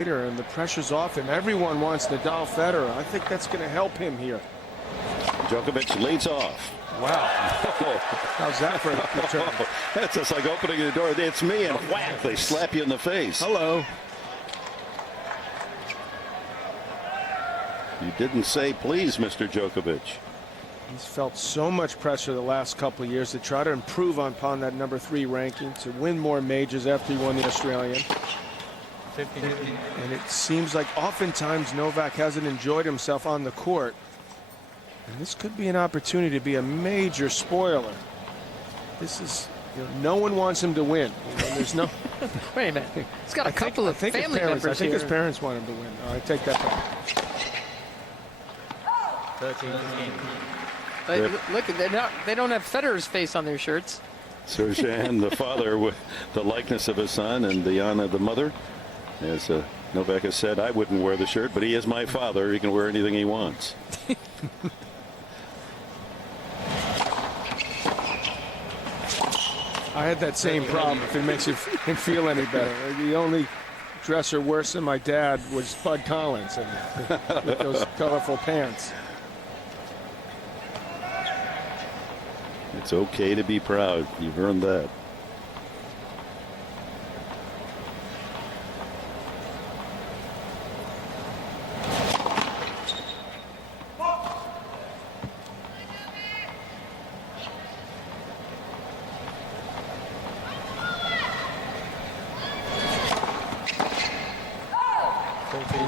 And the pressure's off him. Everyone wants Nadal Federer. I think that's going to help him here. Djokovic leads off. Wow. How's that for a return? That's just like opening the door. It's me, and whack, they slap you in the face. Hello. You didn't say please, Mr. Djokovic. He's felt so much pressure the last couple of years to try to improve upon that #3 ranking, to win more majors after he won the Australian. And it seems like oftentimes Novak hasn't enjoyed himself on the court. And this could be an opportunity to be a major spoiler. This is, no one wants him to win. There's no. Wait a minute. He's got a couple of family members I think here. his parents want him to win. I take that back. 13. Look, they don't have Federer's face on their shirts. Serjan, the father, with the likeness of his son, and Diana, the mother. As Novak has said, I wouldn't wear the shirt, but he is my father. He can wear anything he wants. I had that same problem, if it makes you feel any better. The only dresser worse than my dad was Bud Collins, and with those colorful pants. It's okay to be proud. You've earned that.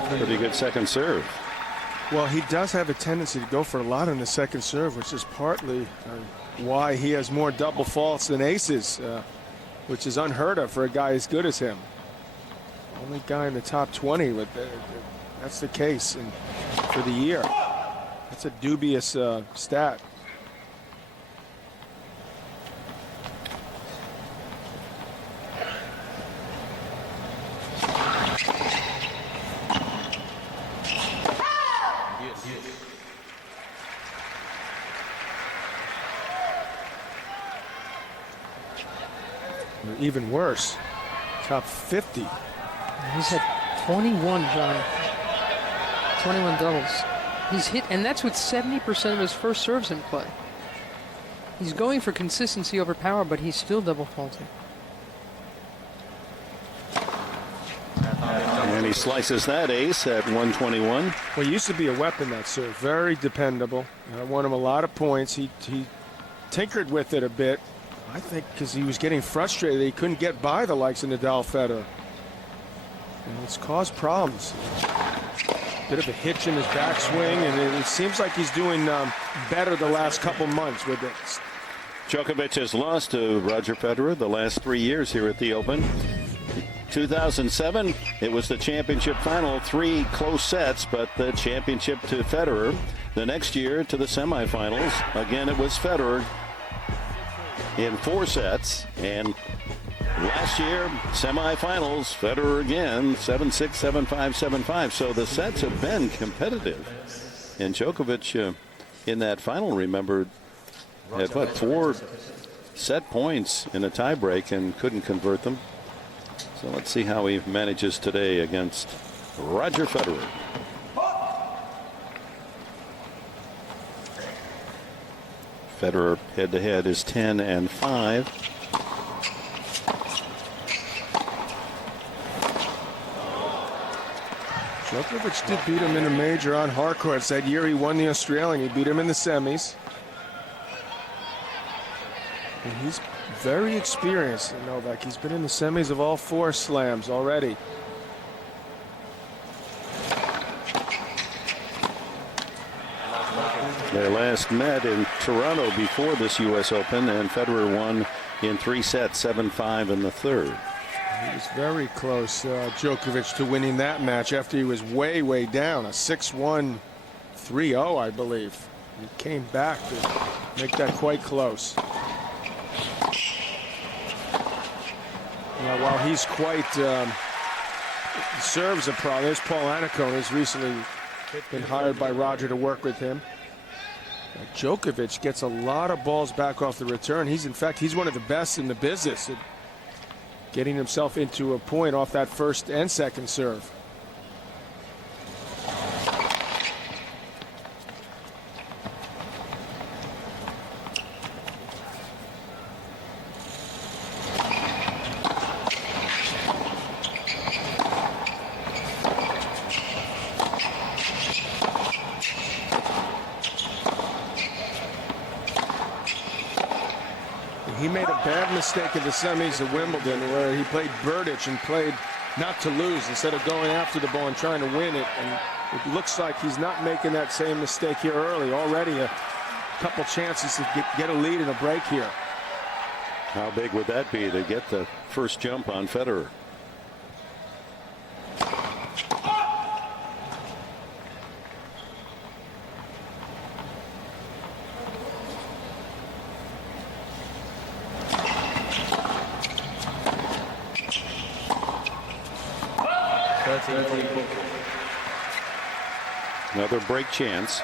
Pretty good second serve. Well, he does have a tendency to go for a lot in the second serve, which is partly why he has more double faults than aces, which is unheard of for a guy as good as him. Only guy in the top 20 with that's the case for the year. That's a dubious stat. Or even worse, top 50. He's had 21, John. 21 doubles. He's hit, and that's with 70% of his first serves in play. He's going for consistency over power, but he's still double faulting. And he slices that ace at 121. Well, he used to be a weapon, that serve. Very dependable. Won him a lot of points. He tinkered with it a bit, I think, because he was getting frustrated that he couldn't get by the likes of Nadal Federer. And it's caused problems. Bit of a hitch in his backswing, and it seems like he's doing better the last couple months with it. Djokovic has lost to Roger Federer the last 3 years here at the Open. 2007, it was the championship final, 3 close sets, but the championship to Federer. The next year to the semifinals, again it was Federer in 4 sets, and last year semifinals, Federer again, 7-6, 7-5, 7-5. So the sets have been competitive, and Djokovic in that final, remember, had 4 set points in a tiebreak and couldn't convert them. So let's see how he manages today against Roger Federer. Federer head-to-head is 10-5. Djokovic did beat him in a major on hardcourts that year he won the Australian. He beat him in the semis. And he's very experienced, Novak. He's been in the semis of all 4 slams already. They last met in Toronto before this U.S. Open, and Federer won in 3 sets, 7-5 in the third. He was very close, Djokovic, to winning that match after he was way, way down. A 6-1, 3-0, I believe. He came back to make that quite close. While he's quite serves a problem. There's Paul Annacone, who's recently been hired by Roger to work with him. Djokovic gets a lot of balls back off the return. He's one of the best in the business at getting himself into a point off that first and second serve. He made a bad mistake in the semis of Wimbledon where he played birdage and played not to lose instead of going after the ball and trying to win it. And it looks like he's not making that same mistake here early. Already a couple chances to get a lead in a break here. How big would that be to get the first jump on Federer? Another break chance.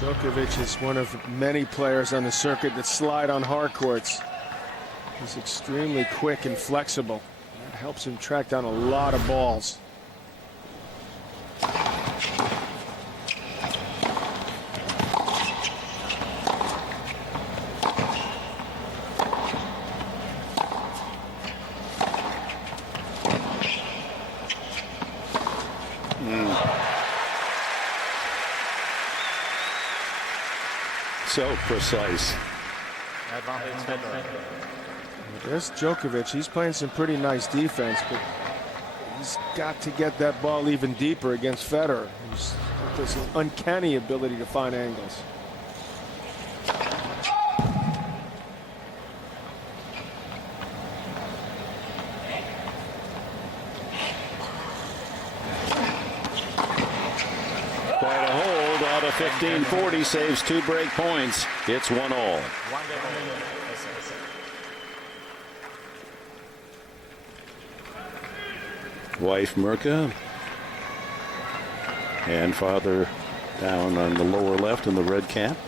Djokovic is one of many players on the circuit that slide on hard courts. He's extremely quick and flexible. That helps him track down a lot of balls. So precise. There's Djokovic. He's playing some pretty nice defense, but he's got to get that ball even deeper against Federer, who's got this uncanny ability to find angles. Quite a hold out of 15-40, saves 2 break points. It's 1-all. Wife Mirka and father down on the lower left in the red cap.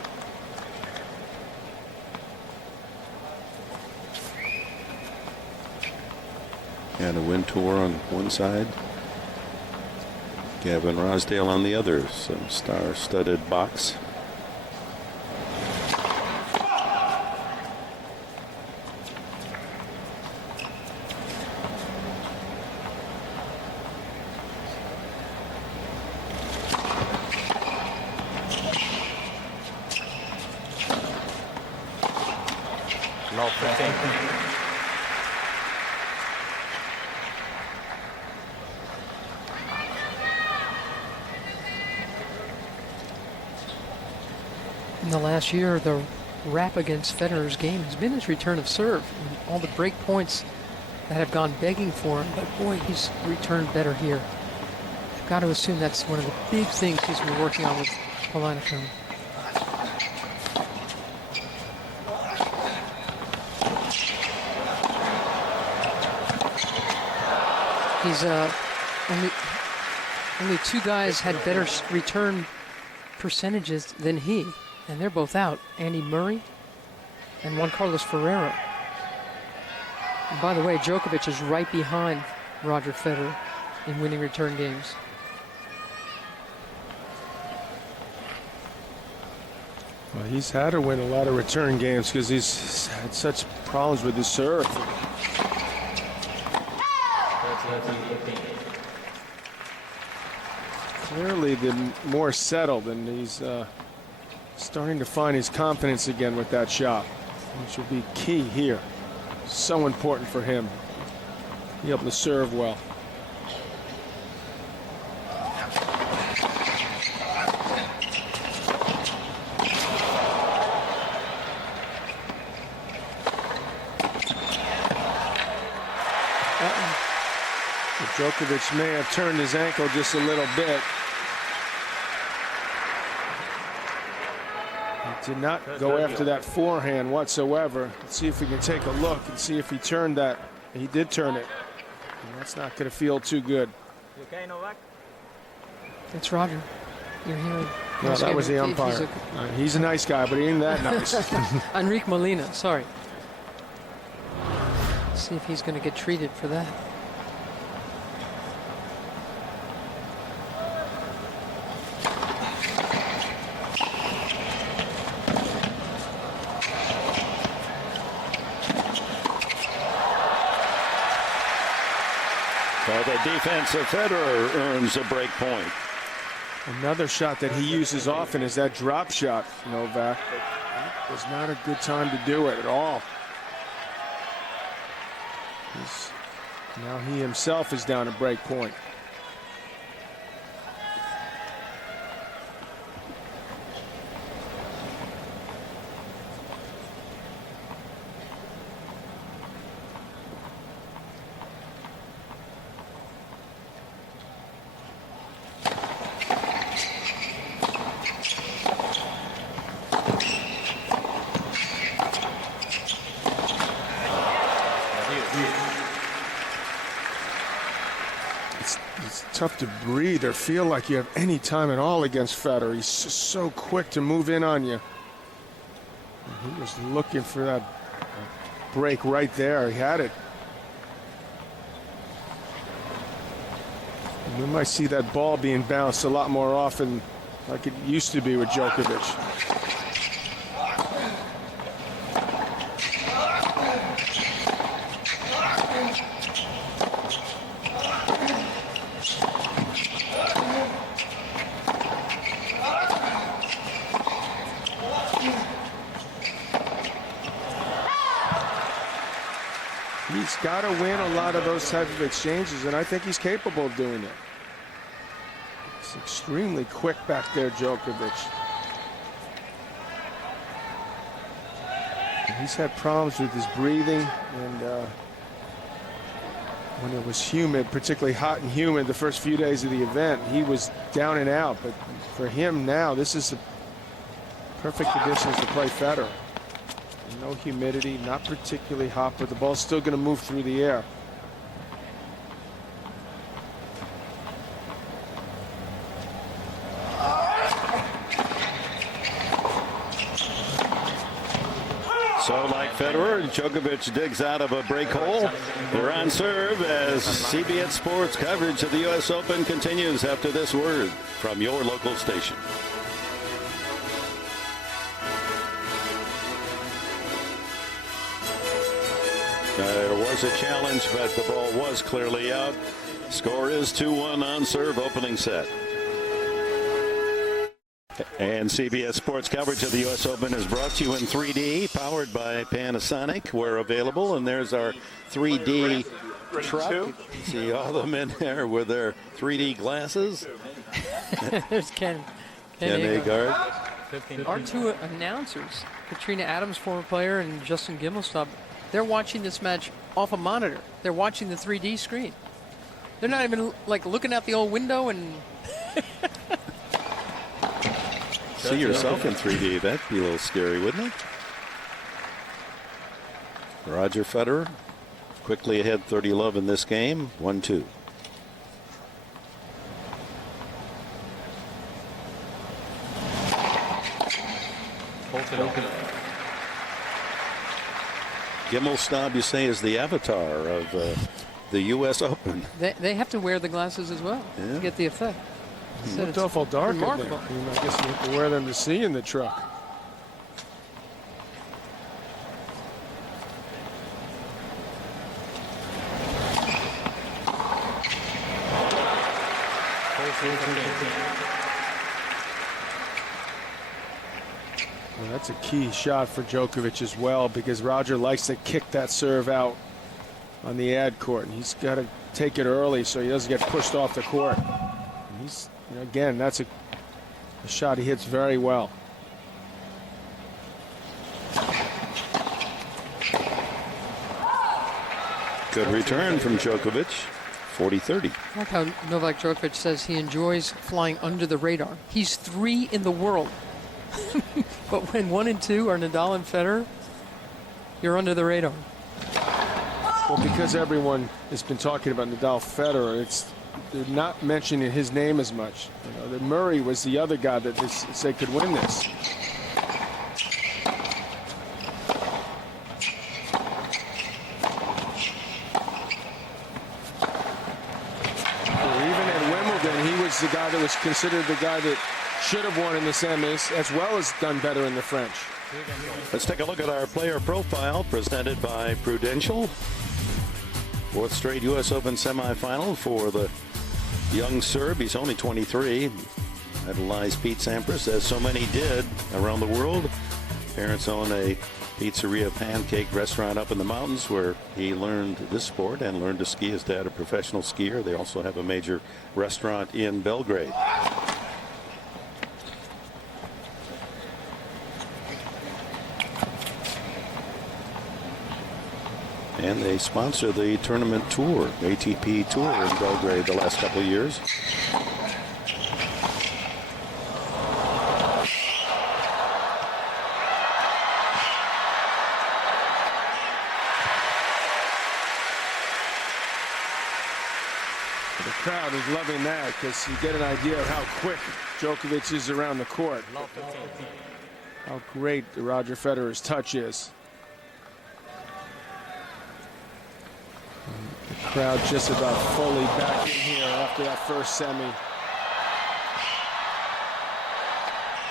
And a wind tour on one side. Gavin Rosdale on the other. Some star-studded box. In the last year, the rap against Federer's game has been his return of serve and all the break points that have gone begging for him. But boy, he's returned better here. I've got to assume that's one of the big things he's been working on with Polanikum. He's only 2 guys had better return percentages than he. And they're both out, Andy Murray and Juan Carlos Ferrero. And by the way, Djokovic is right behind Roger Federer in winning return games. Well, he's had to win a lot of return games because he's had such problems with his serve. Clearly, the more settled, and he's starting to find his confidence again with that shot, which will be key here. So important for him. Be able to serve well. Djokovic may have turned his ankle just a little bit. He did not go after that forehand whatsoever. Let's see if we can take a look and see if he turned that. He did turn it. And that's not going to feel too good. It's Roger. You're hearing No, that was the umpire. He's a nice guy, but he ain't that nice. Enrique Molina, sorry. See if he's going to get treated for that. Well, the defense of Federer earns a break point. Another shot that he uses often is that drop shot, Novak. That was not a good time to do it at all. Now he himself is down a break point. It's tough to breathe or feel like you have any time at all against Federer. He's just so quick to move in on you. And he was looking for that break right there. He had it. And we might see that ball being bounced a lot more often like it used to be with Djokovic. He's got to win a lot of those type of exchanges, and I think he's capable of doing it. He's extremely quick back there, Djokovic. And he's had problems with his breathing, and when it was humid, particularly hot and humid the first few days of the event, he was down and out. But for him now, this is the perfect conditions to play Federer. No humidity, not particularly hot, but the ball's still going to move through the air. So like Federer, Djokovic digs out of a break hole. They're on serve as CBS Sports coverage of the U.S. Open continues after this word from your local station. There was a challenge, but the ball was clearly out. Score is 2-1 on serve, opening set. And CBS Sports coverage of the U.S. Open is brought to you in 3D, powered by Panasonic, where available. And there's our 3D truck. See all of them in there with their 3D glasses. There's Ken Agard. Our two announcers, Katrina Adams, former player, and Justin Gimelstob, they're watching this match off a monitor. They're watching the 3D screen. They're not even like looking out the old window and see yourself in 3D. That'd be a little scary, wouldn't it? Roger Federer quickly ahead 30-love in this game. 1-2. Gimelstob, you say, is the avatar of the U.S. Open. They have to wear the glasses as well to get the effect. It looked awful dark in there. I guess you have to wear them to see in the truck. Well, that's a key shot for Djokovic as well, because Roger likes to kick that serve out on the ad court, and he's got to take it early so he doesn't get pushed off the court. And he's, again, that's a shot he hits very well. Good return from Djokovic. 40-30. I like how Novak Djokovic says he enjoys flying under the radar. He's 3 in the world. But when 1 and 2 are Nadal and Federer, you're under the radar. Well, because everyone has been talking about Nadal Federer, they're not mentioning his name as much. You know, that Murray was the other guy that they said could win this. Even at Wimbledon, he was the guy that was considered the guy that should have won in the semis, as well as done better in the French. Let's take a look at our player profile presented by Prudential. Fourth straight U.S. Open semifinal for the young Serb. He's only 23. Idolized Pete Sampras, as so many did around the world. Parents own a pizzeria pancake restaurant up in the mountains where he learned this sport and learned to ski. His dad, a professional skier. They also have a major restaurant in Belgrade. And they sponsor the tournament tour, ATP Tour in Belgrade the last couple of years. The crowd is loving that because you get an idea of how quick Djokovic is around the court. How great Roger Federer's touch is. The crowd just about fully back in here after that first semi.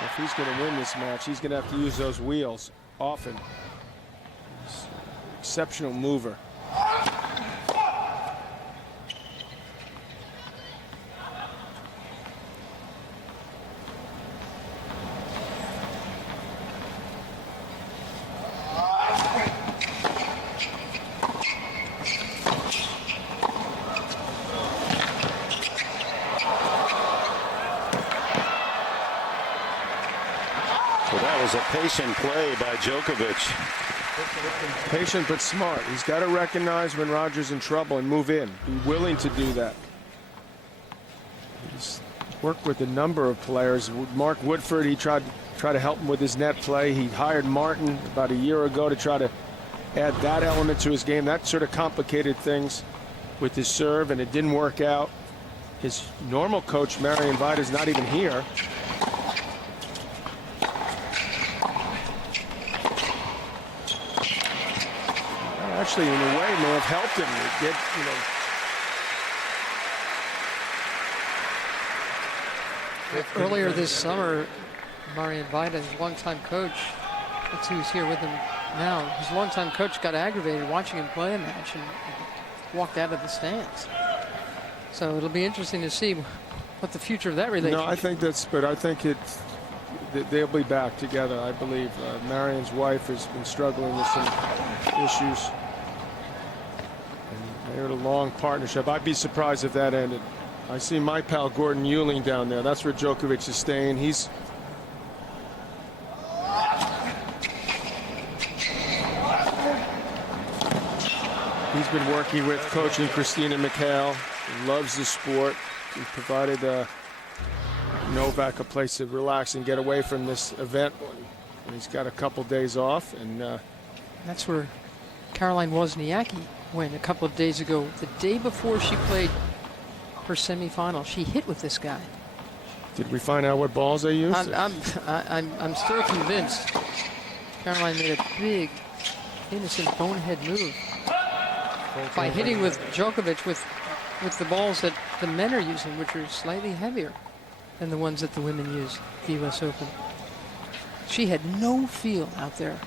If he's going to win this match, he's going to have to use those wheels often. He's an exceptional mover. A patient play by Djokovic. Patient but smart. He's got to recognize when Roger's in trouble and move in. Be willing to do that. He's worked with a number of players. Mark Woodford, he tried to help him with his net play. He hired Martin about a year ago to try to add that element to his game. That sort of complicated things with his serve, and it didn't work out. His normal coach, Marian Vita, is not even here. Actually, in a way, may have helped him to get, you know. Earlier this summer, Marian Vita, his longtime coach, that's who's here with him now. His longtime coach got aggravated watching him play a match and walked out of the stands. So it'll be interesting to see what the future of that relationship. No, I think they'll be back together, I believe. Marian's wife has been struggling with some issues. They're a long partnership. I'd be surprised if that ended. I see my pal Gordon Euling down there. That's where Djokovic is staying. He's been working with coaching Christina McHale. He loves the sport. He provided Novak a place to relax and get away from this event. And he's got a couple days off, and that's where Caroline Wozniacki went a couple of days ago. The day before she played her semifinal, she hit with this guy. Did we find out what balls they used? I'm still convinced Caroline made a big, innocent, bonehead move by hitting with Djokovic with the balls that the men are using, which are slightly heavier than the ones that the women use at the U.S. Open. She had no feel out there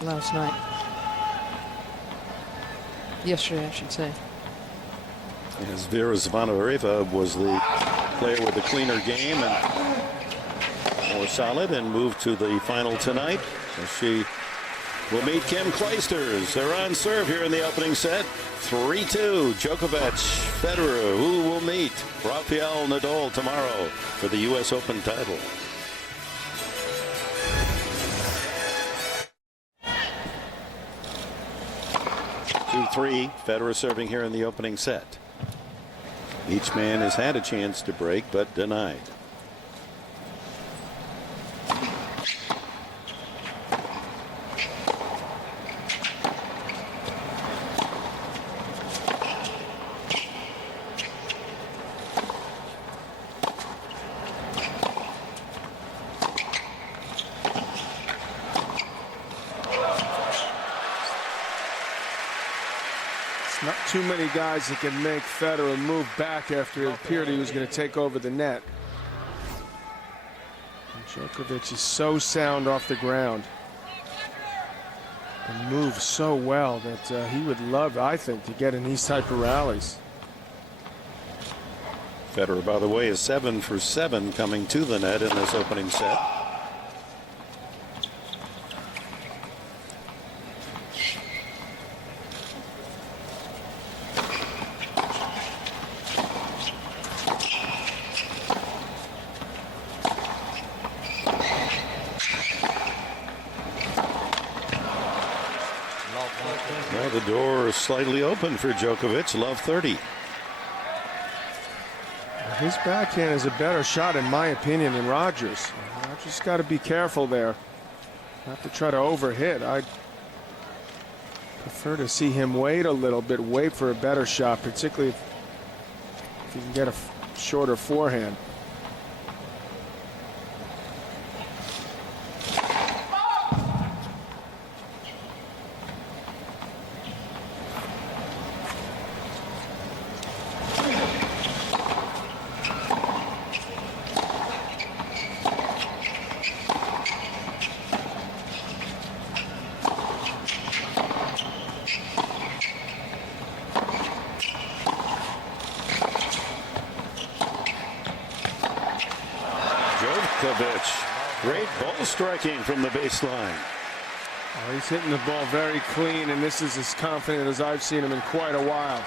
last night. Yesterday, I should say. As Vera Zvonareva was the player with the cleaner game and more solid, and moved to the final tonight. So she will meet Kim Clijsters. They're on serve here in the opening set. 3-2. Djokovic, Federer, who will meet Rafael Nadal tomorrow for the U.S. Open title. Three. Federer serving here in the opening set. Each man has had a chance to break, but denied. too many guys that can make Federer move back after it appeared he was going to take over the net. And Djokovic is so sound off the ground and moves so well that he would love, I think, to get in these type of rallies. Federer, by the way, is 7 for 7 coming to the net in this opening set. Well, the door is slightly open for Djokovic. Love 30. His backhand is a better shot, in my opinion, than Rogers. Rogers got to be careful there. Not to try to overhit. I'd prefer to see him wait a little bit, wait for a better shot, particularly if you can get a shorter forehand. Djokovic, great ball striking from the baseline. Oh, he's hitting the ball very clean, and this is as confident as I've seen him in quite a while.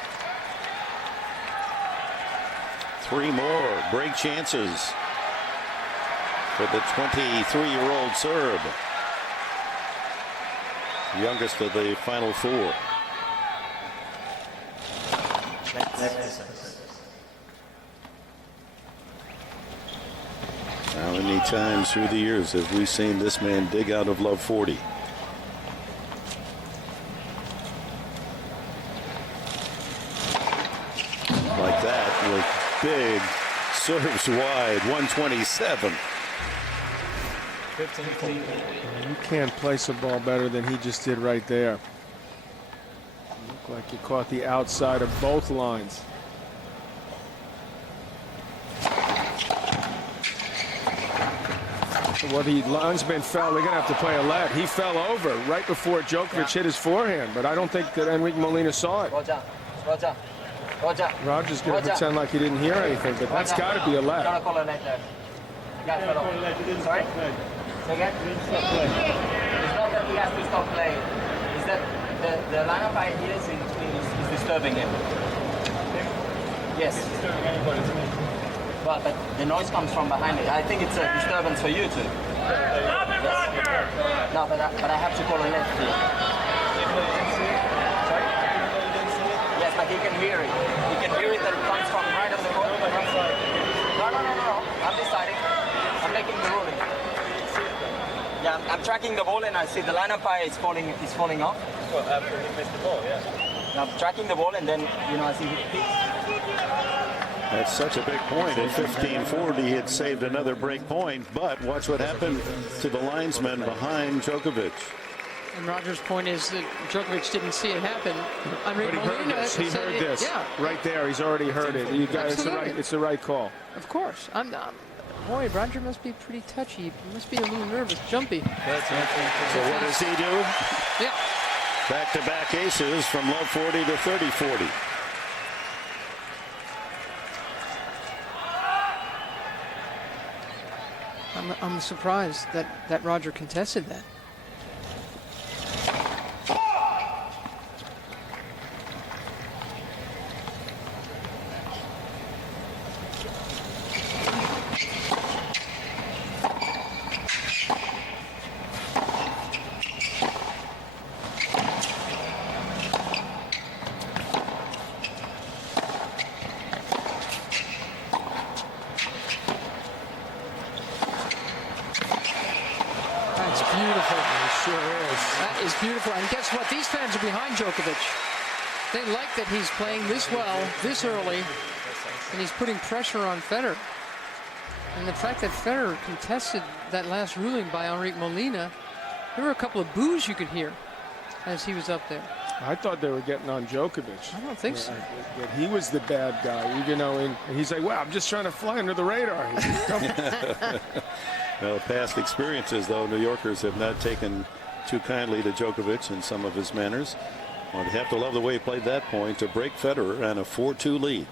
3 more break chances for the 23-year-old Serb, youngest of the final 4. How many times through the years have we seen this man dig out of love 40? Like that, with big serves wide, 127. You can't place a ball better than he just did right there. Looked like he caught the outside of both lines. Well, the linesman fell. They're going to have to play a let. He fell over right before Djokovic hit his forehand, but I don't think that Enrique Molina saw it. Roger's going to pretend like he didn't hear anything, but that's got to be a let. Sorry? Again? It's not that he has to stop playing. It's that the lineup idea is disturbing him. Yes. Well, but the noise comes from behind it. I think it's a disturbance for you too. Yes. No, but I have to call a net here. Sorry? Yes, but he can hear it. He can hear it that it comes from right of the court. No. I'm deciding. I'm making the ruling. Yeah, I'm tracking the ball and I see the lineup is falling off. Well, after he missed the ball, yeah. I'm tracking the ball and then, I see it peaks. That's such a big point. At 15:40, he had saved another break point, but watch what happened to the linesman behind Djokovic. And Roger's point is that Djokovic didn't see it happen. But he heard this. He heard this. Yeah. Right there. He's already heard it. You guys, it's the right call. Of course. Boy, Roger must be pretty touchy. He must be a little nervous, jumpy. So what does he do? Yeah. Back-to-back aces from love 40 to 30-40. I'm surprised that Roger contested that. Beautiful. And guess what? These fans are behind Djokovic. They like that he's playing this well, this early, and he's putting pressure on Federer. And the fact that Federer contested that last ruling by Enrique Molina, there were a couple of boos you could hear as he was up there. I thought they were getting on Djokovic. I don't think so. That he was the bad guy, even though and he's like, well, I'm just trying to fly under the radar. Well, past experiences, though, New Yorkers have not taken too kindly to Djokovic and some of his manners. Well, they have to love the way he played that point to break Federer on a 4-2 lead.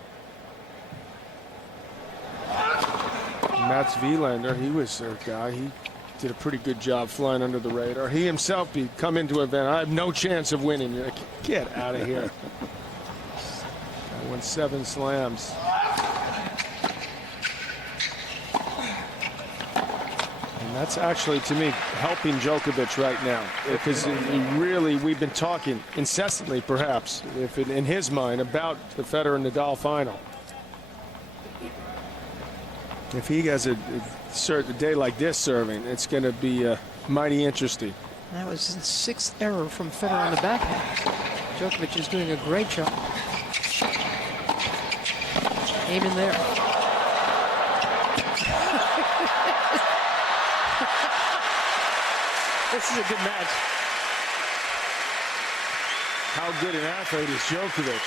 Mats Wilander, he was their guy. He did a pretty good job flying under the radar. He himself, he'd come into an event, I have no chance of winning. You're like, get out of here. I won 7 slams. And that's actually, to me, helping Djokovic right now. Because he really, we've been talking incessantly, perhaps, if in his mind, about the Federer and Nadal final. If he has a day like this serving, it's going to be mighty interesting. That was the 6th error from Federer on the backhand. Djokovic is doing a great job. Aim in there. This is a good match. How good an athlete is Djokovic?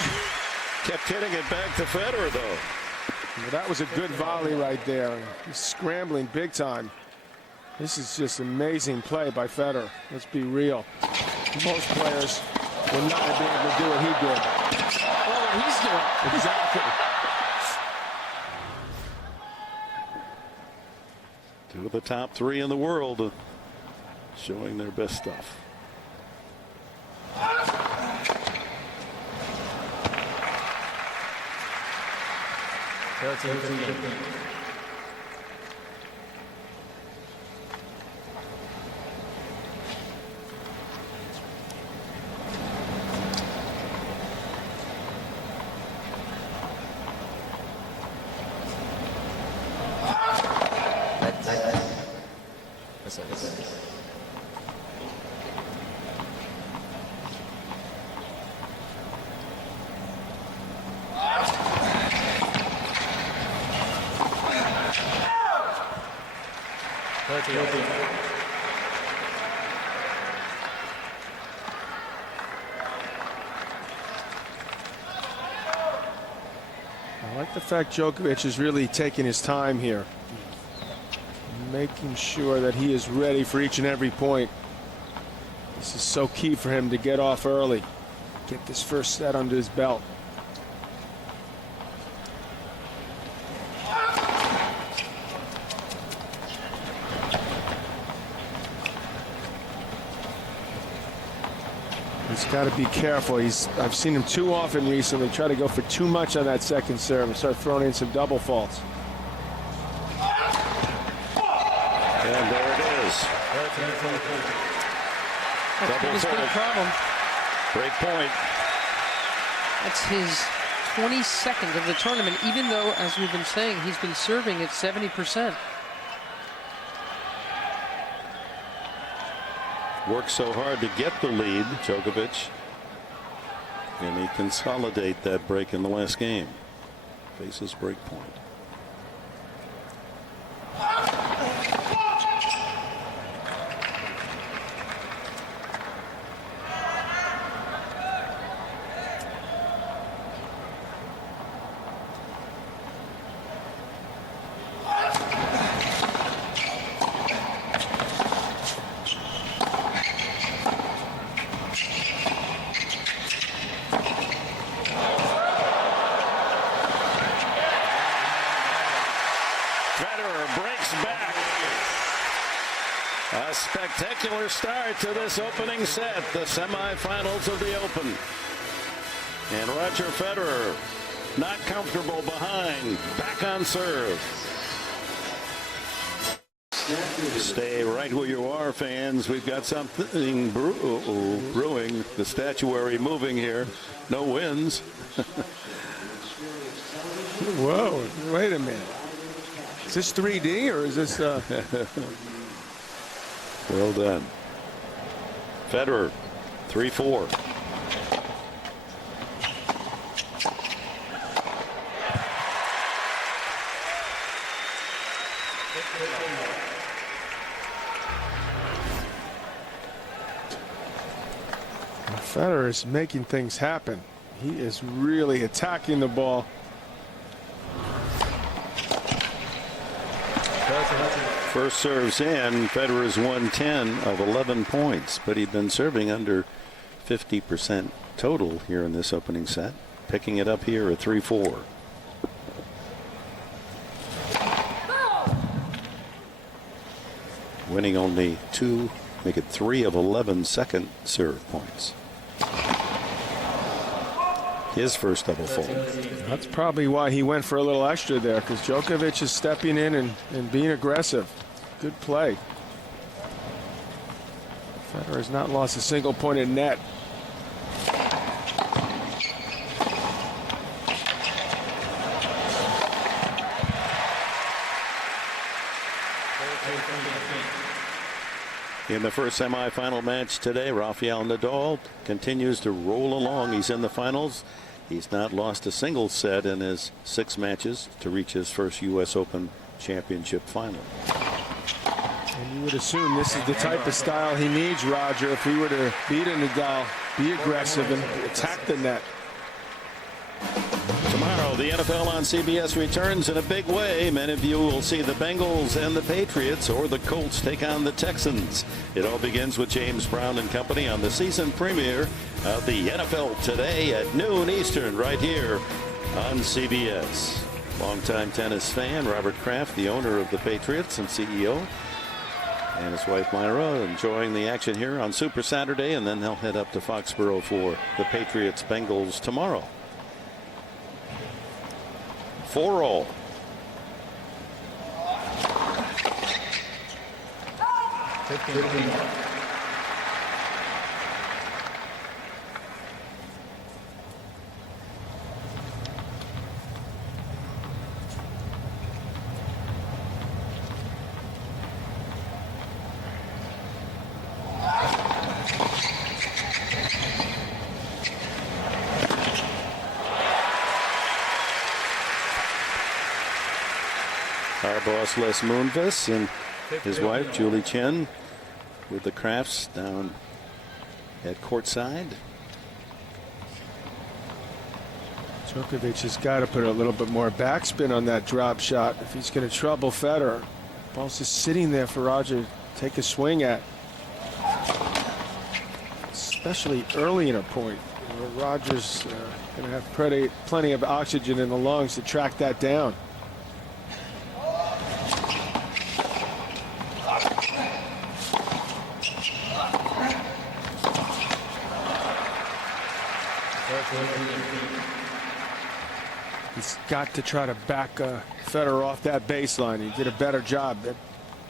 Kept hitting it back to Federer, though. Well, that was a good volley right there. He's scrambling big time. This is just amazing play by Federer. Let's be real. Most players will not be able to do what he did. Oh, what he's doing. Exactly. Two of the top 3 in the world showing their best stuff. I like the fact Djokovic is really taking his time here, making sure that he is ready for each and every point. This is so key for him to get off early, get this first set under his belt. He's got to be careful. I've seen him too often recently try to go for too much on that second serve and start throwing in some double faults. And there it is. That's been his big problem. Break point. That's his 22nd of the tournament, even though, as we've been saying, he's been serving at 70%. Worked so hard to get the lead, Djokovic. And he consolidate that break in the last game. Faces break point. A spectacular start to this opening set, the semifinals of the Open. And Roger Federer, not comfortable behind, back on serve. Stay right where you are, fans. We've got something brewing. The statuary moving here. No wins. Whoa, wait a minute. Is this 3D or is this... Well done. Federer, 3-4. Federer is making things happen. He is really attacking the ball. First serves in. Federer's won 10 of 11 points, but he'd been serving under 50% total here in this opening set. Picking it up here at 3-4. Winning only 2, make it 3 of 11 second serve points. His first double fault. That's probably why he went for a little extra there, because Djokovic is stepping in and being aggressive. Good play. Federer has not lost a single point in net. In the first semifinal match today, Rafael Nadal continues to roll along. He's in the finals. He's not lost a single set in his 6 matches to reach his first U.S. Open championship final. And you would assume this is the type of style he needs, Roger, if he were to beat a Nadal, be aggressive and attack the net. Tomorrow, the NFL on CBS returns in a big way. Many of you will see the Bengals and the Patriots, or the Colts take on the Texans. It all begins with James Brown and company on the season premiere of the NFL Today at noon Eastern, right here on CBS. Longtime tennis fan Robert Kraft, the owner of the Patriots and CEO, and his wife Myra enjoying the action here on Super Saturday, and then they'll head up to Foxborough for the Patriots Bengals tomorrow. 4-all. Our boss Les Moonves and his wife Julie Chen with the Crafts down at courtside. Djokovic has got to put a little bit more backspin on that drop shot if he's going to trouble Federer. Ball's just sitting there for Roger to take a swing at. Especially early in a point, where Roger's going to have plenty of oxygen in the lungs to track that down. He's got to try to back Federer off that baseline. He did a better job. That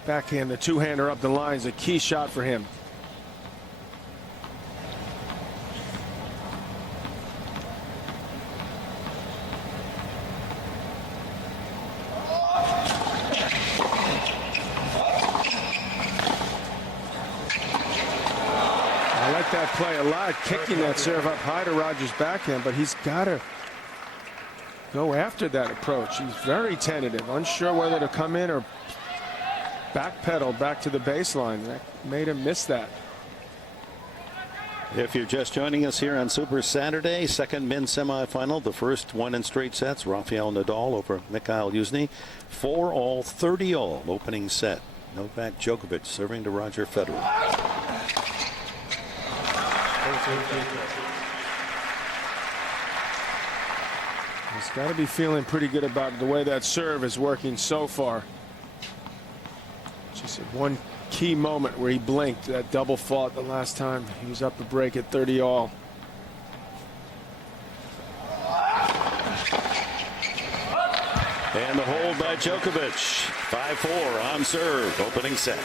backhand, the two-hander up the line is a key shot for him. I like that play a lot, kicking that serve up high to Roger's backhand, but he's got to go after that approach. He's very tentative, unsure whether to come in or backpedal back to the baseline. That made him miss that. If you're just joining us here on Super Saturday, second men's semifinal, the first one in straight sets, Rafael Nadal over Mikhail Yuzny. 4-all, 30-all opening set. Novak Djokovic serving to Roger Federer. He's got to be feeling pretty good about the way that serve is working so far. Just one key moment where he blinked, that double fault the last time he was up a break at 30-all. And the hold by Djokovic. 5-4 on serve, opening set.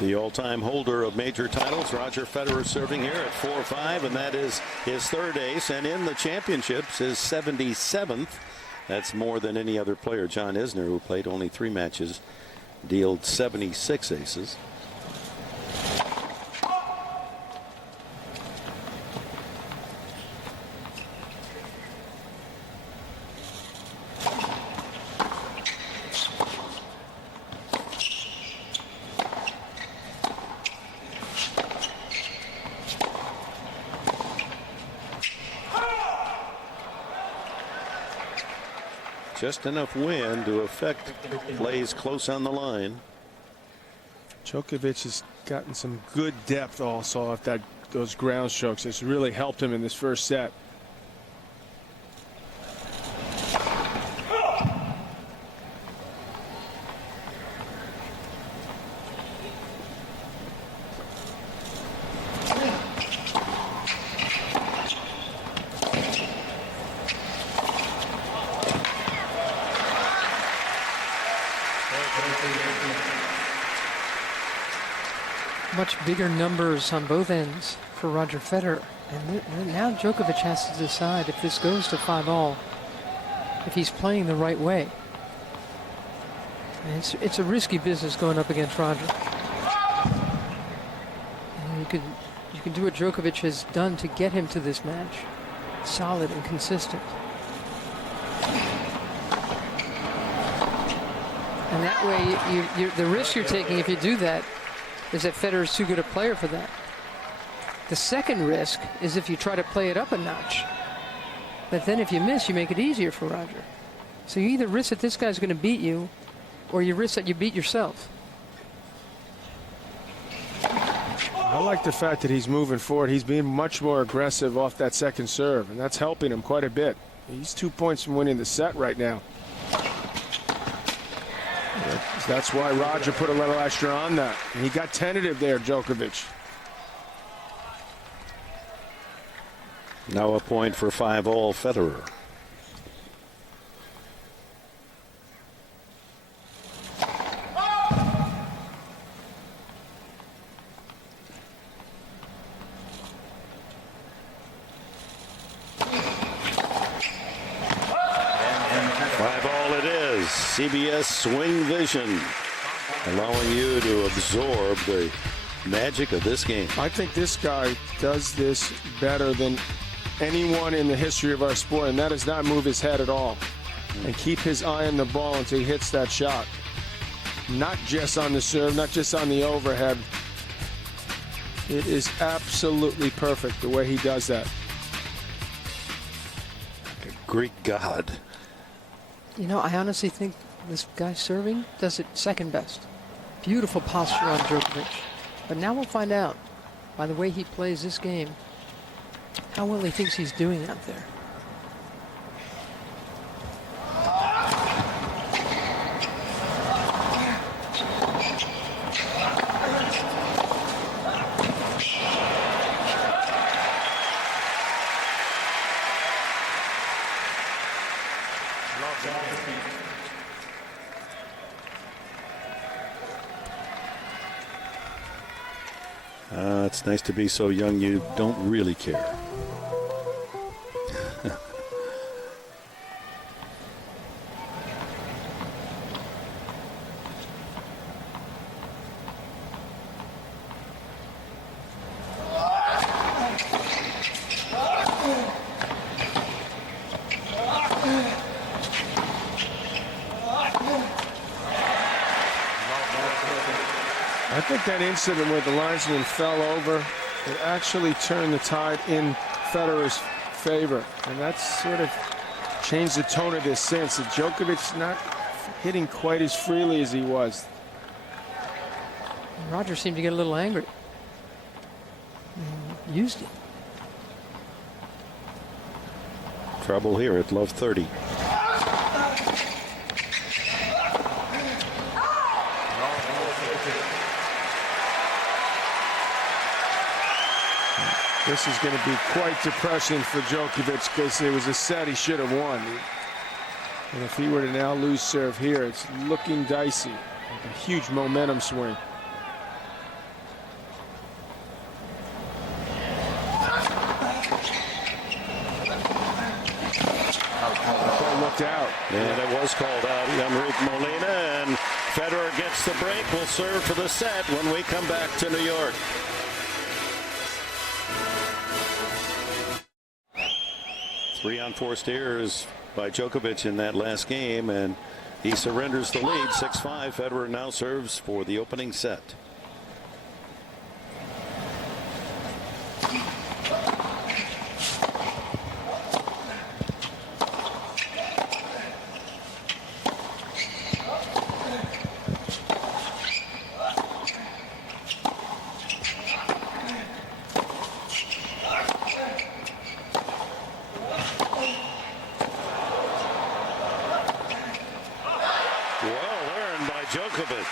The all-time holder of major titles, Roger Federer, serving here at 4-5, and that is his third ace, and in the championships, his 77th. That's more than any other player. John Isner, who played only 3 matches, dealt 76 aces. just enough wind to affect plays close on the line. Djokovic has gotten some good depth also off those ground strokes. It's really helped him in this first set. Much bigger numbers on both ends for Roger Federer. And now Djokovic has to decide if this goes to 5-all, if he's playing the right way. And it's a risky business going up against Roger. And you can do what Djokovic has done to get him to this match. Solid and consistent. And that way, the risk you're taking if you do that is that Federer's too good a player for that. The second risk is if you try to play it up a notch. But then if you miss, you make it easier for Roger. So you either risk that this guy's going to beat you, or you risk that you beat yourself. I like the fact that he's moving forward. He's being much more aggressive off that second serve, and that's helping him quite a bit. He's 2 points from winning the set right now. That's why Roger put a little extra on that. And he got tentative there, Djokovic. Now a point for 5-all Federer. CBS Swing Vision, allowing you to absorb the magic of this game. I think this guy does this better than anyone in the history of our sport, and that is not move his head at all and keep his eye on the ball until he hits that shot. Not just on the serve, not just on the overhead. It is absolutely perfect the way he does that. Like a Greek god. You know, I honestly think this guy serving does it second best. Beautiful posture on Djokovic. But now we'll find out, by the way he plays this game, how well he thinks he's doing out there. It's nice to be so young you don't really care. I think that incident where the linesman fell over, it actually turned the tide in Federer's favor. And that's sort of changed the tone of this since. Djokovic's not hitting quite as freely as he was. Roger seemed to get a little angry. Used it. Trouble here at love 30. This is going to be quite depressing for Djokovic because it was a set he should have won. And if he were to now lose serve here, it's looking dicey. Like a huge momentum swing. Looked out. And it was called out. Enrique Molina, and Federer gets the break. Will serve for the set when we come back to New York. Three unforced errors by Djokovic in that last game, and he surrenders the lead 6-5. Federer now serves for the opening set. Djokovic.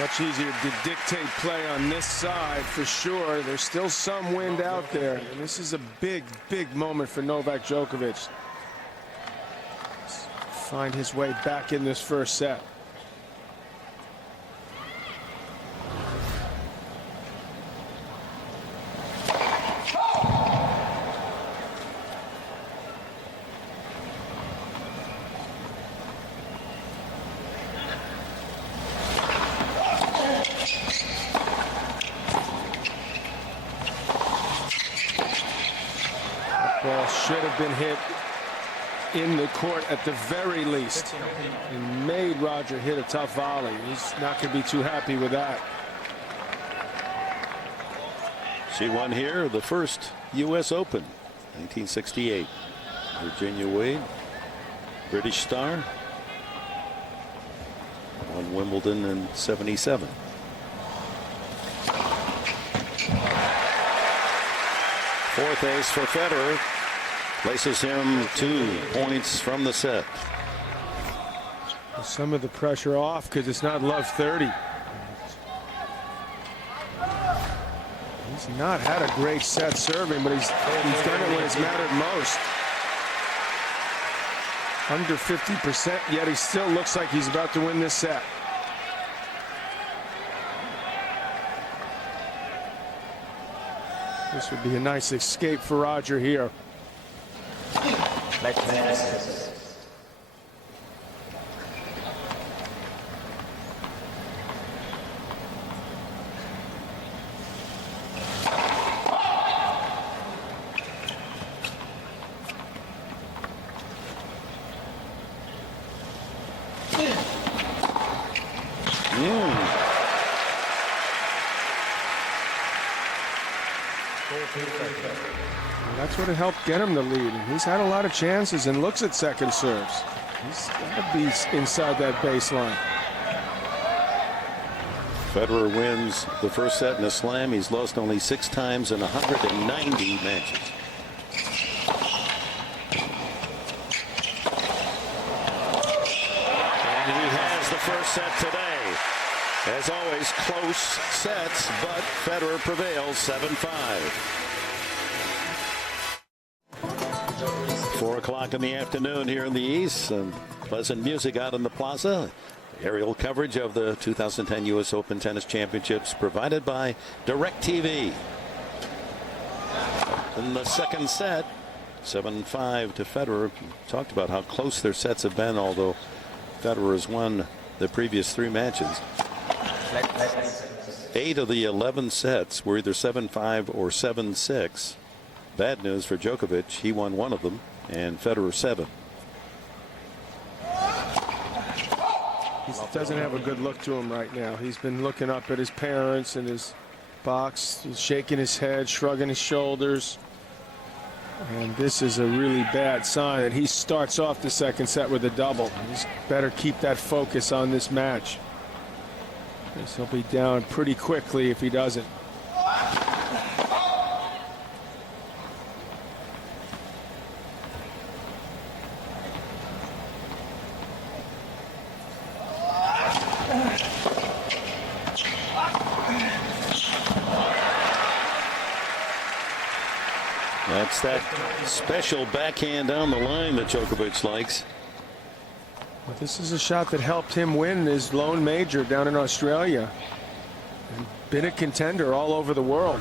Much easier to dictate play on this side for sure. There's still some wind out there. And this is a big, big moment for Novak Djokovic. Find his way back in this first set. Ball should have been hit in the court at the very least and made Roger hit a tough volley. He's not going to be too happy with that. She won here the first U.S. Open, 1968. Virginia Wade, British star, won Wimbledon in '77. Fourth ace for Federer. Places him 2 points from the set. Some of the pressure off because it's not love 30. He's not had a great set serving, but he's done it when it's mattered most. Under 50%, yet he still looks like he's about to win this set. This would be a nice escape for Roger here. That's what helped get him the lead. And he's had a lot of chances and looks at second serves. He's got to be inside that baseline. Federer wins the first set in a slam. He's lost only 6 times in 190 matches. And he has the first set today. As always, close sets, but Federer prevails 7-5. 4 o'clock in the afternoon here in the East. Some pleasant music out in the plaza. Aerial coverage of the 2010 U.S. Open Tennis Championships provided by DirecTV. In the second set, 7-5 to Federer. Talked about how close their sets have been, although Federer has won the previous 3 matches. 8 of the 11 sets were either 7-5 or 7-6. Bad news for Djokovic. He won 1 of them, and Federer 7. He doesn't have a good look to him right now. He's been looking up at his parents in his box. He's shaking his head, shrugging his shoulders. And this is a really bad sign that he starts off the second set with a double. He's better keep that focus on this match. Because he'll be down pretty quickly if he doesn't. That's that special backhand down the line that Djokovic likes. Well, this is a shot that helped him win his lone major down in Australia. And been a contender all over the world.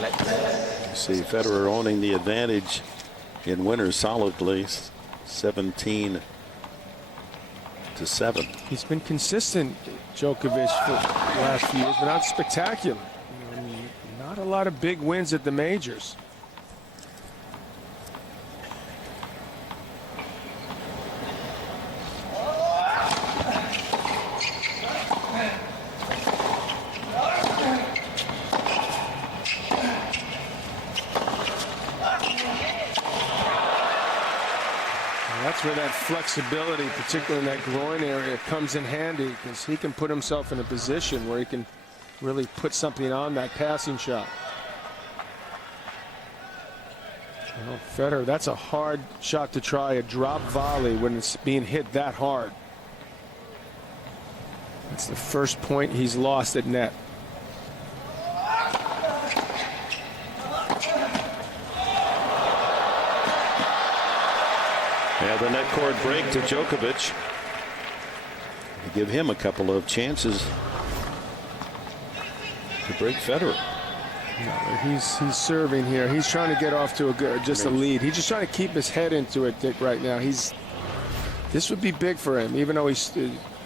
You see Federer owning the advantage in winners solidly, 17-7. He's been consistent, Djokovic, for the last few years, but not spectacular. You know, not a lot of big wins at the majors. That's where that flexibility, particularly in that groin area, comes in handy, because he can put himself in a position where he can really put something on that passing shot. Well, Federer, that's a hard shot to try, a drop volley when it's being hit that hard. That's the first point he's lost at net. Yeah, the net court break to Djokovic. Give him a couple of chances to break Federer. No, he's serving here. He's trying to get off to a lead. He's just trying to keep his head into it, Dick, right now. This would be big for him, even though it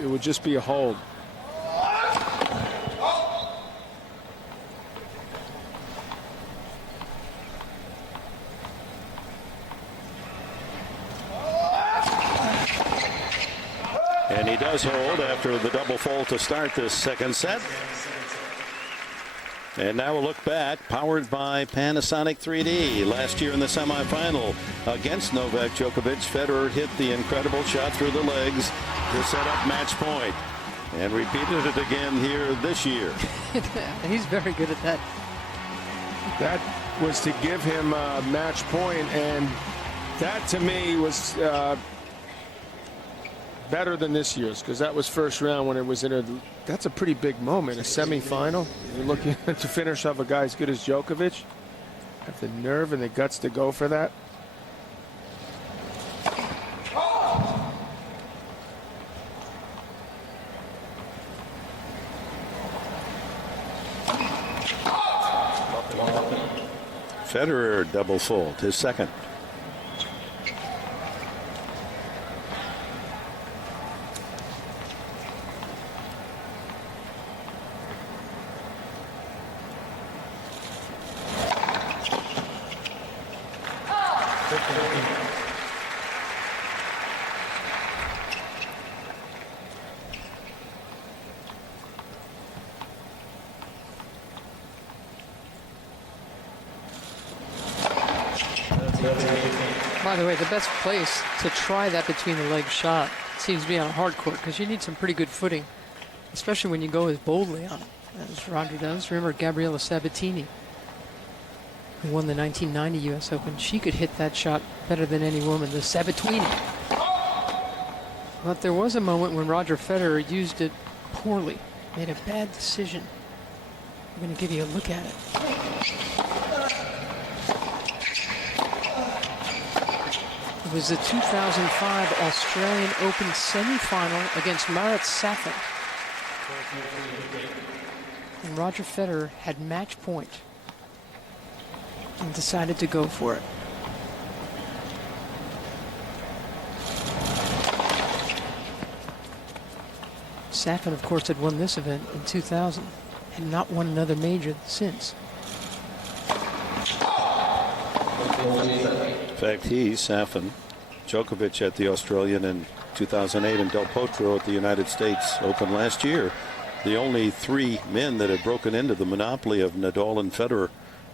would just be a hold. And he does hold after the double fault to start this second set. And now we'll look back, powered by Panasonic 3D. Last year in the semifinal against Novak Djokovic, Federer hit the incredible shot through the legs to set up match point. And repeated it again here this year. He's very good at that. That was to give him a match point, and that to me was better than this year's, because that was first round when it was that's a pretty big moment, a semifinal. You're looking to finish off a guy as good as Djokovic. Have the nerve and the guts to go for that. Federer double fault, his second. By the way, the best place to try that between the legs shot seems to be on a hard court, because you need some pretty good footing, especially when you go as boldly on it as Roger does. Remember Gabriella Sabatini, who won the 1990 U.S. Open? She could hit that shot better than any woman, the Sabatini. But there was a moment when Roger Federer used it poorly, made a bad decision. I'm going to give you a look at it. It was the 2005 Australian Open semifinal against Marat Safin. And Roger Federer had match point and decided to go for it. Safin, of course, had won this event in 2000 and not won another major since. In fact, Safin, Djokovic at the Australian in 2008, and Del Potro at the United States Open last year. The only three men that have broken into the monopoly of Nadal and Federer,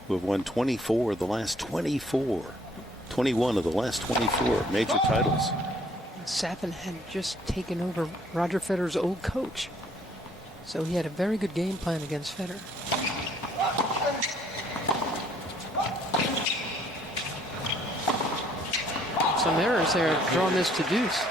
who have won 24 of the last 21 of the last 24 major titles. Safin had just taken over Roger Federer's old coach, so he had a very good game plan against Federer. Some errors there, drawn this to deuce.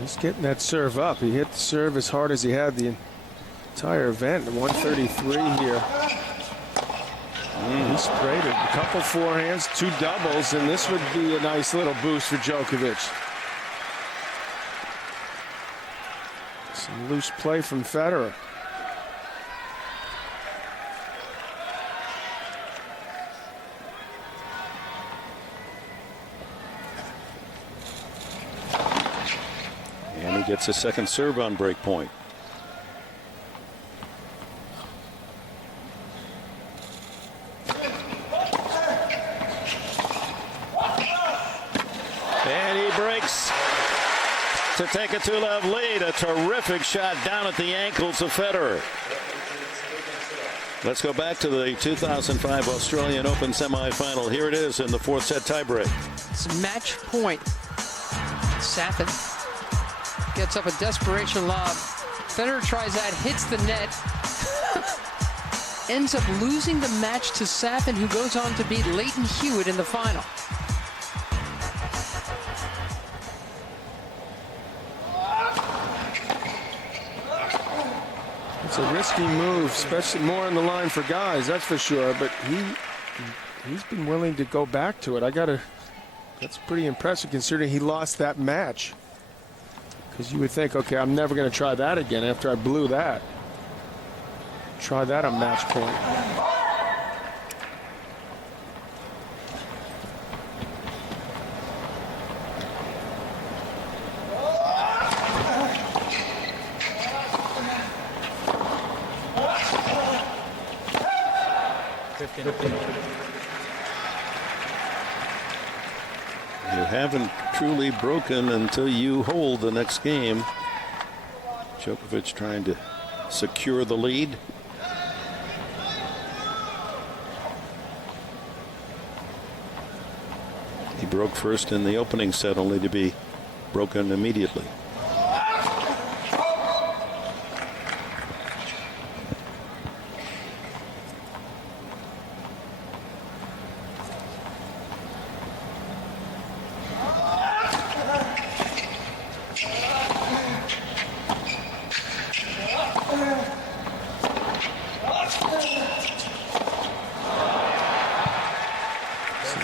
He's getting that serve up. He hit the serve as hard as he had the entire event. 133 here. He sprayed it. A couple forehands, two doubles, and this would be a nice little boost for Djokovic. Some loose play from Federer. And he gets a second serve on break point. And he breaks to take a 2-love lead. A terrific shot down at the ankles of Federer. Let's go back to the 2005 Australian Open semifinal. Here it is in the 4th set tiebreak. It's match point. Safin gets up a desperation lob. Federer tries that, hits the net. Ends up losing the match to Safin, who goes on to beat Leighton Hewitt in the final. It's a risky move, especially more on the line for guys, that's for sure. But he's been willing to go back to it. That's pretty impressive considering he lost that match. Because you would think, okay, I'm never going to try that again after I blew that. Try that on match point. You haven't truly broken until you hold the next game. Djokovic trying to secure the lead. He broke first in the opening set, only to be broken immediately.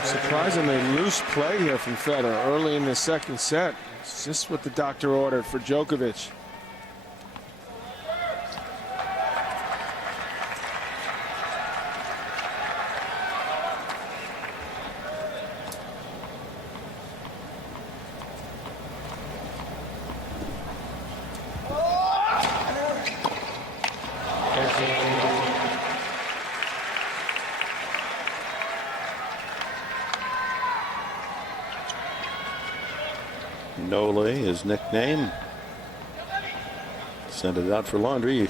Surprisingly loose play here from Federer early in the 2nd set. It's just what the doctor ordered for Djokovic. Nole, his nickname. Send it out for laundry. You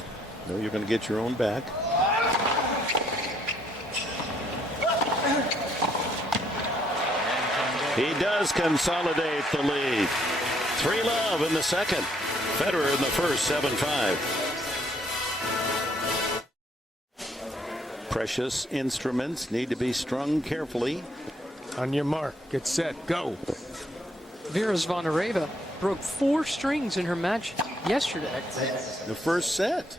know you're going to get your own back. He does consolidate the lead. 3-love in the second. Federer in the first, 7-5. Precious instruments need to be strung carefully. On your mark, get set, go. Vera Zvonareva broke 4 strings in her match yesterday. The first set.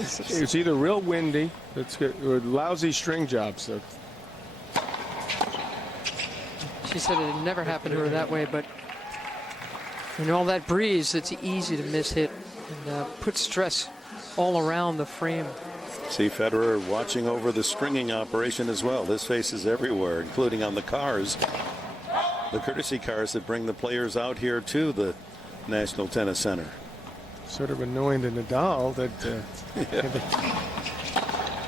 It's either real windy or lousy string jobs. So. She said it had never happened to her that way, but in all that breeze, it's easy to miss hit and put stress all around the frame. See Federer watching over the stringing operation as well. This face is everywhere, including on the cars. The courtesy cars that bring the players out here to the National Tennis Center. Sort of annoying to Nadal that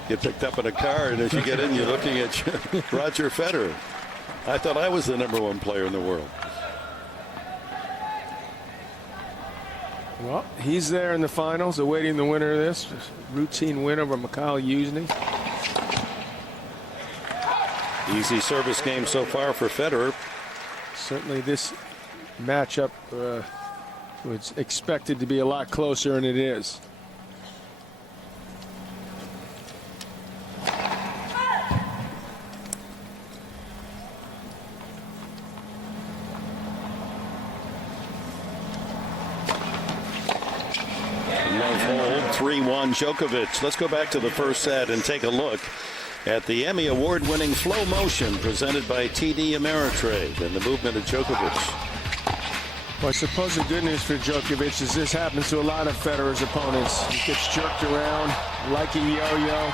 get picked up in a car, and as you get in, you're looking at Roger Federer. I thought I was the #1 player in the world. Well, he's there in the finals, awaiting the winner of this. Routine win over Mikhail Yuzny. Easy service game so far for Federer. Certainly this matchup was expected to be a lot closer, and it is. Love hold, 3-1 Djokovic. Let's go back to the first set and take a look at the Emmy Award-winning Flow Motion presented by TD Ameritrade and the movement of Djokovic. Well, I suppose the good news for Djokovic is this happens to a lot of Federer's opponents. He gets jerked around like a yo-yo.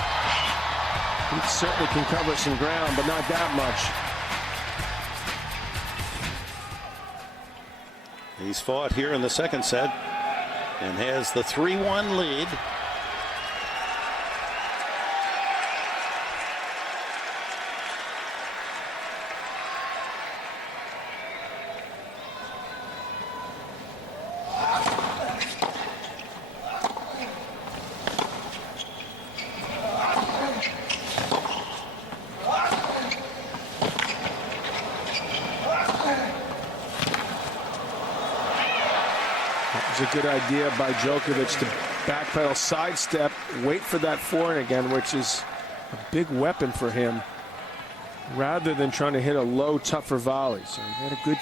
He certainly can cover some ground, but not that much. He's fought here in the second set and has the 3-1 lead. It was a good idea by Djokovic to backpedal, sidestep, wait for that forehand again, which is a big weapon for him, rather than trying to hit a low, tougher volley. So he had a good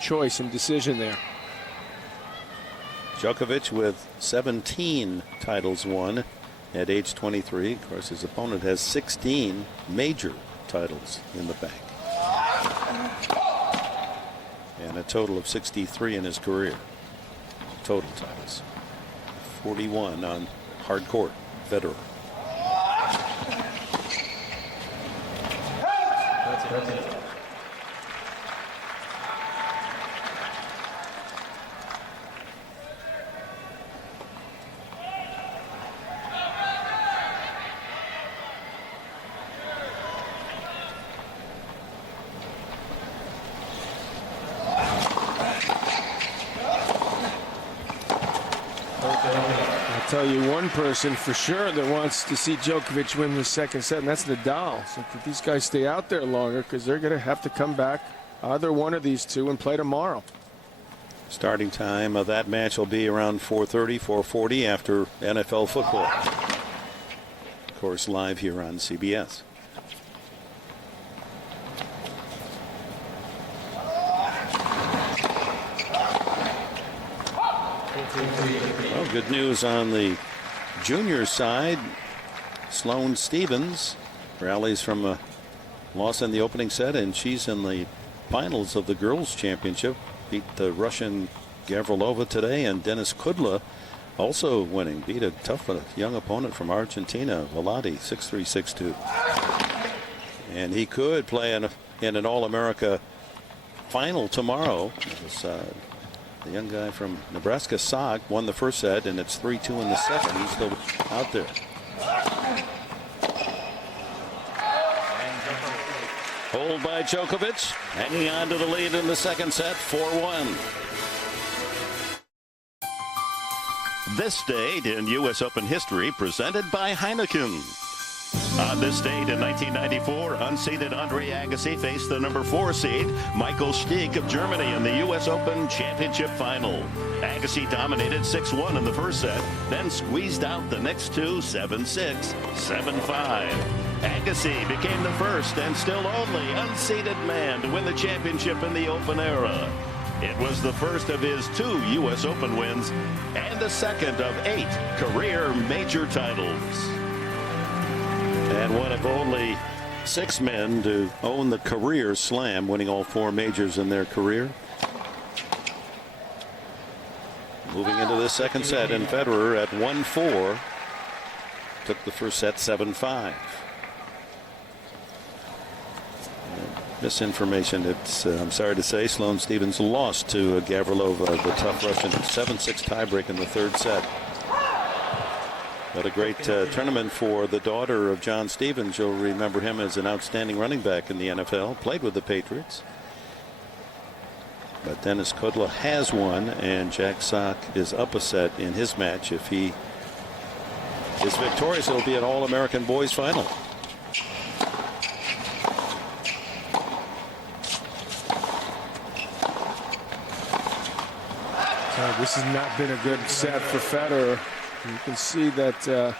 choice and decision there. Djokovic with 17 titles won at age 23. Of course, his opponent has 16 major titles in the bank. And a total of 63 in his career. Total titles. 41 on hard court. Federer. That's it. I'll tell you one person for sure that wants to see Djokovic win the second set, and that's Nadal. So that these guys stay out there longer, because they're going to have to come back, either one of these two, and play tomorrow. Starting time of that match will be around 4:30, 4:40 after NFL football. Of course, live here on CBS. Well, good news on the junior side. Sloane Stephens rallies from a loss in the opening set, and she's in the finals of the girls' championship. Beat the Russian Gavrilova today, and Dennis Kudla also winning. Beat a tough young opponent from Argentina, Velati, 6-3, 6-2. And he could play in an All-America final tomorrow. The young guy from Nebraska, Sog, won the first set, and it's 3-2 in the second. He's still out there. Hold by Djokovic, hanging on to the lead in the second set, 4-1. This date in U.S. Open history presented by Heineken. On this date in 1994, unseeded Andre Agassi faced the number 4 seed Michael Stich of Germany in the U.S. Open Championship Final. Agassi dominated 6-1 in the first set, then squeezed out the next two 7-6, 7-5. Agassi became the first and still only unseeded man to win the championship in the Open era. It was the first of his 2 U.S. Open wins and the second of 8 career major titles. And one of only 6 men to own the career slam, winning all 4 majors in their career. Moving into the second set, and Federer at 1-4 took the first set 7-5. Misinformation. It's I'm sorry to say, Sloane Stephens lost to Gavrilova, the tough Russian, 7-6 tiebreak in the third set. But a great tournament for the daughter of John Stephens. You'll remember him as an outstanding running back in the NFL. Played with the Patriots. But Dennis Kudla has won, and Jack Sock is up a set in his match. If he is victorious, it'll be an All-American boys final. This has not been a good set for Federer. You can see that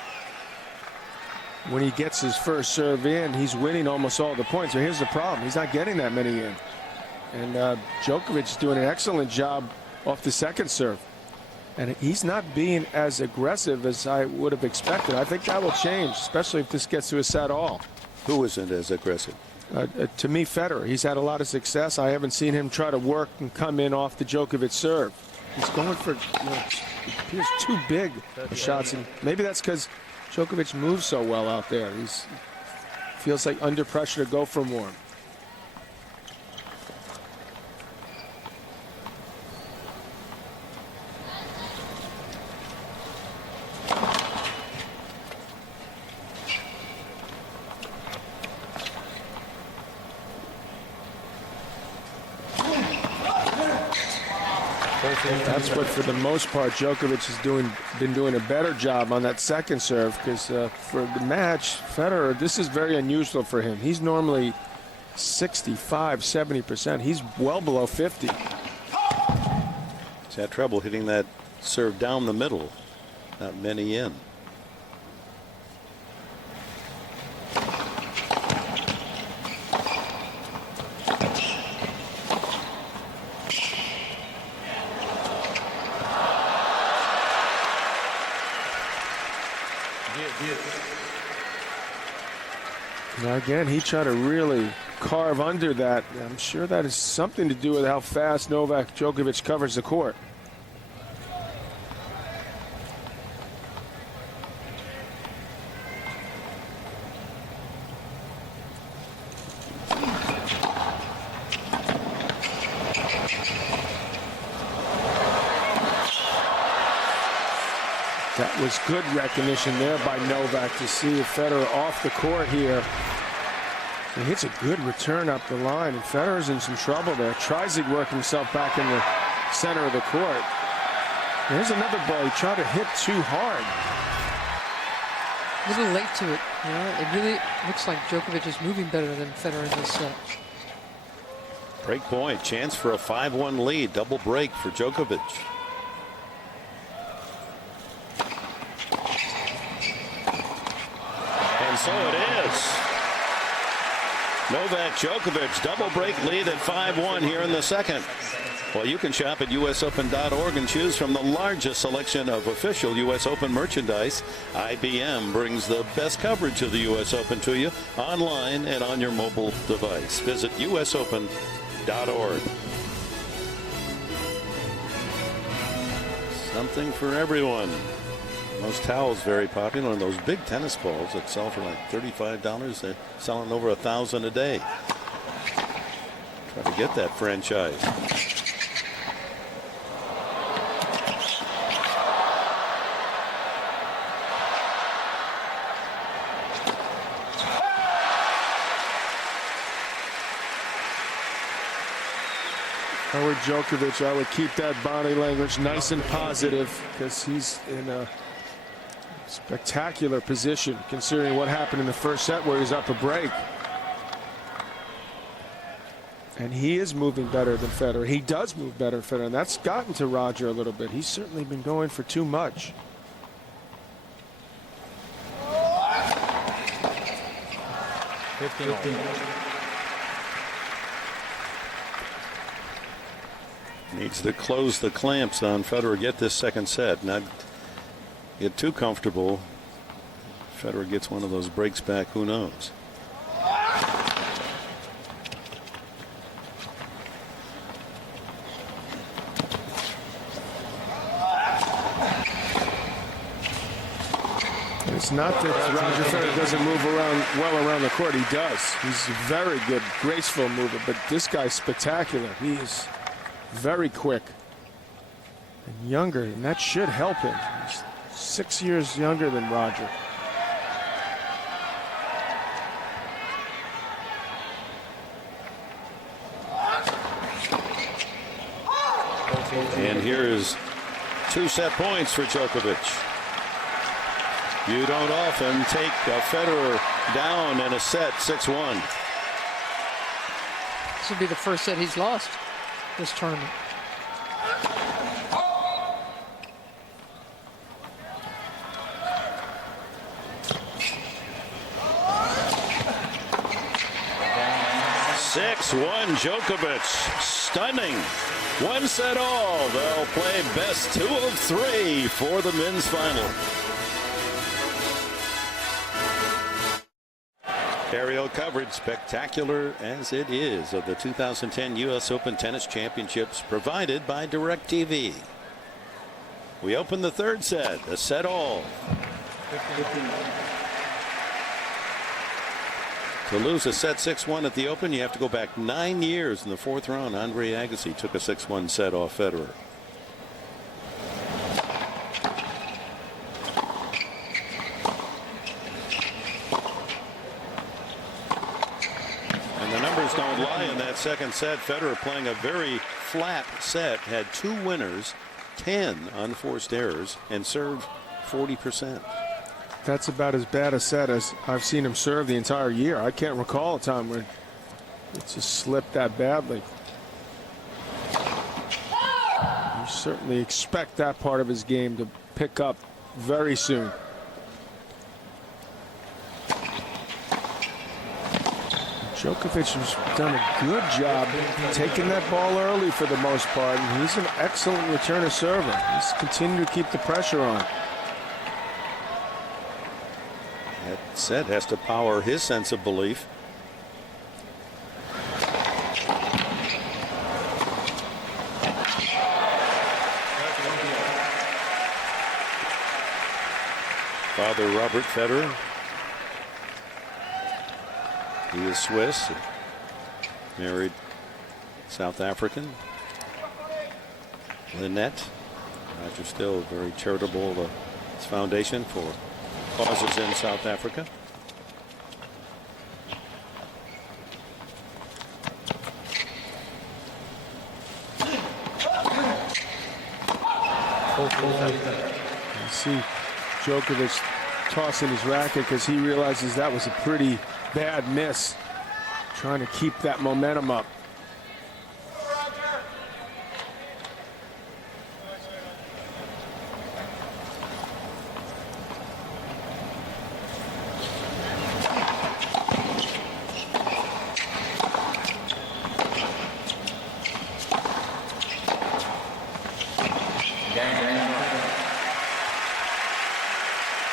when he gets his first serve in, he's winning almost all the points. So here's the problem. He's not getting that many in. And Djokovic is doing an excellent job off the second serve. And he's not being as aggressive as I would have expected. I think that will change, especially if this gets to a set all. Who isn't as aggressive? To me, Federer. He's had a lot of success. I haven't seen him try to work and come in off the Djokovic serve. He's going for, it appears too big shots, and maybe that's because Djokovic moves so well out there. He feels like under pressure to go for more. That's what, for the most part, Djokovic has been doing a better job on that second serve, because for the match, Federer, this is very unusual for him. He's normally 65, 70%. He's well below 50. He's had trouble hitting that serve down the middle, not many in. Now again, he tried to really carve under that. I'm sure that is something to do with how fast Novak Djokovic covers the court. That was good recognition there by Novak to see Federer off the court here. He hits a good return up the line, and Federer's in some trouble there. Tries to work himself back in the center of the court. There's another ball. He tried to hit too hard. A little late to it. You know, it really looks like Djokovic is moving better than Federer in this set. Break point. Chance for a 5-1 lead. Double break for Djokovic. And so it is. Novak Djokovic double break lead at 5-1 here in the second. Well, you can shop at usopen.org and choose from the largest selection of official U.S. Open merchandise. IBM brings the best coverage of the U.S. Open to you online and on your mobile device. Visit usopen.org. Something for everyone. Those towels very popular, and those big tennis balls that sell for like $35. They're selling over 1,000 a day. Try to get that franchise. If I were Djokovic, I would keep that body language nice and positive, because he's in a spectacular position considering what happened in the first set where he was up a break. And he is moving better than Federer. He does move better than Federer, and that's gotten to Roger a little bit. He's certainly been going for too much. Needs to close the clamps on Federer. Get this second set. Not get too comfortable. Federer gets one of those breaks back. Who knows? It's not that Roger Federer doesn't move well around the court. He does. He's a very good, graceful mover. But this guy's spectacular. He is very quick and younger, and that should help him. He's 6 years younger than Roger. And here is 2 set points for Djokovic. You don't often take a Federer down in a set 6-1. This will be the first set he's lost this tournament. Djokovic, stunning. 1 set all. They'll play best 2 of 3 for the men's final. Aerial coverage, spectacular as it is, of the 2010 U.S. Open Tennis Championships, provided by DirecTV. We open the 3rd set, a set all. To lose a set 6-1 at the Open, you have to go back 9 years. In the 4th round, Andre Agassi took a 6-1 set off Federer. And the numbers don't lie in that 2nd set. Federer playing a very flat set, had 2 winners, 10 unforced errors, and served 40%. That's about as bad a set as I've seen him serve the entire year. I can't recall a time when it just slipped that badly. He certainly expect that part of his game to pick up very soon. Djokovic has done a good job taking that ball early for the most part, and he's an excellent returner server. He's continued to keep the pressure on. That set has to power his sense of belief. Father Robert Federer. He is Swiss, married South African. Lynette. Roger still very charitable. His foundation for causes in South Africa. You see Djokovic tossing his racket because he realizes that was a pretty bad miss, trying to keep that momentum up.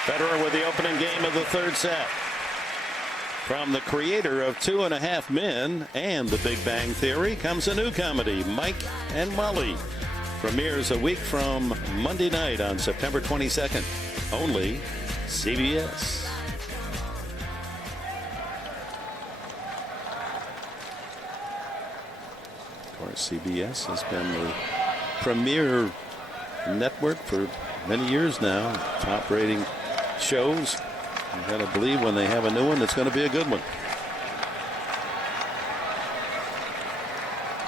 Federer with the opening game of the third set. From the creator of 2.5 Men and The Big Bang Theory comes a new comedy, Mike and Molly. Premieres a week from Monday night on September 22nd. Only CBS. Of course, CBS has been the premier network for many years now. Top rating shows. You got to believe when they have a new one, it's going to be a good one.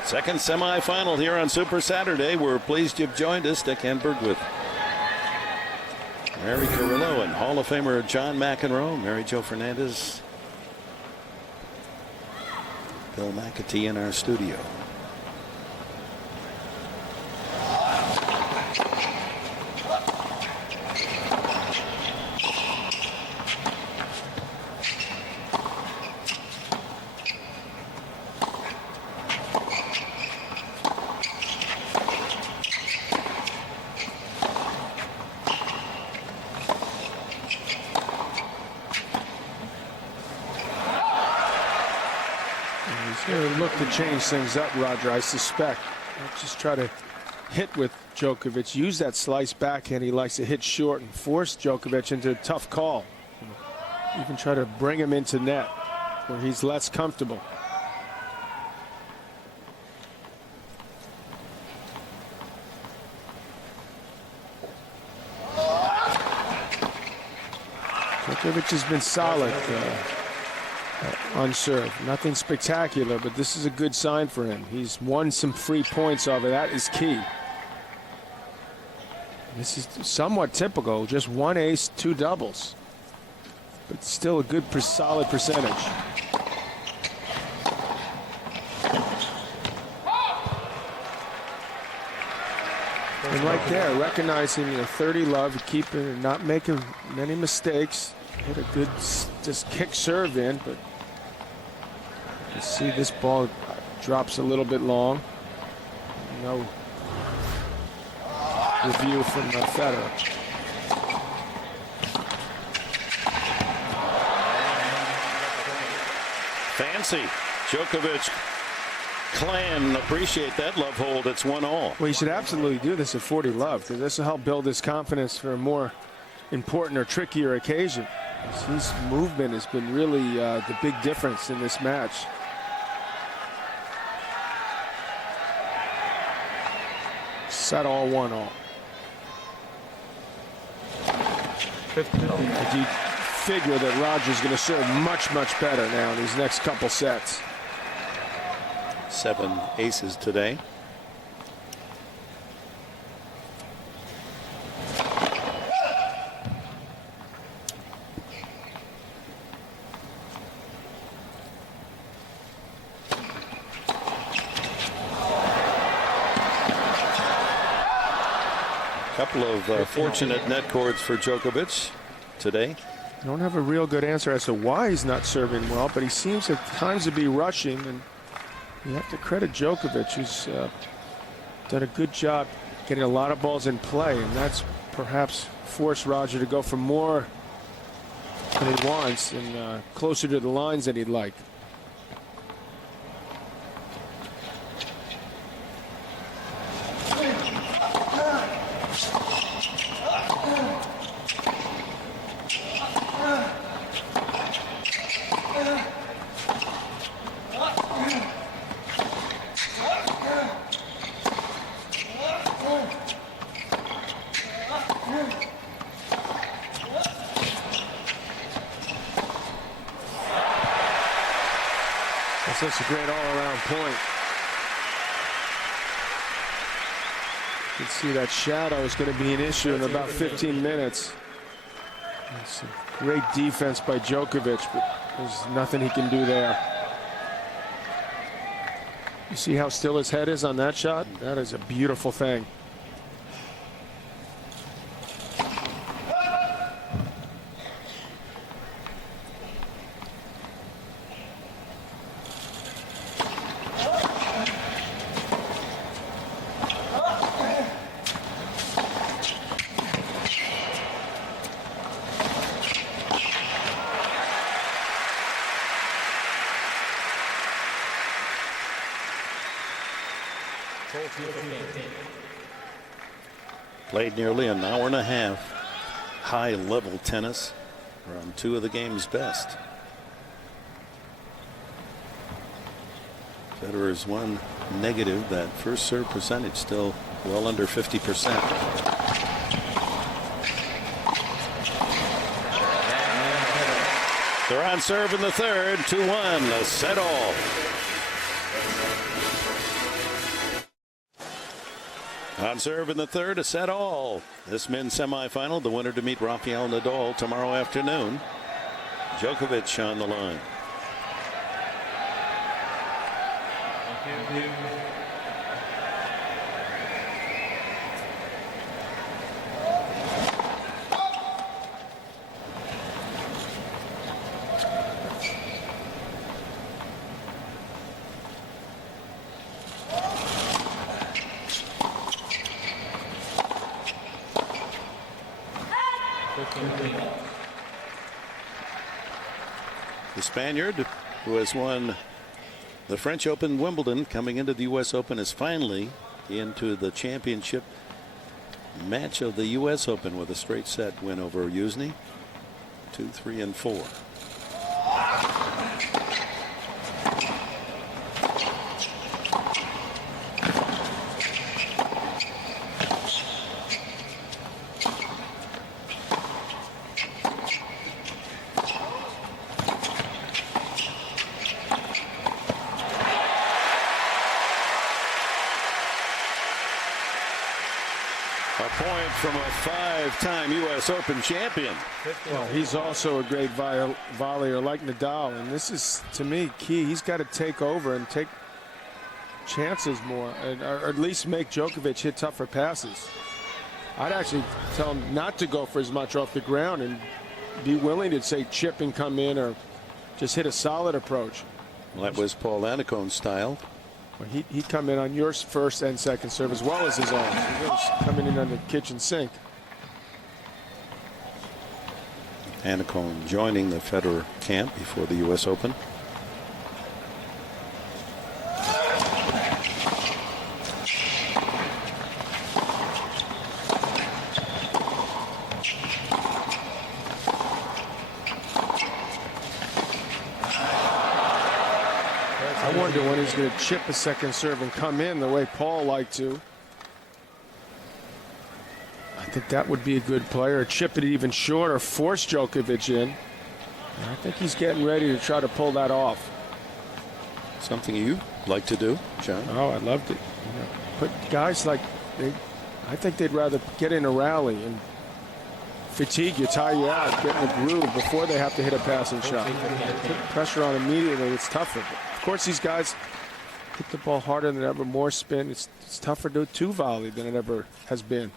Second semifinal here on Super Saturday. We're pleased you've joined us. Dick Enberg with Mary Carrillo and Hall of Famer John McEnroe, Mary Jo Fernandez, Bill McAtee in our studio. He's going to look to change things up, Roger, I suspect. Just try to hit with Djokovic. Use that slice backhand he likes to hit short and force Djokovic into a tough call. Even try to bring him into net where he's less comfortable. Djokovic has been solid on serve. Nothing spectacular, but this is a good sign for him. He's won some free points off it. That is key. This is somewhat typical. Just one ace, two doubles. But still a good, solid percentage. And right there, recognizing the 30 love, keeping, not making many mistakes. Hit a good, just kick serve in, but you see this ball drops a little bit long. No review from Federer. Fancy. Djokovic clan appreciate that love hold. It's 1-1. Well, you should absolutely do this at 40 love, because this will help build his confidence for a more important or trickier occasion. His movement has been really the big difference in this match. Set all 1-1. Do you figure that Roger's going to serve much, much better now in these next couple sets? 7 aces today. Couple of fortunate net cords for Djokovic today. I don't have a real good answer as to why he's not serving well, but he seems at times to be rushing, and you have to credit Djokovic, who's done a good job getting a lot of balls in play, and that's perhaps forced Roger to go for more than he wants and closer to the lines than he'd like. That's a great all-around point. You can see that shadow is going to be an issue in about 15 minutes. It's a great defense by Djokovic, but there's nothing he can do there. You see how still his head is on that shot? That is a beautiful thing. Played nearly an hour and a half. High-level tennis around two of the game's best. Federer's one negative, that first serve percentage still well under 50%. They're on serve in the third, 2-1, a set all. On serve in the third, a set all. This men's semifinal, the winner to meet Rafael Nadal tomorrow afternoon. Djokovic on the line. The Spaniard, who has won the French Open, Wimbledon, coming into the U.S. Open, is finally into the championship match of the U.S. Open with a straight set win over Usny. 2, 3, and 4. From a 5-time U.S. Open champion. Well, he's also a great volleyer like Nadal, and this is, to me, key. He's got to take over and take chances more, or at least make Djokovic hit tougher passes. I'd actually tell him not to go for as much off the ground and be willing to, say, chip and come in or just hit a solid approach. Well, that was Paul Anacone's style. He'd come in on your first and second serve as well as his own. So he was coming in on the kitchen sink. Anacone joining the Federer camp before the U.S. Open. I wonder when he's going to chip a second serve and come in the way Paul liked to. I think that would be a good player. Chip it even shorter, force Djokovic in. And I think he's getting ready to try to pull that off. Something you like to do, John? Oh, I loved it. You know, but guys like, I think they'd rather get in a rally and fatigue you, tire you out, get in a groove before they have to hit a passing shot. Put pressure on immediately, it's tougher. Of course, these guys hit the ball harder than ever, more spin. It's tougher to volley than it ever has been.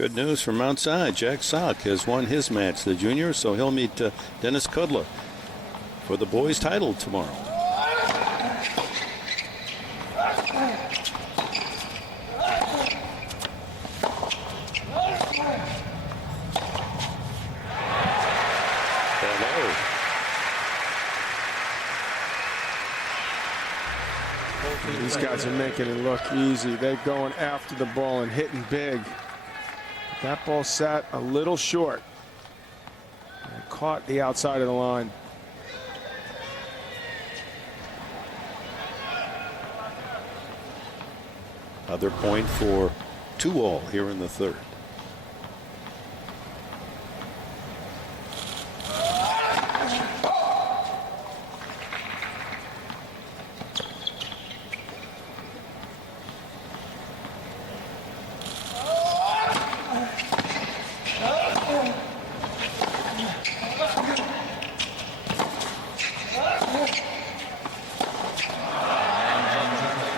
Good news from outside. Jack Sock has won his match, the junior, so he'll meet Dennis Kudla for the boys' title tomorrow. These guys are making it look easy. They're going after the ball and hitting big. That ball sat a little short and caught the outside of the line. Other point for 2-all here in the third.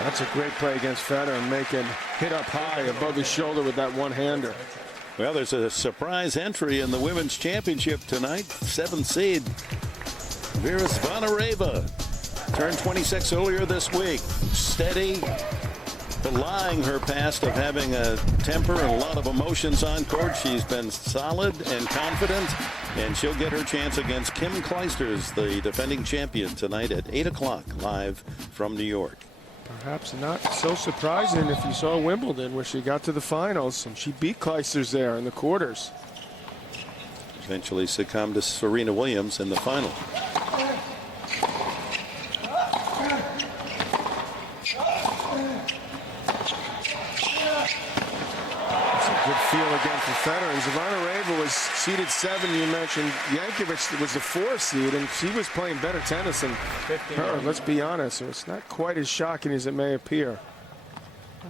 That's a great play against Federer, and making hit up high above his shoulder with that one-hander. Well, there's a surprise entry in the women's championship tonight. 7th seed Vera Zvonareva turned 26 earlier this week. Steady, belying her past of having a temper and a lot of emotions on court. She's been solid and confident, and she'll get her chance against Kim Clijsters, the defending champion, tonight at 8 o'clock live from New York. Perhaps not so surprising if you saw Wimbledon, where she got to the finals and she beat Clijsters there in the quarters. Eventually succumbed to Serena Williams in the final. Good feel again for Federer. Zvonareva was seeded 7. You mentioned Djokovic was the 4th seed, and she was playing better tennis than her. Let's be honest. So it's not quite as shocking as it may appear.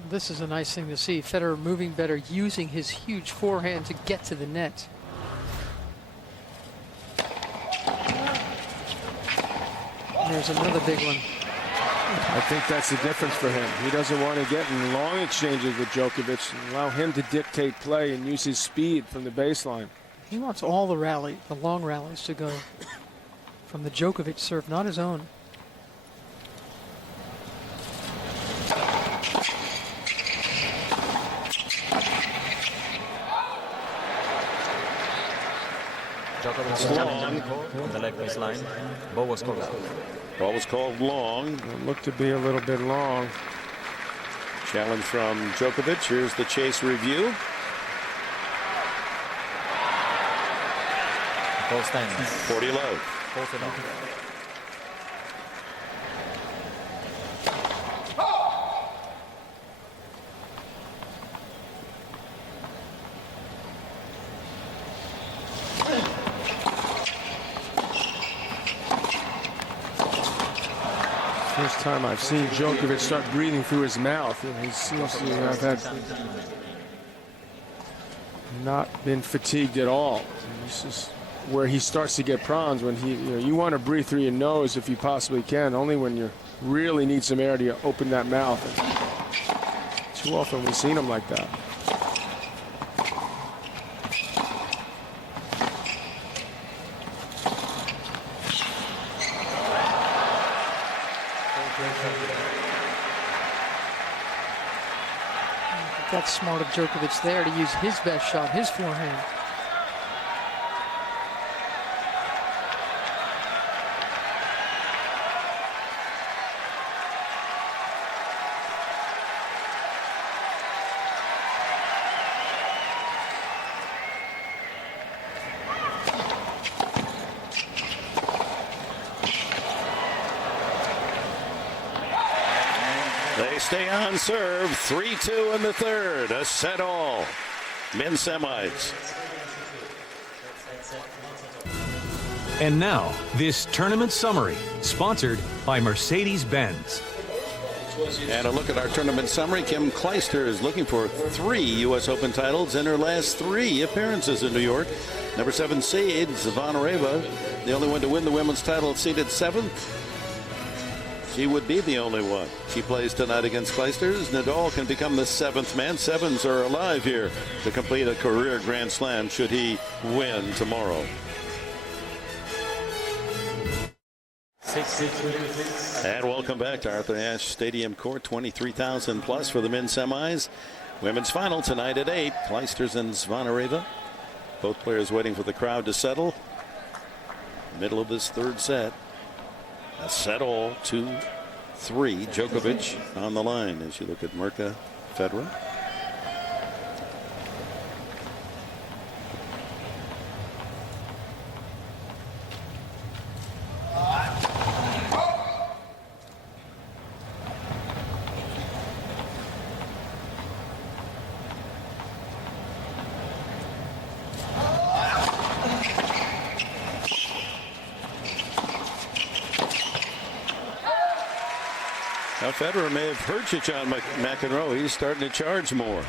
This is a nice thing to see. Federer moving better, using his huge forehand to get to the net. And there's another big one. I think that's the difference for him. He doesn't want to get in long exchanges with Djokovic and allow him to dictate play and use his speed from the baseline. He wants all the long rallies to go from the Djokovic serve, not his own. Djokovic challenging on the leg baseline. Ball was called out. Ball was called long. It looked to be a little bit long. Challenge from Djokovic. Here's the chase review. Ball stands. 40 low. Fourth it off. First time I've seen Djokovic start breathing through his mouth. And he seems to have had not been fatigued at all. And this is where he starts to get problems when you want to breathe through your nose if you possibly can, only when you really need some air to open that mouth. And too often we've seen him like that. That's smart of Djokovic there to use his best shot, his forehand. They stay on serve. 3-2 in the third. A set all. Men's semis. And now, this tournament summary, sponsored by Mercedes-Benz. And a look at our tournament summary. Kim Clijsters is looking for 3 U.S. Open titles in her last 3 appearances in New York. Number 7 seed, Zvonareva, the only one to win the women's title, seeded 7th. She would be the only one. She plays tonight against Clijsters. Nadal can become the 7th man. 7s are alive here to complete a career Grand Slam should he win tomorrow. And welcome back to Arthur Ashe Stadium Court. 23,000 plus for the men's semis. Women's final tonight at 8. Clijsters and Zvonareva. Both players waiting for the crowd to settle. Middle of this third set. A set all 2-3. Djokovic on the line as you look at Mirka, Federer. Now Federer may have hurt you, John McEnroe. He's starting to charge more.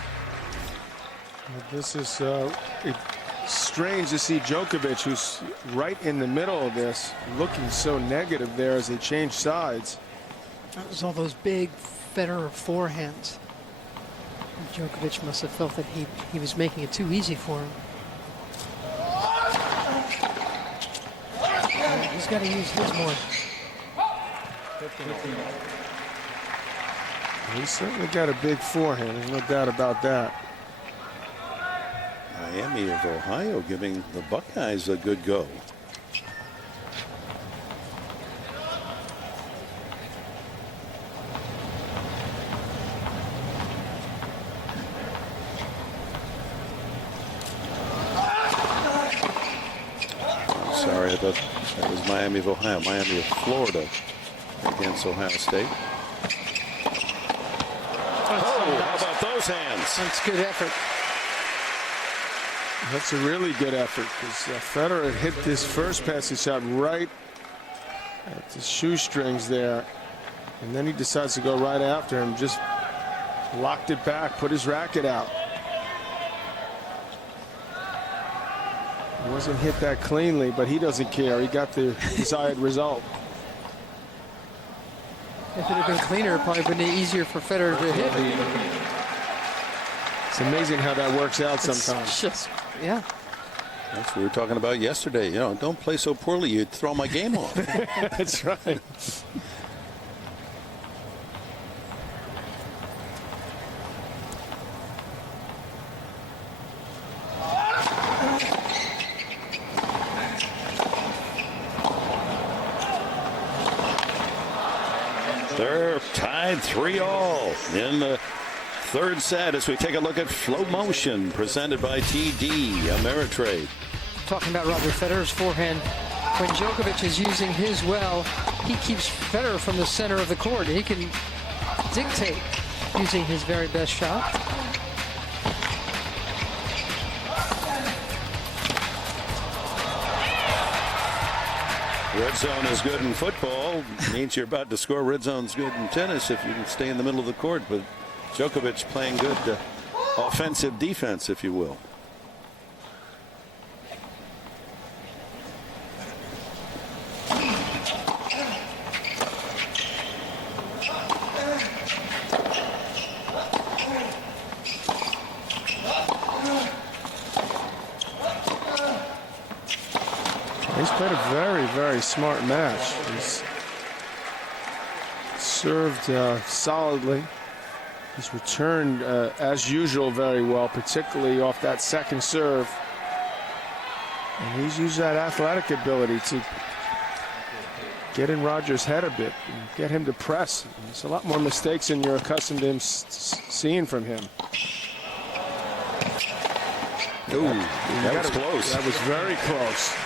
This is strange to see Djokovic, who's right in the middle of this, looking so negative there as they change sides. That was all those big Federer forehands. Djokovic must have felt that he was making it too easy for him. He's got to use his more. He's certainly got a big forehand. There's no doubt about that. Miami of Ohio giving the Buckeyes a good go. Sorry, I thought that was Miami of Ohio. Miami of Florida against Ohio State. Oh, how about those hands? That's good effort. That's a really good effort because Federer had hit this first passing shot right at the shoestrings there, and then he decides to go right after him, just locked it back, put his racket out. He wasn't hit that cleanly, but he doesn't care. He got the desired result. If it had been cleaner, it probably would have been easier for Federer to hit. It's amazing how that works out sometimes. It's just, yeah. That's what we were talking about yesterday. You know, don't play so poorly, you'd throw my game off. That's right. They're tied 3-3 in the third set as we take a look at Flow Motion presented by TD Ameritrade. Talking about Roger Federer's forehand, when Djokovic is using his well, he keeps Federer from the center of the court. He can dictate using his very best shot. Red zone is good in football. Means you're about to score. Red zone's good in tennis if you can stay in the middle of the court. But Djokovic playing good offensive defense, if you will. He's played a very, very smart match. He's served solidly. He's returned, as usual, very well, particularly off that second serve. And he's used that athletic ability to get in Roger's head a bit and get him to press. There's a lot more mistakes than you're accustomed to him seeing from him. Ooh, that was close. That was very close.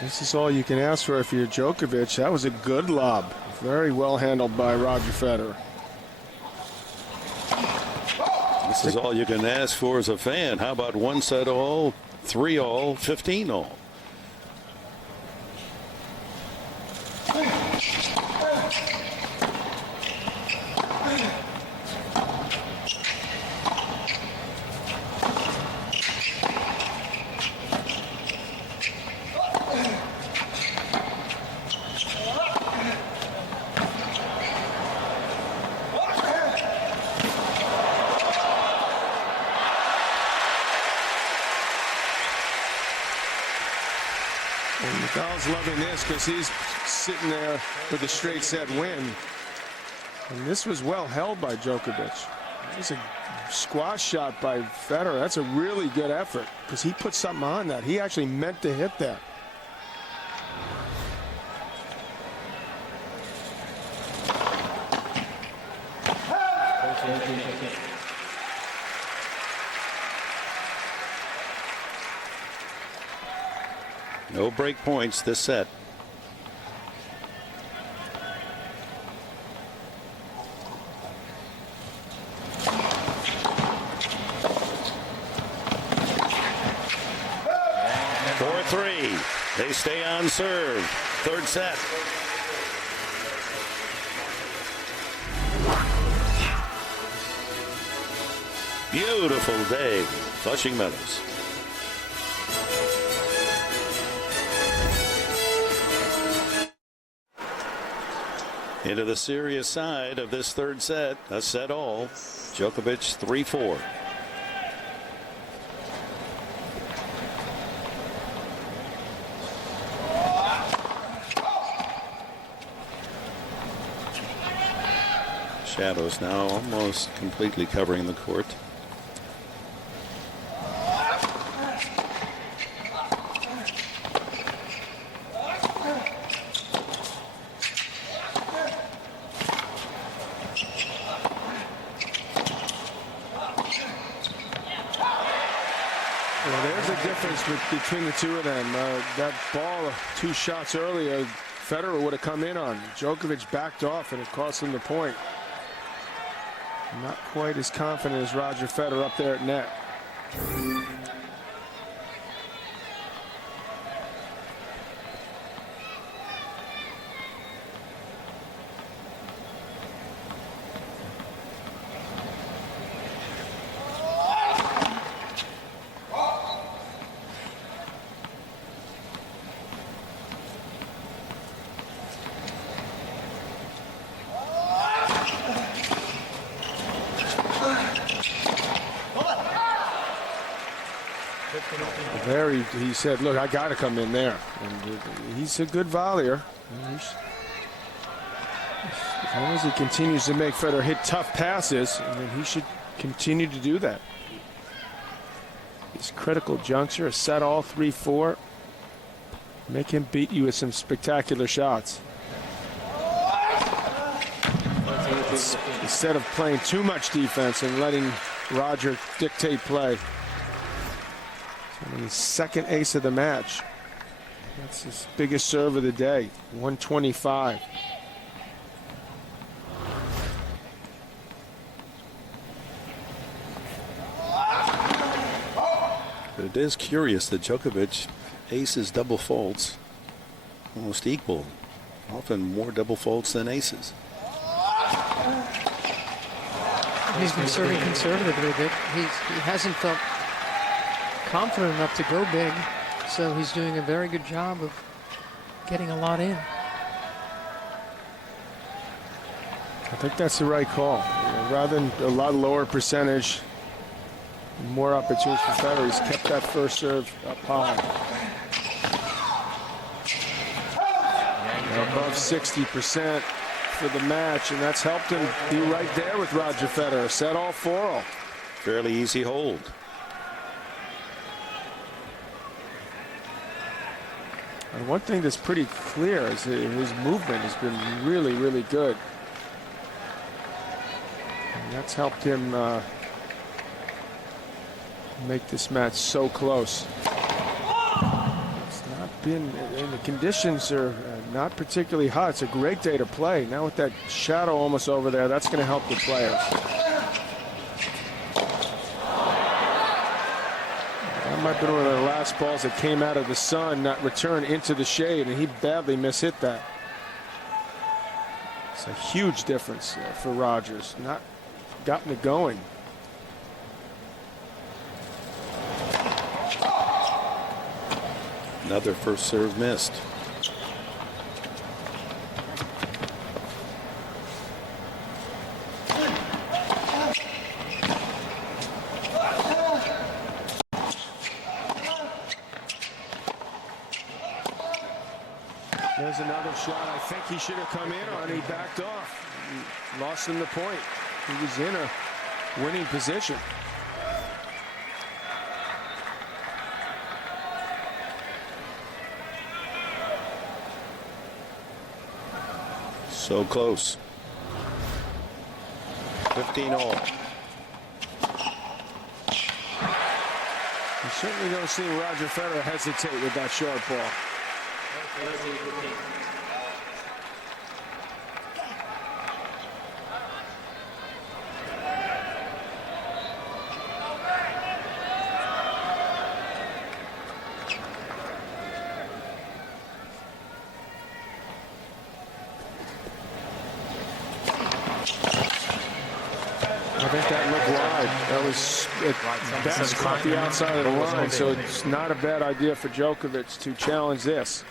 This is all you can ask for if you're Djokovic. That was a good lob. Very well handled by Roger Federer. This is all you can ask for as a fan. How about 1-set-all, 3-all, 15-all? And Nadal's loving this because he's sitting there with a straight set win. And this was well held by Djokovic. It was a squash shot by Federer. That's a really good effort because he put something on that. He actually meant to hit that. No break points this set. They stay on serve. Third set. Beautiful day, Flushing Meadows. Into the serious side of this third set, a set all. Djokovic 3-4. Shadows now almost completely covering the court. Well, there's a difference between the two of them. That ball 2 shots earlier, Federer would have come in on. Djokovic backed off and it cost him the point. Not quite as confident as Roger Federer up there at net. He said, look, I got to come in there. And he's a good volleyer. As long as he continues to make Federer hit tough passes, he should continue to do that. This critical juncture, a set all 3-4. Make him beat you with some spectacular shots. Instead of playing too much defense and letting Roger dictate play. His second ace of the match. That's his biggest serve of the day, 125. But it is curious that Djokovic aces double faults almost equal. Often more double faults than aces. He's been serving conservatively a bit. He hasn't felt confident enough to go big, so he's doing a very good job of getting a lot in. I think that's the right call. Rather than a lot lower percentage, more opportunities for Federer. He's kept that first serve up high. Above 60% for the match, and that's helped him be right there with Roger Federer. Set all 4-all. Fairly easy hold. And one thing that's pretty clear is that his movement has been really, really good. And that's helped him make this match so close. It's not been, and the conditions are not particularly hot. It's a great day to play. Now with that shadow almost over there, that's going to help the players. That might have been one of the last balls that came out of the sun, not return into the shade, and he badly mishit that. It's a huge difference for Rogers. Not gotten it going. Another first serve missed. There's another shot I think he should have come in on. He backed off. He lost him the point. He was in a winning position. So close. 15-all. You certainly don't see Roger Federer hesitate with that short ball. I think that looked wide. That was at best caught the outside of the line, so it's not a bad idea for Djokovic to challenge this.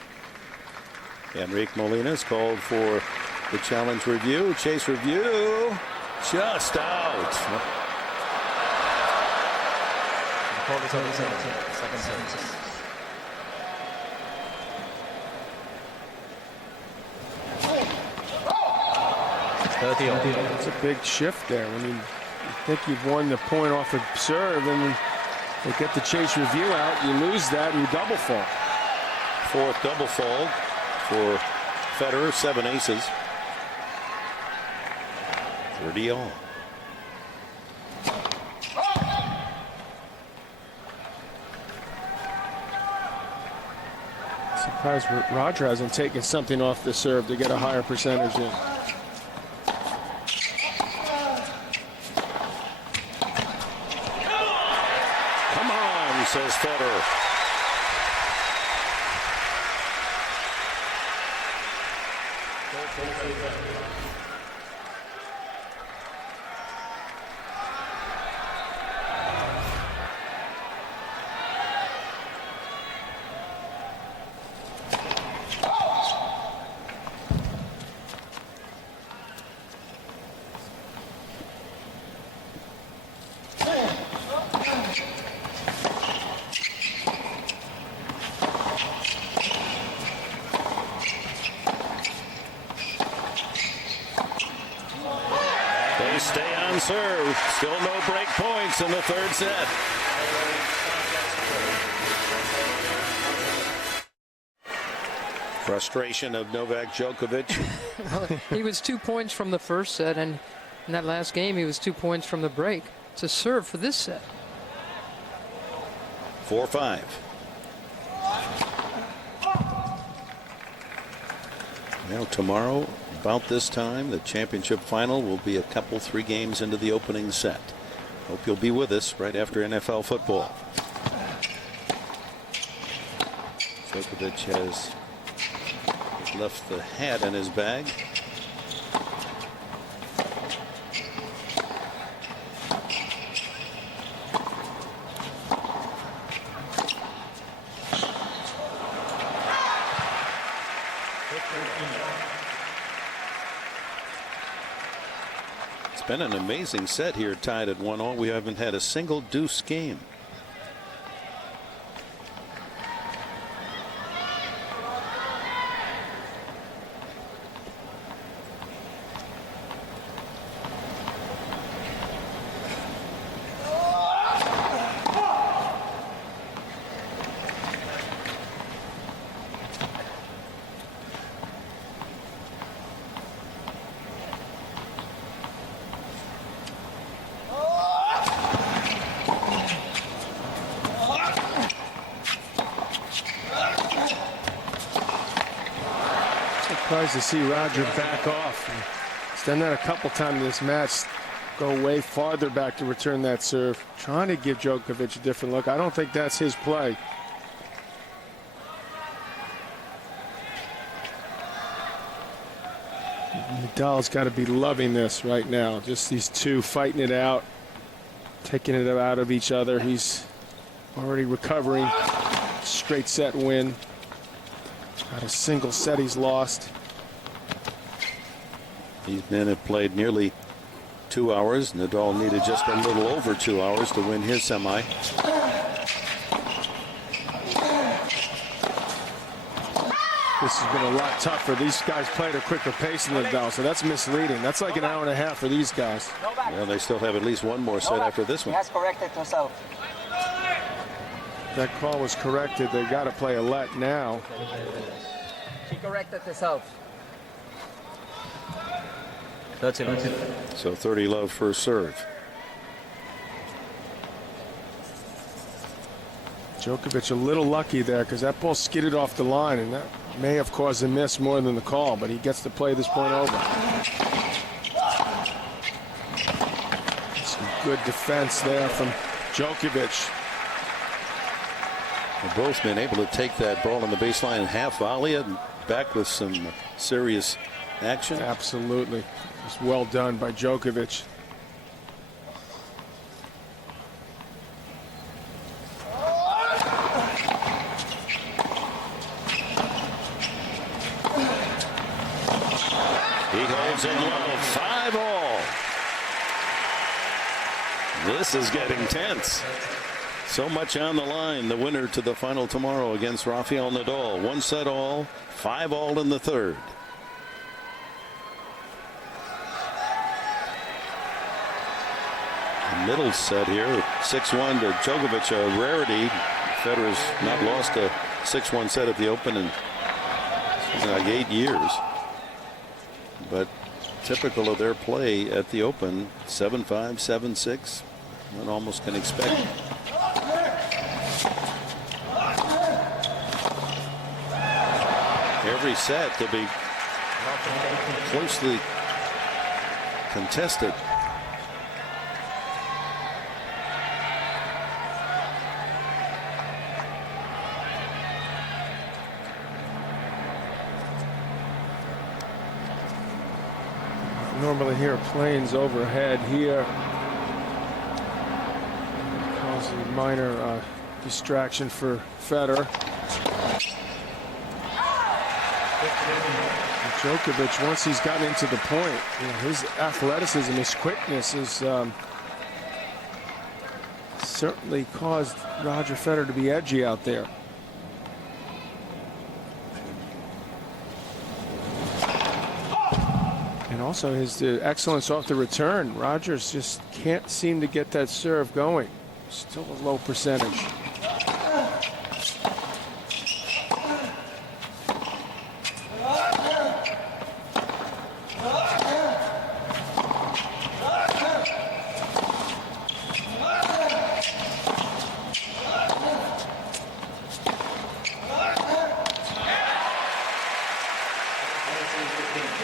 Enrique Molina's called for the challenge review. Chase review. Just out. Second service. It's a big shift there. When you think you've won the point off of serve and they get the chase review out, you lose that and you double fall. Fourth double fall for Federer. 7 aces. 30-all. Surprised Roger hasn't taken something off the serve to get a higher percentage in. Come on, says Federer. They stay on serve. Still no break points in the third set. Frustration of Novak Djokovic. He was 2 points from the first set, and in that last game, he was 2 points from the break to serve for this set. 4-5. Now tomorrow, about this time, the championship final will be a couple, 3 games into the opening set. Hope you'll be with us right after NFL football. Djokovic has left the hat in his bag. It's been an amazing set here, tied at 1-1. We haven't had a single deuce game. Surprised to see Roger back off. He's done that a couple times in this match. Go way farther back to return that serve. Trying to give Djokovic a different look. I don't think that's his play. Nadal's got to be loving this right now. Just these two fighting it out, taking it out of each other. He's already recovering. Straight set win. Not a single set he's lost. These men have played nearly 2 hours. Nadal needed just a little over 2 hours to win his semi. This has been a lot tougher. These guys play at a quicker pace than Nadal, so that's misleading. That's like an hour and a half for these guys. Well, they still have at least one more set after this one. He has corrected himself. That call was corrected. They got to play a let now. He corrected himself. 30 love. So 30 love first serve. Djokovic a little lucky there because that ball skidded off the line, and that may have caused a miss more than the call, but he gets to play this point over. Some good defense there from Djokovic. They've both been able to take that ball on the baseline and half volley it and back with some serious action. Absolutely. It's well done by Djokovic. He holds in low, 5-all. This is getting tense. So much on the line. The winner to the final tomorrow against Rafael Nadal. 1 set all, 5-all in the third. The middle set here, 6-1 to Djokovic, a rarity. Federer's not lost a 6-1 set at the Open in like 8 years. But typical of their play at the Open, 7-5, 7-6. One almost can expect. Every set to be closely contested. Normally hear planes overhead here. Causes a minor distraction for Federer. Djokovic, once he's gotten into the point, his athleticism, his quickness is certainly caused Roger Federer to be edgy out there. And also his excellence off the return. Rogers just can't seem to get that serve going. Still a low percentage.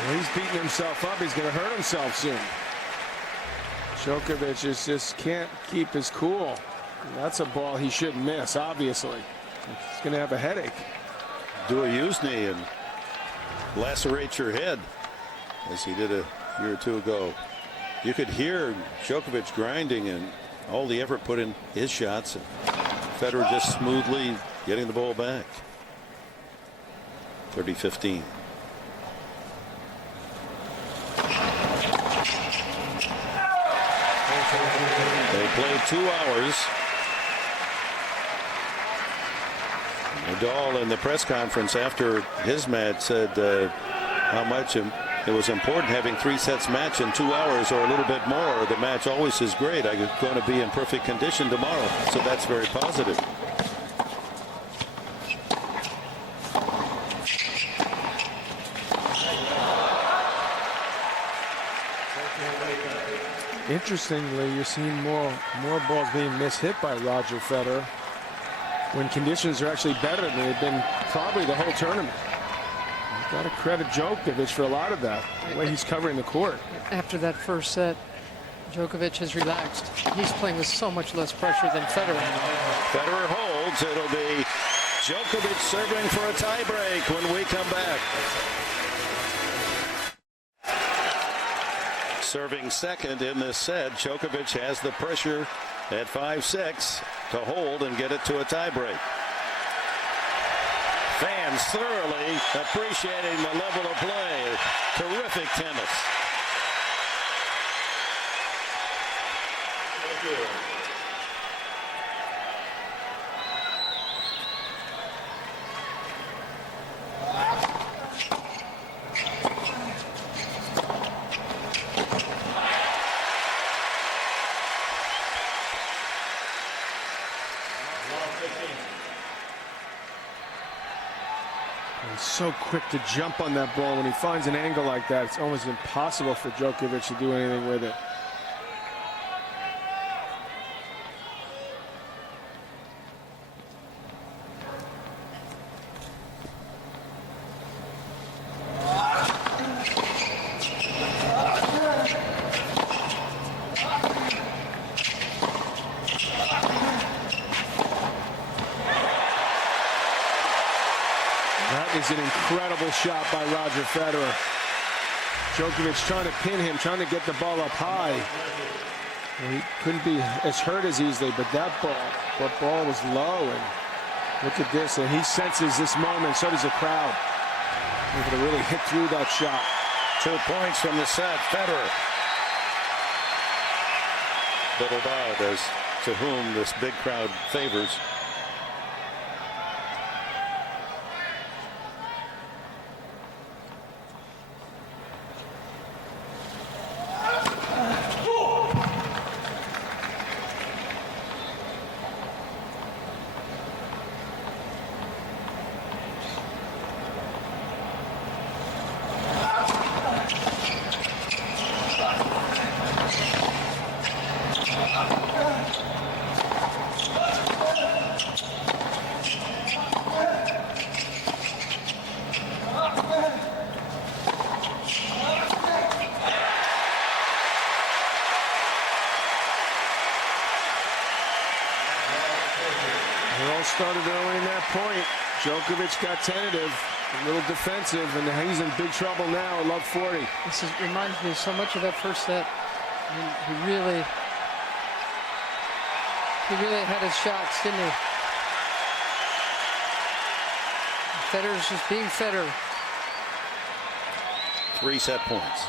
He's beating himself up. He's going to hurt himself soon. Djokovic just can't keep his cool. That's a ball he shouldn't miss, obviously. He's going to have a headache. Do a use knee and lacerate your head, as he did a year or two ago. You could hear Djokovic grinding and all the effort put in his shots, and Federer just smoothly getting the ball back. 30-15. They played 2 hours. Nadal in the press conference after his match said how much it was important having 3 sets match in 2 hours or a little bit more. The match always is great. I'm going to be in perfect condition tomorrow, so that's very positive. Interestingly, you're seeing more balls being mishit by Roger Federer when conditions are actually better than they've been probably the whole tournament. You've got to credit Djokovic for a lot of that, the way he's covering the court. After that first set, Djokovic has relaxed. He's playing with so much less pressure than Federer. Federer holds. It'll be Djokovic serving for a tiebreak when we come back. Serving second in this set, Djokovic has the pressure at 5-6 to hold and get it to a tiebreak. Fans thoroughly appreciating the level of play. Terrific tennis. He's so quick to jump on that ball. When he finds an angle like that, it's almost impossible for Djokovic to do anything with it. That is an incredible shot by Roger Federer. Djokovic trying to pin him, trying to get the ball up high. And he couldn't be as hurt as easily, but that ball was low. And look at this, and he senses this moment. So does the crowd. Able to really hit through that shot. 2 points from the set. Federer. Little doubt as to whom this big crowd favors. It all started early in that point. Djokovic got tentative, a little defensive, and he's in big trouble now at love 40. This reminds me so much of that first set. I mean, he really had his shots, didn't he? Federer's just being Federer. 3 set points.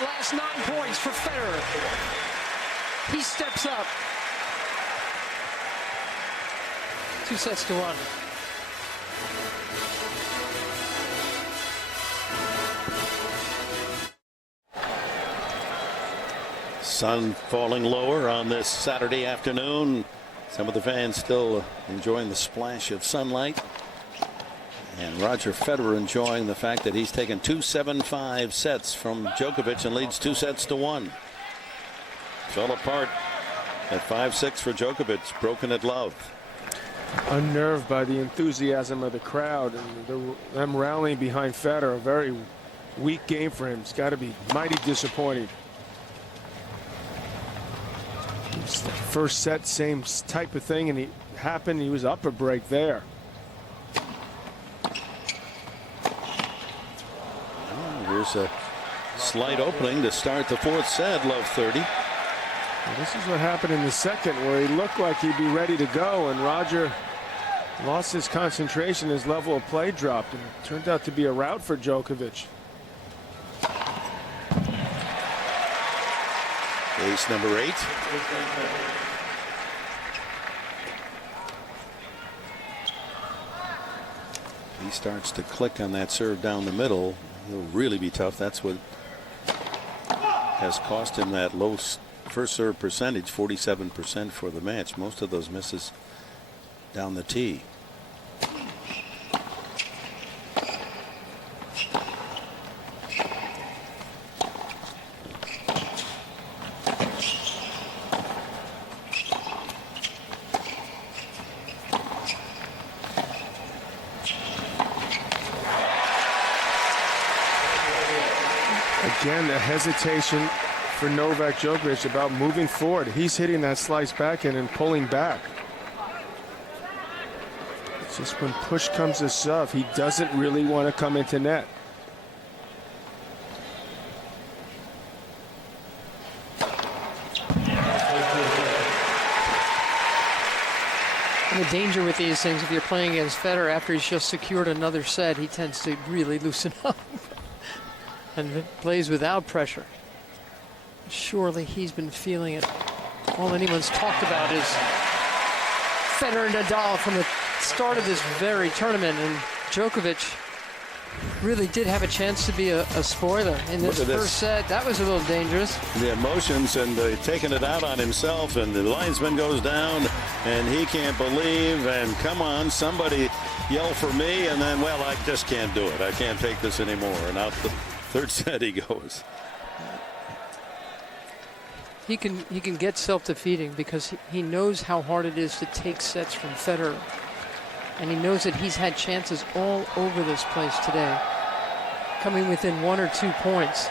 Last 9 points for Federer. He steps up. 2-1. Sun falling lower on this Saturday afternoon. Some of the fans still enjoying the splash of sunlight. And Roger Federer enjoying the fact that he's taken 2 7-5 sets from Djokovic and leads 2-1. Fell apart at 5-6 for Djokovic, broken at love. Unnerved by the enthusiasm of the crowd and them rallying behind Federer. A very weak game for him. It's got to be mighty disappointing. It's the first set, same type of thing, and it happened. He was up a break there. Here's a slight opening to start the 4th set, love 30. Well, this is what happened in the second, where he looked like he'd be ready to go, and Roger lost his concentration. His level of play dropped, and it turned out to be a rout for Djokovic. Ace number 8. He starts to click on that serve down the middle. He'll really be tough. That's what has cost him that low first serve percentage, 47% for the match. Most of those misses down the tee. Again, the hesitation for Novak Djokovic about moving forward. He's hitting that slice backhand and pulling back. It's just when push comes to shove, he doesn't really want to come into net. The danger with these things, if you're playing against Federer after he's just secured another set, he tends to really loosen up and plays without pressure. Surely he's been feeling it. All anyone's talked about is Federer and Nadal from the start of this very tournament, and Djokovic really did have a chance to be a spoiler in this first set. That was a little dangerous. The emotions and taking it out on himself, and the linesman goes down and he can't believe, and come on, somebody yell for me, and then, well, I just can't do it. I can't take this anymore. And out the third set he goes. He can get self-defeating because he knows how hard it is to take sets from Federer. And he knows that he's had chances all over this place today, coming within 1 or 2 points.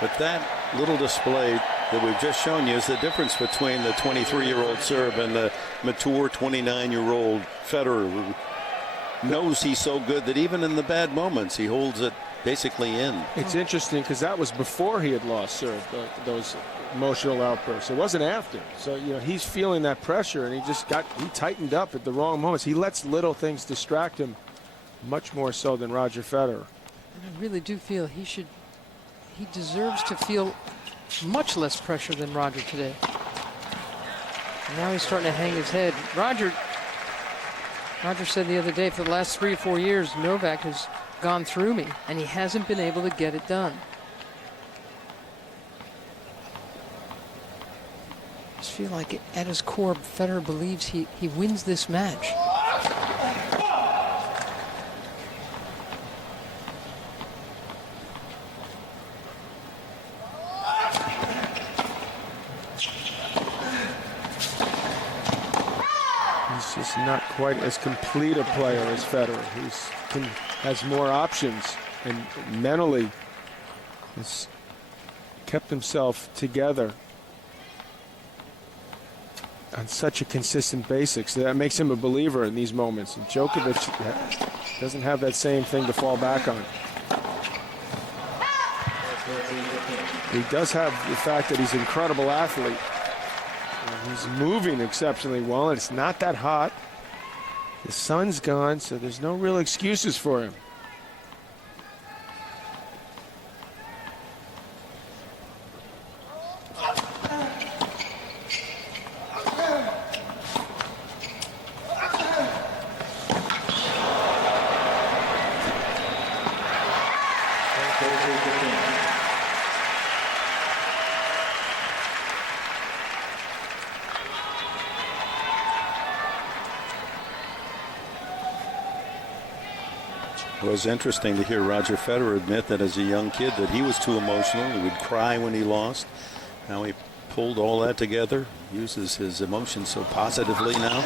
But that little display that we've just shown you is the difference between the 23-year-old Serb and the mature 29-year-old Federer, who knows he's so good that even in the bad moments he holds it basically in. It's interesting because that was before he had lost serve, those emotional outbursts. It wasn't after. So, you know, he's feeling that pressure, and he tightened up at the wrong moments. He lets little things distract him much more so than Roger Federer. And I really do feel he deserves to feel much less pressure than Roger today. And now he's starting to hang his head. Roger said the other day, for the last 3 or 4 years, Novak has gone through me, and he hasn't been able to get it done. I just feel like at his core, Federer believes he wins this match. He's just not quite as complete a player as Federer. Has more options, and mentally has kept himself together on such a consistent basis. So that makes him a believer in these moments. And Djokovic doesn't have that same thing to fall back on. He does have the fact that he's an incredible athlete. And he's moving exceptionally well, and it's not that hot. The sun's gone, so there's no real excuses for him. It was interesting to hear Roger Federer admit that as a young kid that he was too emotional. He would cry when he lost. How he pulled all that together, uses his emotions so positively now.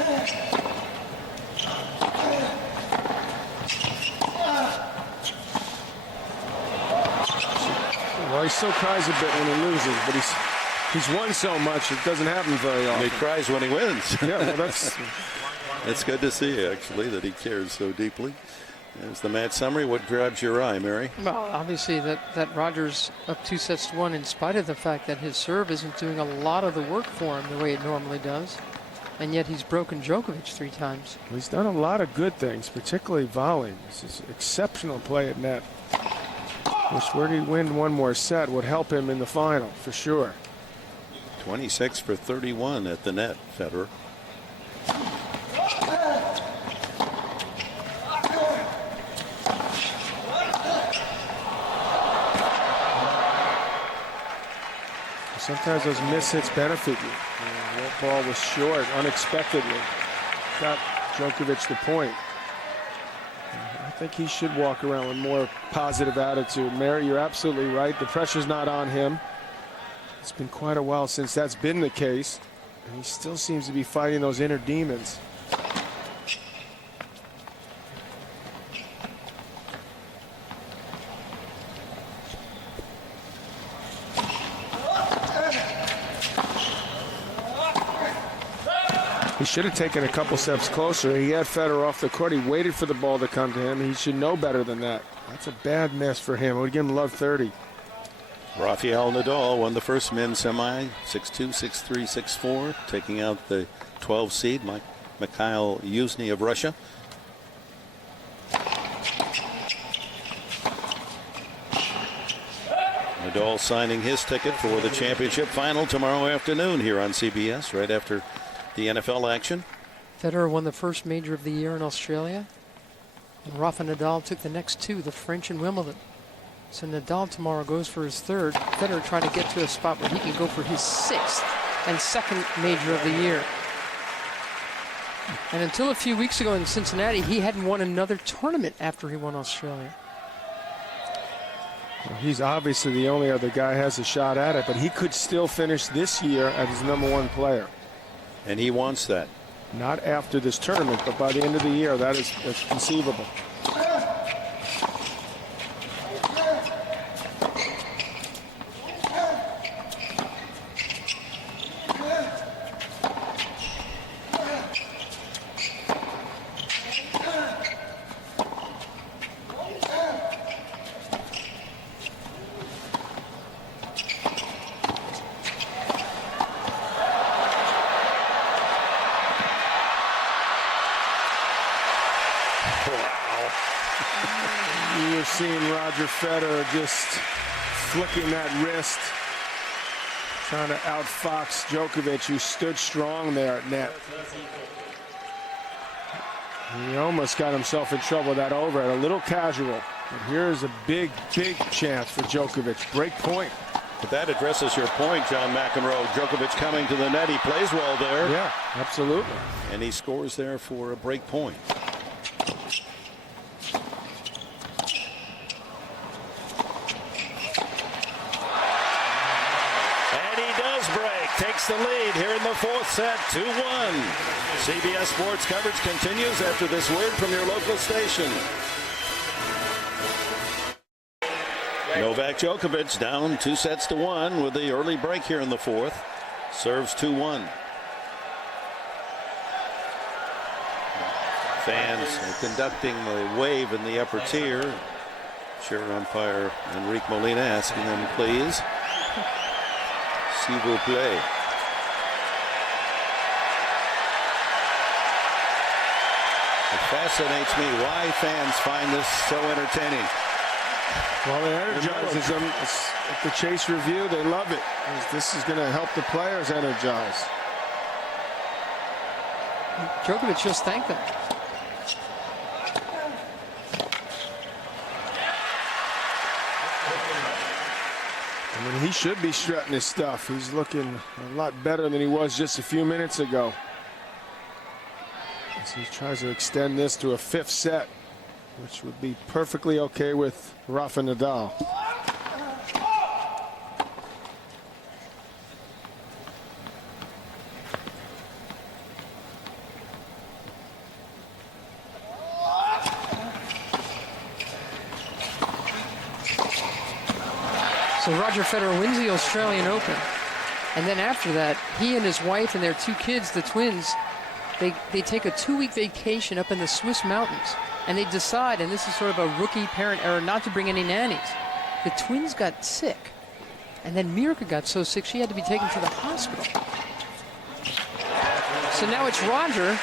Well, he still cries a bit when he loses, but he's won so much it doesn't happen very often. He cries when he wins. Yeah, well, that's it's good to see, actually, that he cares so deeply. There's the match summary. What grabs your eye, Mary? Well, obviously that Roger's up 2-1 in spite of the fact that his serve isn't doing a lot of the work for him the way it normally does. And yet he's broken Djokovic 3 times. He's done a lot of good things, particularly volleying. This is exceptional play at net. Which, were he win one more set, would help him in the final, for sure. 26 for 31 at the net, Federer. Sometimes those mishits benefit you. That ball was short unexpectedly. Got Djokovic the point. I think he should walk around with more positive attitude. Mary, you're absolutely right. The pressure's not on him. It's been quite a while since that's been the case. And he still seems to be fighting those inner demons. He should have taken a couple steps closer. He had Federer off the court. He waited for the ball to come to him. He should know better than that. That's a bad miss for him. I would give him love 30. Rafael Nadal won the first men's semi, 6-2, 6-3, 6-4, taking out the 12 seed, Mikhail Yuzny of Russia. Nadal signing his ticket for the championship final tomorrow afternoon here on CBS, right after the NFL action. Federer won the first major of the year in Australia. And Rafa Nadal took the next two, the French and Wimbledon. So Nadal tomorrow goes for his third. Federer trying to get to a spot where he can go for his sixth and second major of the year. And until a few weeks ago in Cincinnati, he hadn't won another tournament after he won Australia. Well, he's obviously the only other guy who has a shot at it, but he could still finish this year as his #1 player. And he wants that. Not after this tournament, but by the end of the year, that's conceivable. You're seeing Roger Federer just flicking that wrist, trying to outfox Djokovic, who stood strong there at net. He almost got himself in trouble with that overhead, a little casual. But here's a big, big chance for Djokovic. Break point. But that addresses your point, John McEnroe. Djokovic coming to the net. He plays well there. Yeah, absolutely. And he scores there for a break point. Takes the lead here in the fourth set, 2-1. CBS Sports coverage continues after this word from your local station. Novak Djokovic down 2-1 with the early break here in the fourth. Serves 2-1. Fans are conducting the wave in the upper tier. Chair umpire Enrique Molina asking them, please. S'il vous plaît. It fascinates me why fans find this so entertaining. Well, it energizes them. At the Chase Review, they love it. This is going to help the players energize. Djokovic just thanked them. I mean, he should be strutting his stuff. He's looking a lot better than he was just a few minutes ago. As he tries to extend this to a fifth set, which would be perfectly okay with Rafa Nadal. So Roger Federer wins the Australian Open. And then after that, he and his wife and their two kids, the twins, they take a 2-week vacation up in the Swiss mountains. And they decide, and this is sort of a rookie parent error, not to bring any nannies. The twins got sick. And then Mirka got so sick she had to be taken to the hospital. So now it's Roger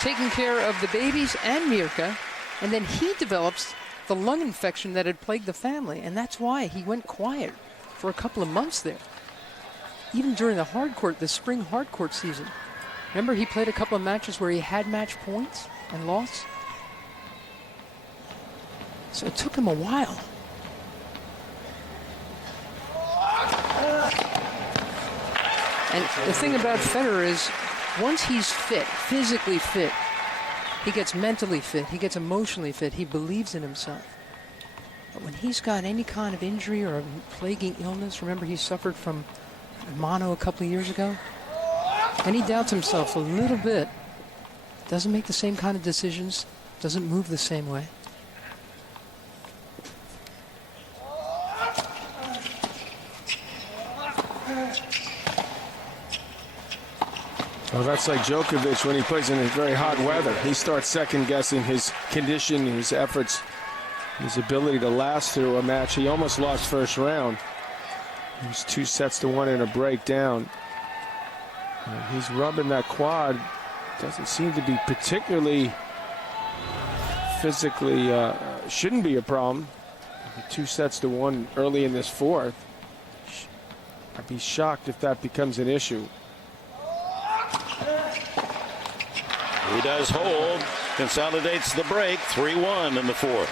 taking care of the babies and Mirka. And then he develops the lung infection that had plagued the family, and that's why he went quiet for a couple of months there. Even during the spring hardcourt season. Remember, he played a couple of matches where he had match points and lost? So it took him a while. And the thing about Federer is, once he's fit, physically fit, he gets mentally fit, he gets emotionally fit, he believes in himself. But when he's got any kind of injury or a plaguing illness, remember he suffered from mono a couple of years ago, and he doubts himself a little bit, doesn't make the same kind of decisions, doesn't move the same way. Well, that's like Djokovic when he plays in very hot weather. He starts second-guessing his condition, his efforts, his ability to last through a match. He almost lost first round. He was 2-1 in a breakdown. He's rubbing that quad doesn't seem to be particularly physically, shouldn't be a problem. 2-1 early in this fourth. I'd be shocked if that becomes an issue. He does hold, consolidates the break, 3-1 in the fourth.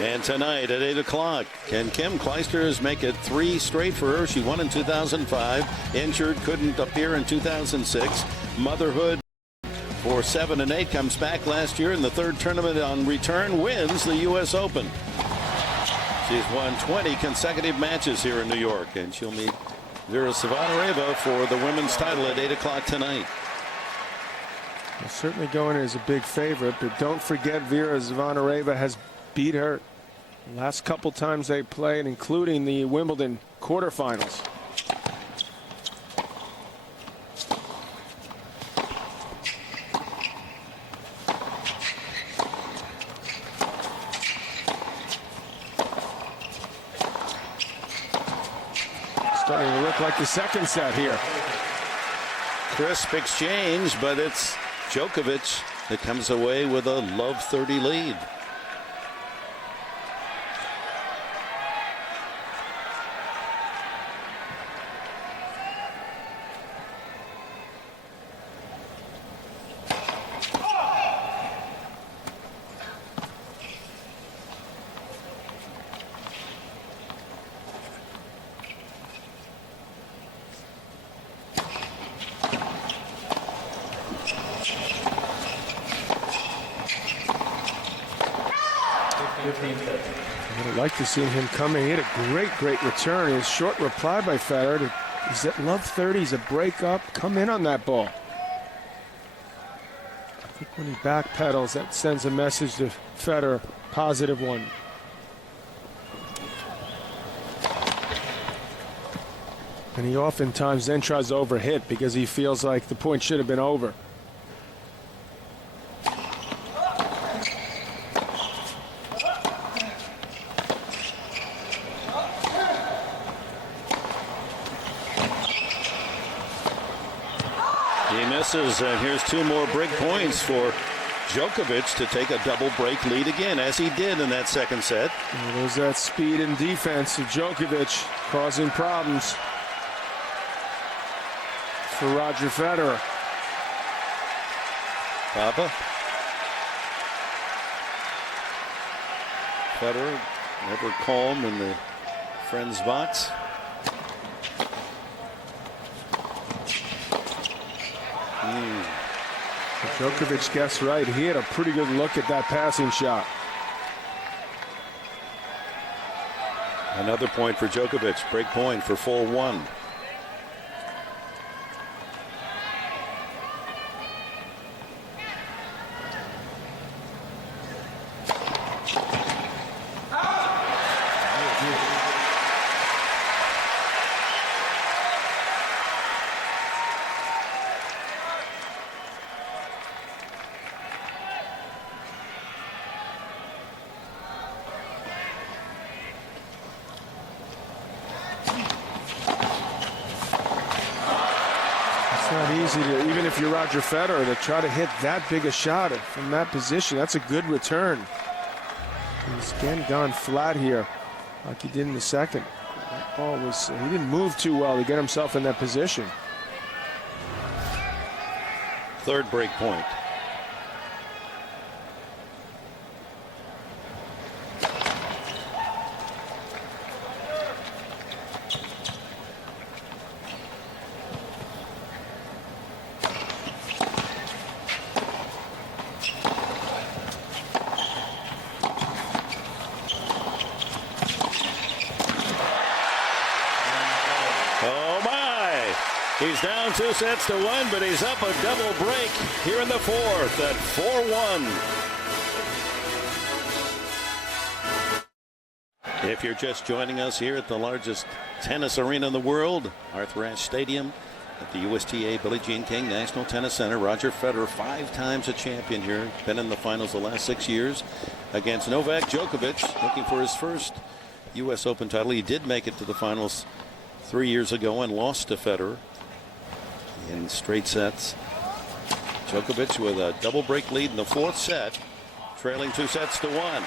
And tonight at 8 o'clock, can Kim Clijsters make it 3 straight for her? She won in 2005, injured, couldn't appear in 2006. Motherhood for 7 and 8, comes back last year in the third tournament on return, wins the U.S. Open. She's won 20 consecutive matches here in New York, and she'll meet Vera Savonareva for the women's title at 8 o'clock tonight. Well, certainly going as a big favorite, but don't forget Vera Savonareva has beat her the last couple times they played, including the Wimbledon quarterfinals. Starting to look like the second set here. Crisp exchange, but it's Djokovic that comes away with a love 30 lead. I'd like to see him coming. He had a great return. His short reply by Federer. He's at love 30. He's a break up. Come in on that ball. I think when he backpedals, that sends a message to Federer, positive one. And he oftentimes then tries to overhit because he feels like the point should have been over. He misses, and here's 2 more break points for Djokovic to take a double break lead again, as he did in that second set. And there's that speed and defense of Djokovic causing problems for Roger Federer. Papa. Federer never calm in the friend's box. Djokovic guessed right. He had a pretty good look at that passing shot. Another point for Djokovic. Break point for 4-1. Not easy to, even if you're Roger Federer, to try to hit that big a shot from that position. That's a good return. He's again gone flat here like he did in the second. That ball was, he didn't move too well to get himself in that position. Third break point. He's down 2-1, but he's up a double break here in the fourth at 4-1. If you're just joining us here at the largest tennis arena in the world, Arthur Ashe Stadium at the USTA Billie Jean King National Tennis Center, Roger Federer, 5 times a champion here, been in the finals the last 6 years against Novak Djokovic, looking for his first U.S. Open title. He did make it to the finals 3 years ago and lost to Federer in straight sets. Djokovic with a double break lead in the 4th set, trailing 2-1.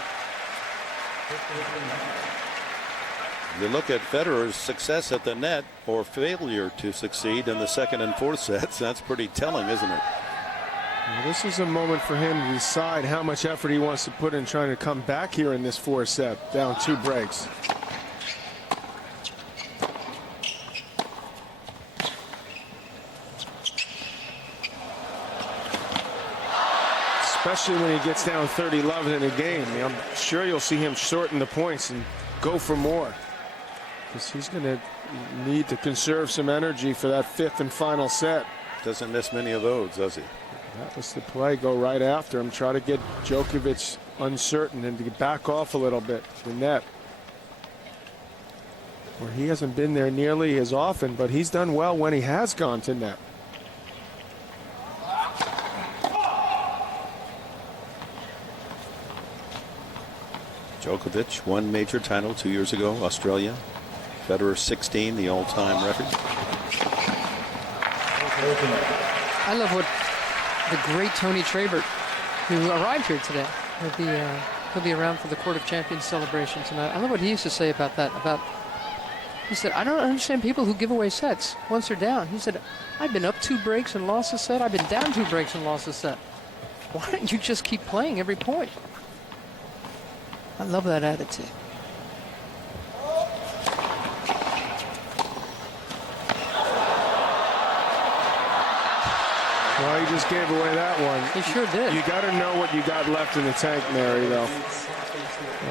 You look at Federer's success at the net or failure to succeed in the 2nd and 4th sets. That's pretty telling, isn't it? Well, this is a moment for him to decide how much effort he wants to put in trying to come back here in this 4th set, down 2 breaks. Especially when he gets down 30-11 in a game. I'm sure you'll see him shorten the points and go for more, because he's going to need to conserve some energy for that 5th and final set. Doesn't miss many of those, does he? That was the play. Go right after him. Try to get Djokovic uncertain and to back off a little bit. The net, where he hasn't been there nearly as often, but he's done well when he has gone to net. Djokovic won major title 2 years ago, Australia. Federer 16, the all-time record. I love what the great Tony Trabert, who arrived here today, he'll be around for the Court of Champions celebration tonight. I love what he used to say about that. He said, I don't understand people who give away sets once they're down. He said, I've been up 2 breaks and lost a set. I've been down 2 breaks and lost a set. Why don't you just keep playing every point? I love that attitude. Well, he just gave away that one. He sure did. You got to know what you got left in the tank, Mary, though.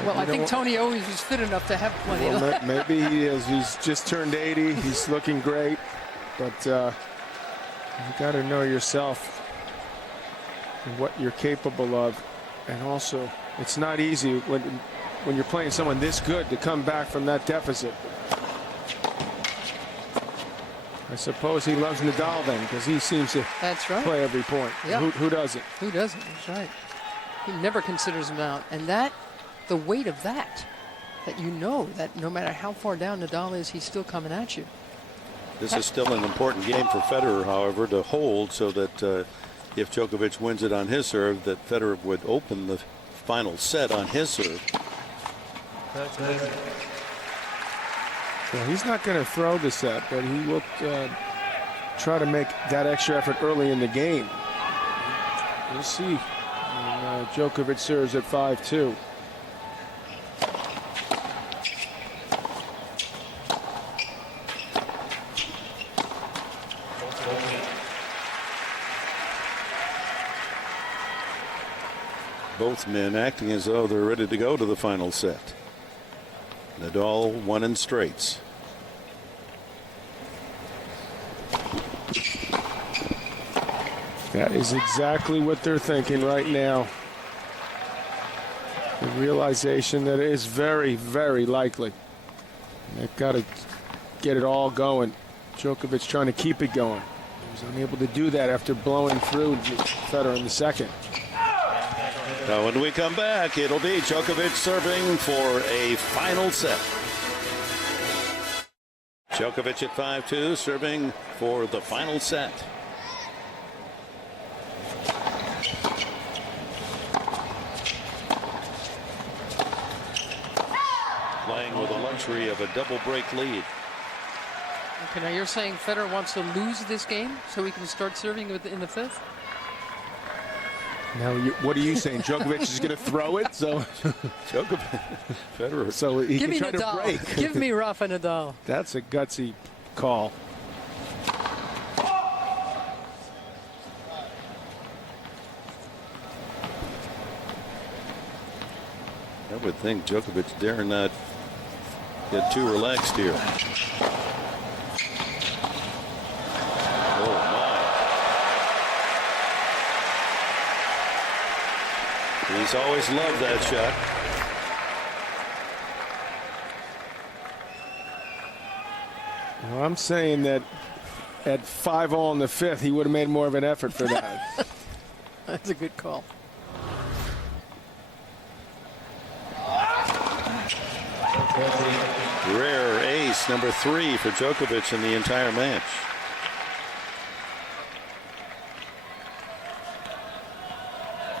Well, I think Tony always was fit enough to have plenty. Well, maybe he is. He's just turned 80. He's looking great. But you got to know yourself and what you're capable of. And also, it's not easy when you're playing someone this good to come back from that deficit. I suppose he loves Nadal then, because he seems to play every point. Yeah. Who doesn't? Who doesn't? That's right. He never considers him out. And the weight of that you know that no matter how far down Nadal is, he's still coming at you. This is still an important game for Federer, however, to hold, so that if Djokovic wins it on his serve, that Federer would open the final set on his serve. Well, he's not going to throw the set, but he will try to make that extra effort early in the game. We'll see. And, Djokovic serves at 5-2. Both men acting as though they're ready to go to the final set. Nadal won in straights. That is exactly what they're thinking right now. The realization that it is very, very likely. They've got to get it all going. Djokovic trying to keep it going. He was unable to do that after blowing through Federer in the 2nd. Now when we come back, it'll be Djokovic serving for a final set. Djokovic at 5-2, serving for the final set. Playing with the luxury of a double break lead. Okay, now you're saying Federer wants to lose this game so he can start serving in the 5th? Now, what are you saying? Djokovic is going to throw it? So Djokovic, Federer. So he Give can me try Nadal. to break. Give me Rafa Nadal. That's a gutsy call. I would think Djokovic dare not get too relaxed here. He's always loved that shot. Well, I'm saying that at 5-all in the 5th, he would have made more of an effort for that. That's a good call. Rare ace, number 3 for Djokovic in the entire match.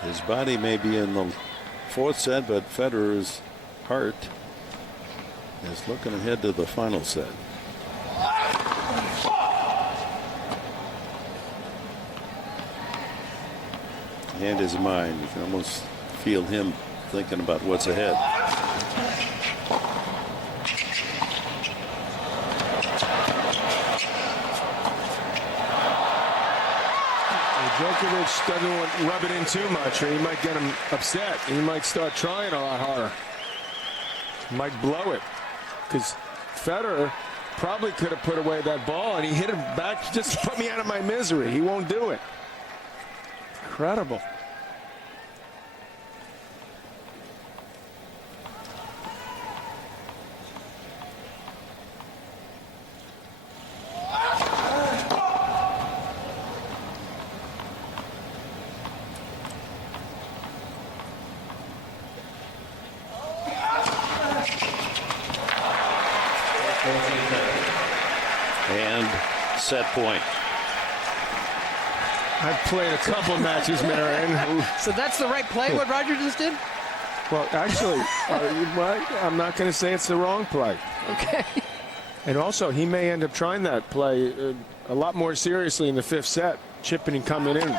His body may be in the fourth set, but Federer's heart is looking ahead to the final set. And his mind, you can almost feel him thinking about what's ahead. Djokovic doesn't want to rub it in too much, or he might get him upset. He might start trying a lot harder. Might blow it, because Federer probably could have put away that ball, and he hit him back just to put me out of my misery. He won't do it. Incredible. And set point. I've played a couple matches, Marion. So that's the right play, what Roger just did? Well, actually, I'm not going to say it's the wrong play. Okay. And also, he may end up trying that play a lot more seriously in the fifth set, chipping and coming in.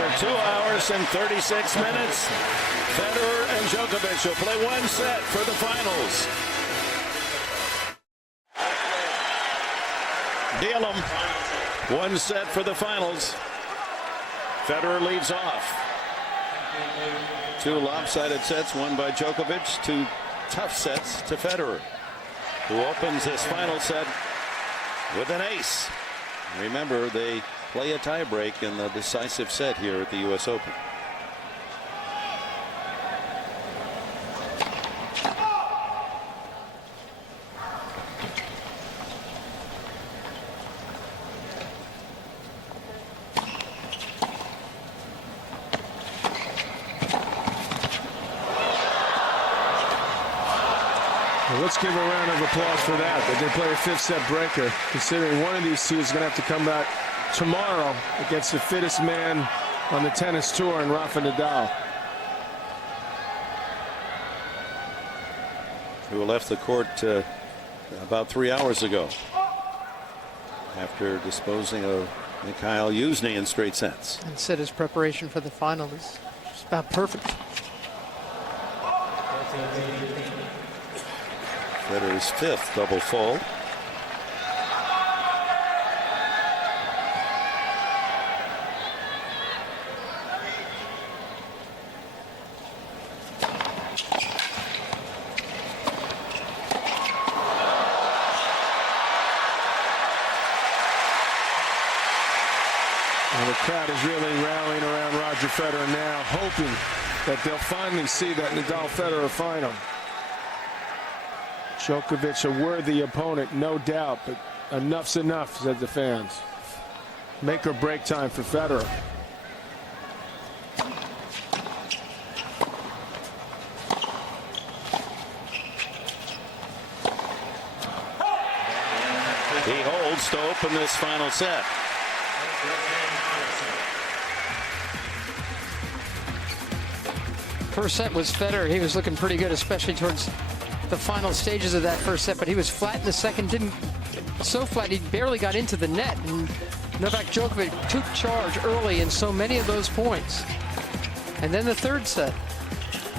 After 2 hours and 36 minutes, Federer and Djokovic will play one set for the finals. Deal 'em. One set for the finals. Federer leads off. 2 lopsided sets won by Djokovic. 2 tough sets to Federer, who opens his final set with an ace. Remember, they play a tiebreak in the decisive set here at the U.S. Open. Well, let's give a round of applause for that. They did play a fifth set breaker, considering one of these two is going to have to come back tomorrow against the fittest man on the tennis tour in Rafa Nadal, who left the court about 3 hours ago after disposing of Mikhail Yuzny in straight sets. And said his preparation for the final is just about perfect. Federer's 5th double fault. Well, the crowd is really rallying around Roger Federer now, hoping that they'll finally see that Nadal-Federer final. Djokovic, a worthy opponent, no doubt, but enough's enough, said the fans. Make or break time for Federer. He holds to open this final set. First set was Federer. He was looking pretty good, especially towards the final stages of that first set, but he was flat in the second. So flat he barely got into the net, and Novak Djokovic took charge early in so many of those points. And then the third set.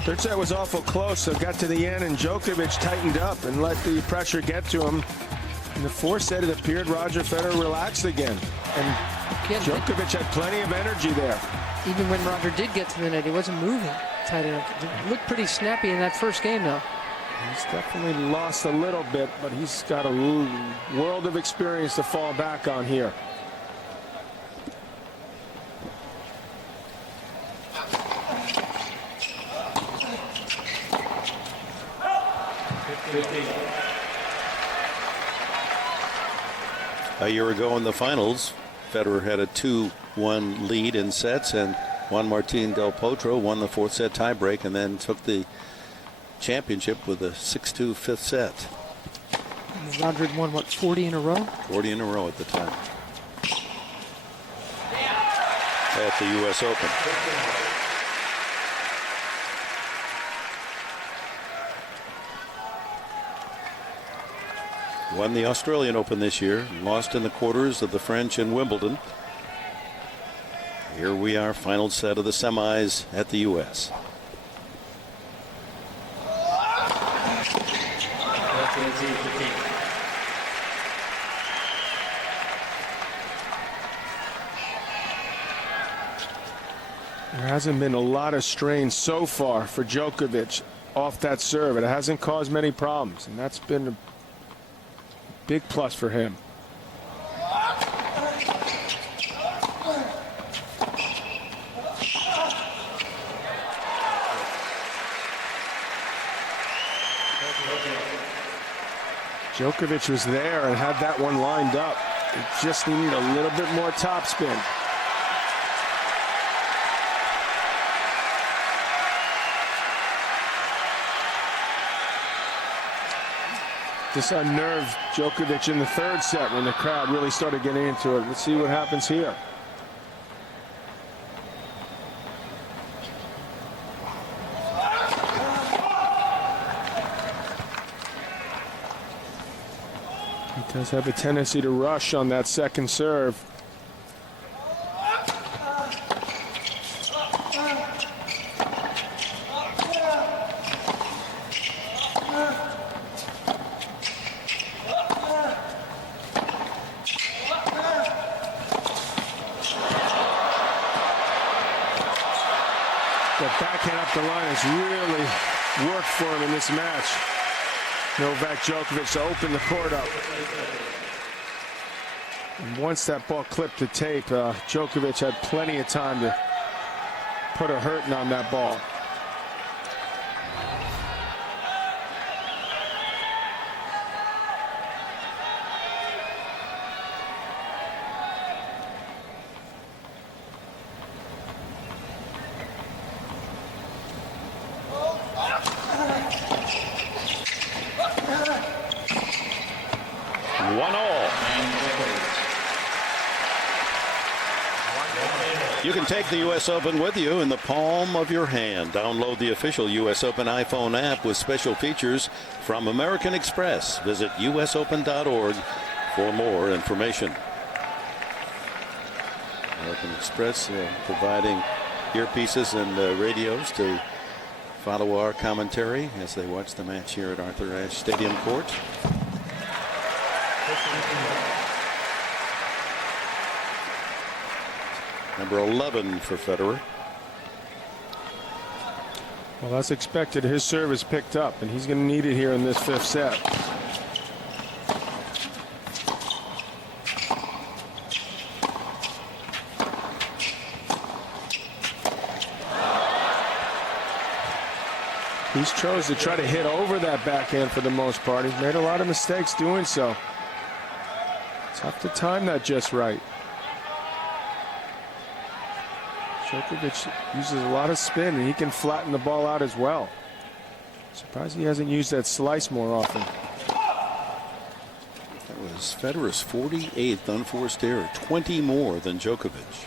Third set was awful close, so got to the end, and Djokovic tightened up and let the pressure get to him. In the fourth set, it appeared Roger Federer relaxed again, and Djokovic had plenty of energy there. Even when Roger did get to the net, he wasn't moving tight enough. It looked pretty snappy in that first game, though. He's definitely lost a little bit, but he's got a world of experience to fall back on here. A year ago in the finals, Federer had a 2-1 lead in sets, and Juan Martín Del Potro won the fourth set tiebreak and then took the championship with a 6-2 fifth set. Roger had won, what, 40 in a row? 40 in a row at the time. At the U.S. Open. Won the Australian Open this year, lost in the quarters of the French in Wimbledon. Here we are, final set of the semis at the U.S. There hasn't been a lot of strain so far for Djokovic off that serve. It hasn't caused many problems, and that's been a big plus for him. Djokovic was there and had that one lined up. It just needed a little bit more topspin. This unnerved Djokovic in the third set when the crowd really started getting into it. Let's see what happens here. He does have a tendency to rush on that second serve. The line has really worked for him in this match. Novak Djokovic to open the court up. And once that ball clipped the tape, Djokovic had plenty of time to put a hurting on that ball. You can take the U.S. Open with you in the palm of your hand. Download the official U.S. Open iPhone app with special features from American Express. Visit usopen.org for more information. American Express providing earpieces and radios to follow our commentary as they watch the match here at Arthur Ashe Stadium Court. Number 11 for Federer. Well, that's expected. His serve is picked up, and he's going to need it here in this fifth set. He's chose to try to hit over that backhand for the most part. He's made a lot of mistakes doing so. Tough to time that just right. Djokovic uses a lot of spin, and he can flatten the ball out as well. Surprised he hasn't used that slice more often. That was Federer's 48th unforced error, 20 more than Djokovic.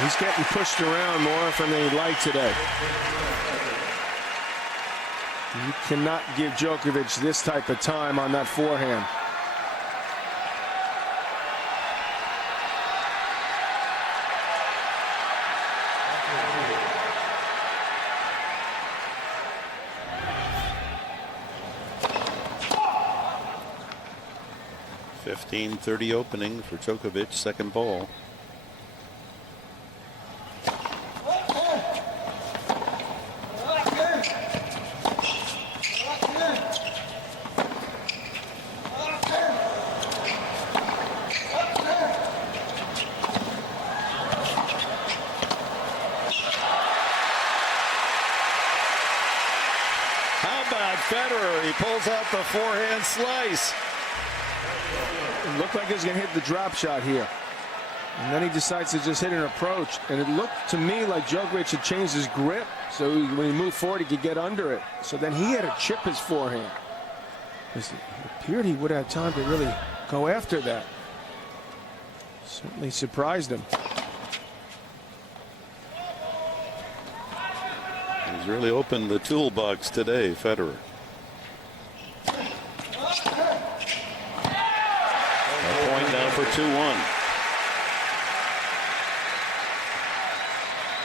He's getting pushed around more often than he'd like today. You cannot give Djokovic this type of time on that forehand. .15:30 opening for Djokovic, second ball. drills out the forehand slice. It looked like he was going to hit the drop shot here. And then he decides to just hit an approach. And it looked to me like Djokovic had changed his grip. So when he moved forward, he could get under it. So then he had to chip his forehand. It appeared he would have time to really go after that. Certainly surprised him. He's really opened the toolbox today, Federer. A point now for 2-1.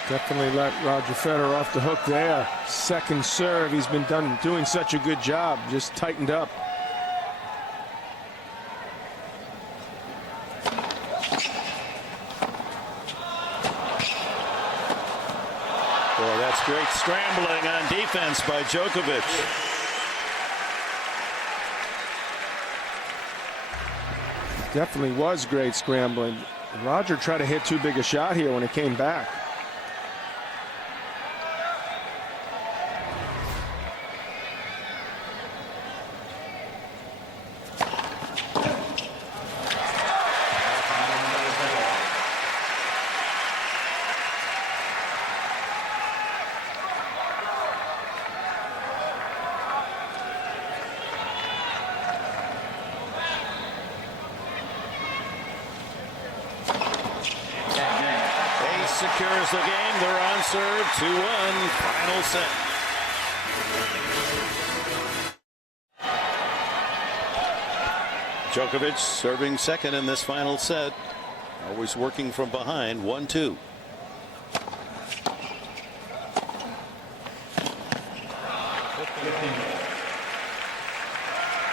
Definitely let Roger Federer off the hook there. Second serve, he's been doing such a good job, just tightened up. Boy, that's great scrambling on defense by Djokovic. Definitely was great scrambling. Roger tried to hit too big a shot here when it came back. Secures the game. They're on serve. 2-1. Final set. Djokovic serving second in this final set. Always working from behind. 1-2.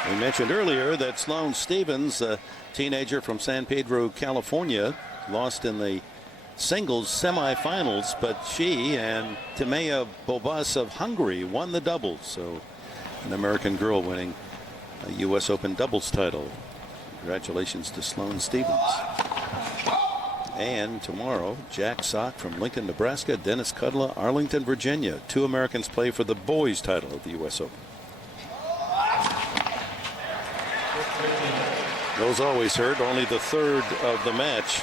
We mentioned earlier that Sloane Stephens, a teenager from San Pedro, California, lost in the singles semifinals, but she and Timea Bobas of Hungary won the doubles. So an American girl winning a U.S. Open doubles title. Congratulations to Sloane Stephens. And tomorrow, Jack Sock from Lincoln, Nebraska, Dennis Kudla, Arlington, Virginia. 2 Americans play for the boys title of the U.S. Open. Those always hurt. Only the third of the match.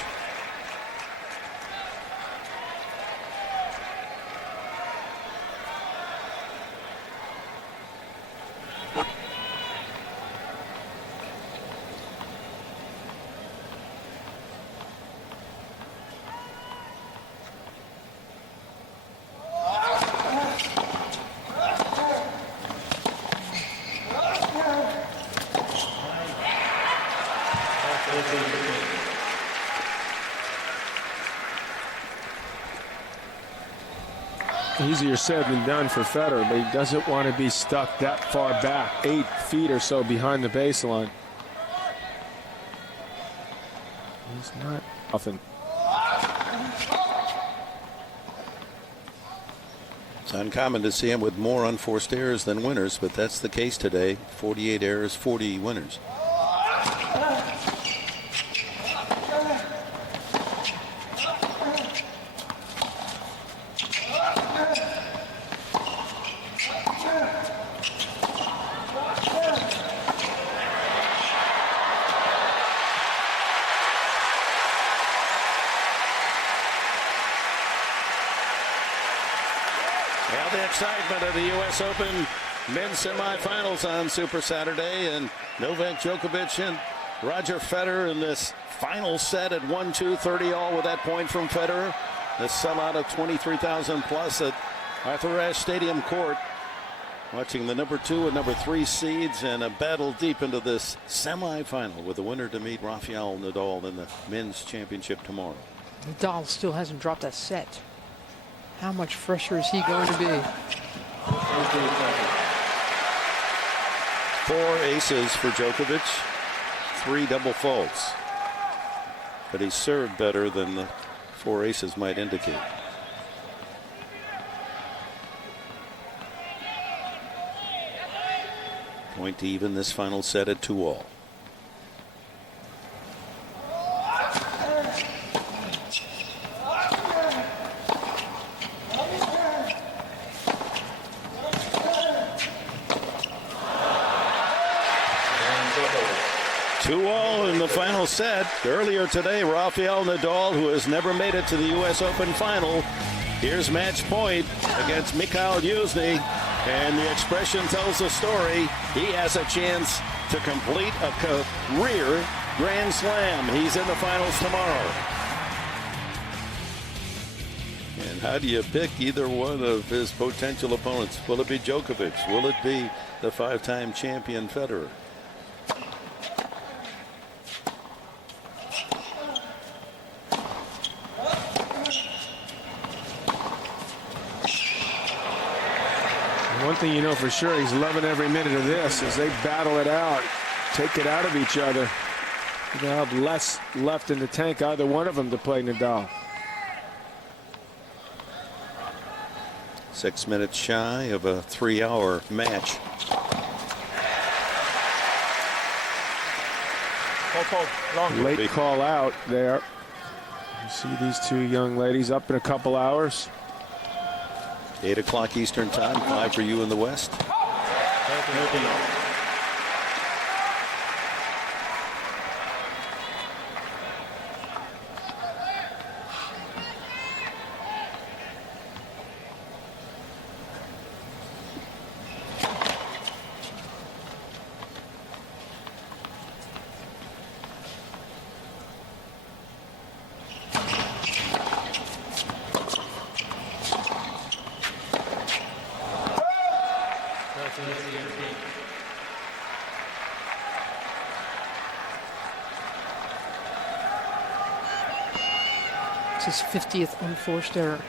Easier said than done for Federer, but he doesn't want to be stuck that far back, 8 feet or so behind the baseline. He's not often. It's uncommon to see him with more unforced errors than winners, but that's the case today. 48 errors, 40 winners. Well, the excitement of the U.S. Open men's semifinals on Super Saturday, and Novak Djokovic and Roger Federer in this final set at 1-2, 30 all with that point from Federer. The sellout of 23,000 plus at Arthur Ashe Stadium Court. Watching the number 2 and number 3 seeds and a battle deep into this semifinal with the winner to meet Rafael Nadal in the men's championship tomorrow. Nadal still hasn't dropped a set. How much fresher is he going to be? 4 aces for Djokovic, 3 double faults. But he served better than the 4 aces might indicate. Point to even this final set at 2-all. 2-2 in the final set. Earlier today, Rafael Nadal, who has never made it to the U.S. Open final, here's match point against Mikhail Yuzny, and the expression tells the story. He has a chance to complete a career Grand Slam. He's in the finals tomorrow. And how do you pick either one of his potential opponents? Will it be Djokovic? Will it be the 5-time champion Federer? One thing you know for sure, he's loving every minute of this as they battle it out, take it out of each other. They'll have less left in the tank, either one of them, to play Nadal. 6 minutes shy of a 3-hour match. Late call out there. You see these two young ladies up in a couple hours. 8 o'clock Eastern time, 5 for you in the West. It's his 50th unforced error.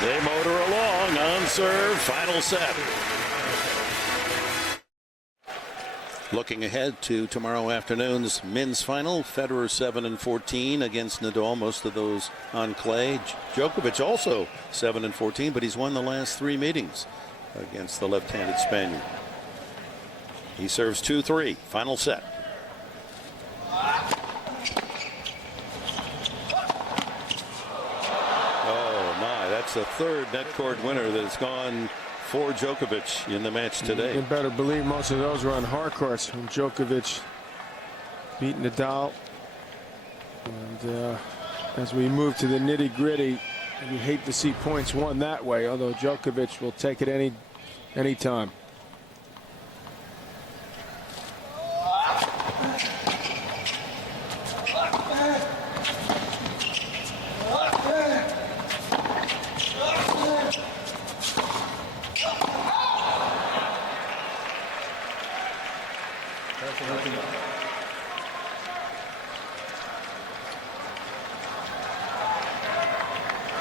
They motor along on serve, final set. Looking ahead to tomorrow afternoon's men's final, Federer 7-14 against Nadal, most of those on clay. Djokovic also 7-14, but he's won the last 3 meetings against the left-handed Spaniard. He serves 2-3, final set. That's the third net court winner that's gone for Djokovic in the match today. You better believe most of those were on hard courts when Djokovic beat Nadal. And as we move to the nitty-gritty, you hate to see points won that way, although Djokovic will take it any time.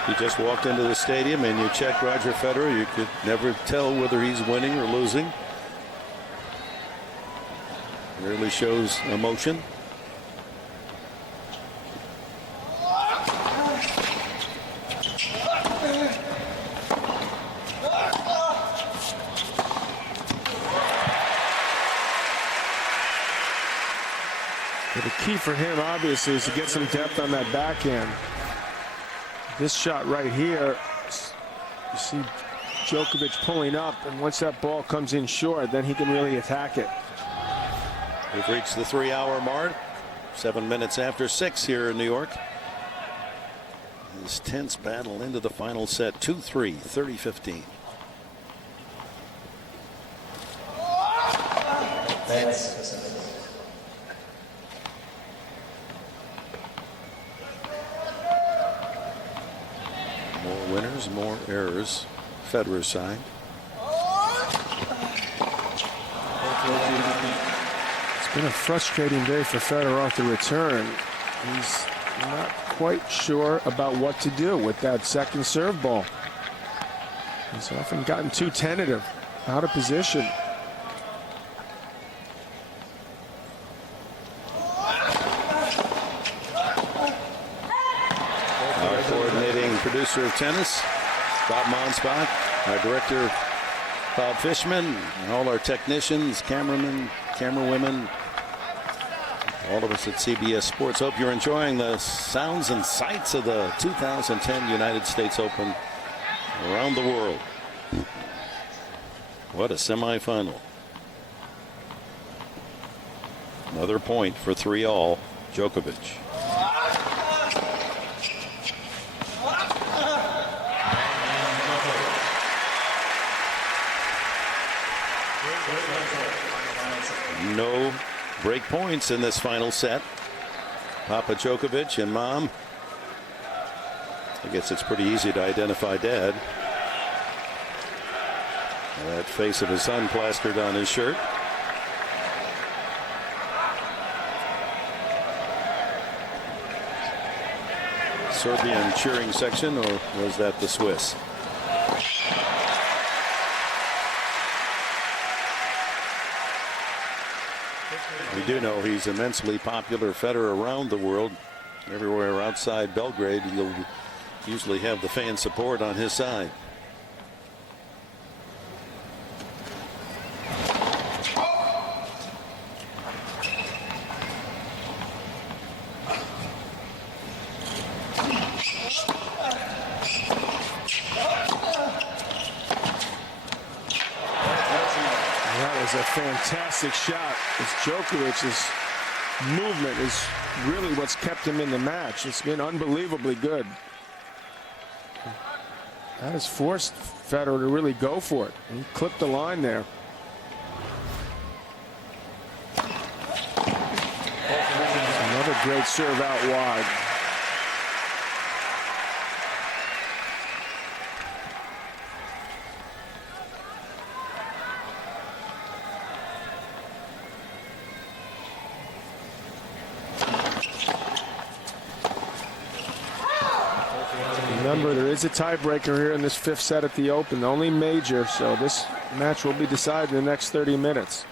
You just walked into the stadium and you check Roger Federer. You could never tell whether he's winning or losing. Rarely shows emotion. But the key for him, obviously, is to get some depth on that backhand. This shot right here, you see Djokovic pulling up, and once that ball comes in short, then he can really attack it. We've reached the 3-hour mark, 7 minutes after 6 here in New York. This tense battle into the final set, 2-3, 30-15. More winners, more errors. Federer's side. It's been a frustrating day for Federer off the return. He's not quite sure about what to do with that second serve ball. He's often gotten too tentative, out of position. Our coordinating producer of tennis, Bob Monsbach, our director, Bob Fishman, and all our technicians, cameramen, camerawomen, all of us at CBS Sports. Hope you're enjoying the sounds and sights of the 2010 United States Open around the world. What a semifinal. Another point for 3-all, Djokovic. No break points in this final set. Papa Djokovic and Mom. I guess it's pretty easy to identify Dad. That face of his son plastered on his shirt. Serbian cheering section, or was that the Swiss? We do know he's immensely popular. Federer around the world, everywhere outside Belgrade, he'll usually have the fan support on his side. A fantastic shot. Djokovic's movement is really what's kept him in the match. It's been unbelievably good. That has forced Federer to really go for it. He clipped the line there. Another great serve out wide. Remember, there is a tiebreaker here in this fifth set at the Open, the only major, so this match will be decided in the next 30 minutes.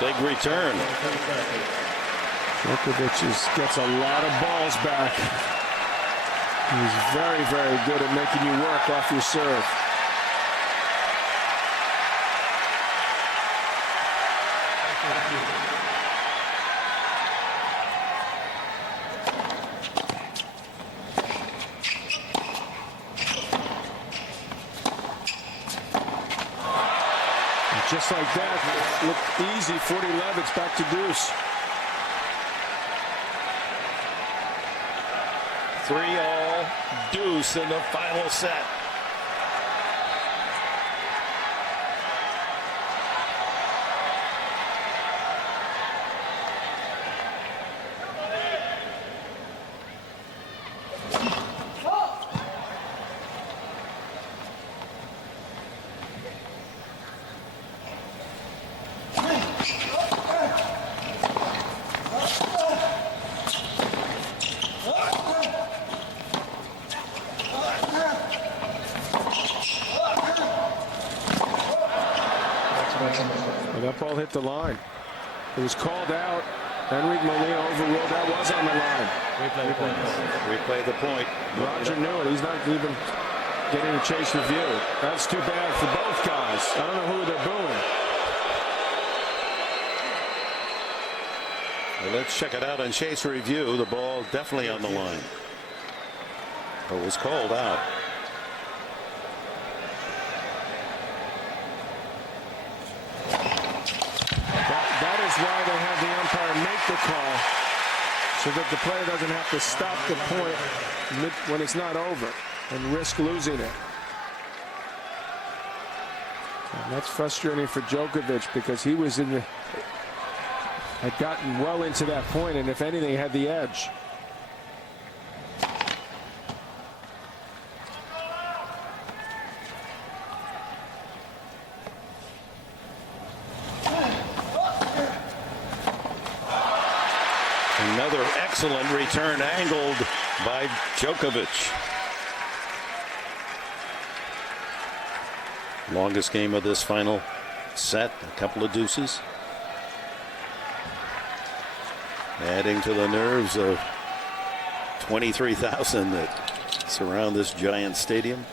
Big return. Djokovic gets a lot of balls back. He's very, very good at making you work off your serve. And just like that, looked easy. 40-11, it's back to deuce. 3-all, deuce in the final set. And that ball hit the line. It was called out. Enrique Molina overruled. That was on the line. Replay the point. Roger knew it. He's not even getting a chase review. That's too bad for both guys. I don't know who they're booing. Well, let's check it out on chase review. The ball definitely on the line. It was called out. That is why they have the umpire make the call, so that the player doesn't have to stop the point when it's not over and risk losing it. And that's frustrating for Djokovic because he was in the Had gotten well into that point, and if anything, had the edge. Another excellent return angled by Djokovic. Longest game of this final set, a couple of deuces. Adding to the nerves of 23,000 that surround this giant stadium.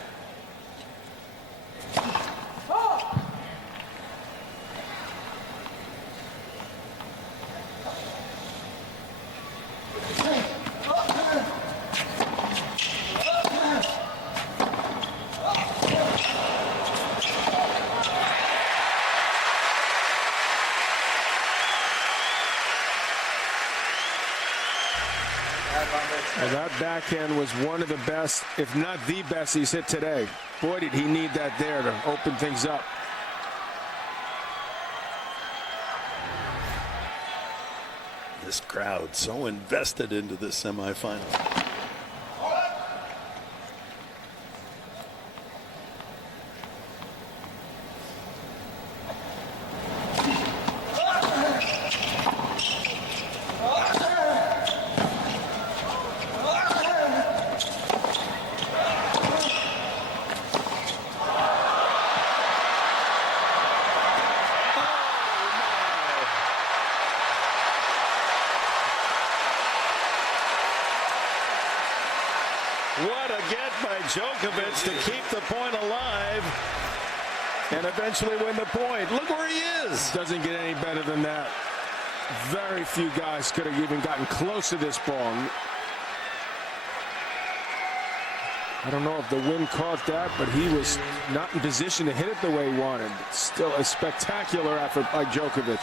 Well, that backhand was one of the best, if not the best, he's hit today. Boy, did he need that there to open things up. This crowd so invested into this semifinal. What a get by Djokovic to keep the point alive and eventually win the point. Look where he is. Doesn't get any better than that. Very few guys could have even gotten close to this ball. I don't know if the wind caught that, but he was not in position to hit it the way he wanted. Still a spectacular effort by Djokovic.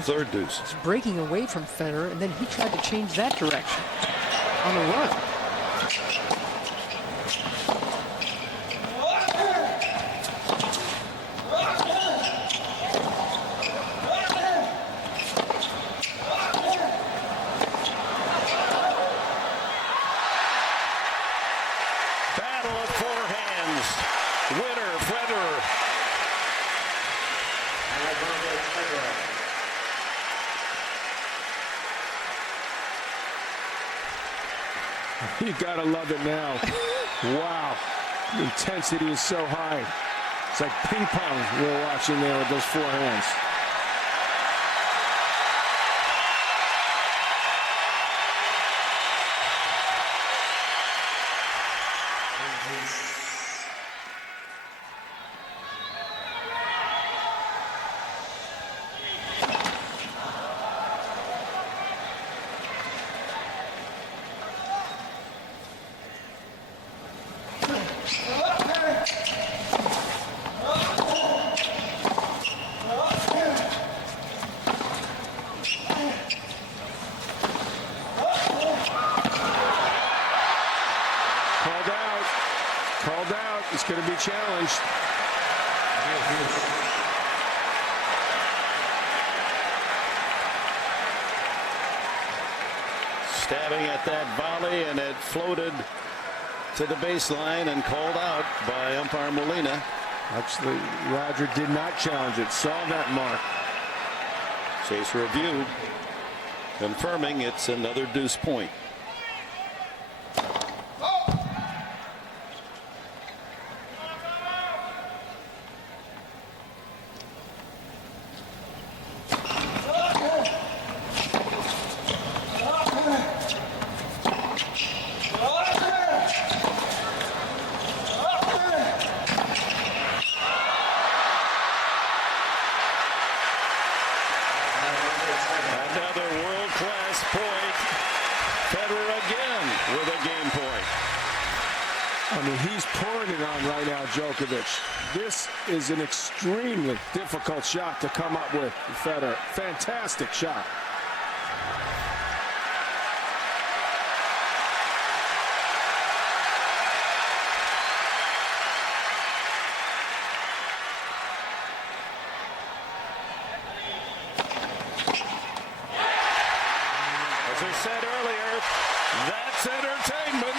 Third deuce. He's breaking away from Federer, and then he tried to change that direction on the run. Battle of forehands. Winner, Federer. You gotta love it now. Wow. The intensity is so high. It's like ping pong we're watching there with those forehands. Called out. He's going to be challenged. Stabbing at that volley, and it floated to the baseline and called out by umpire Molina. Actually, Roger did not challenge it. Saw that mark. Chase review confirming it's another deuce point. Another world-class point. Federer again with a game point. I mean, he's pouring it on right now, Djokovic. This is an extremely difficult shot to come up with, Federer. Fantastic shot. As I said earlier, that's entertainment.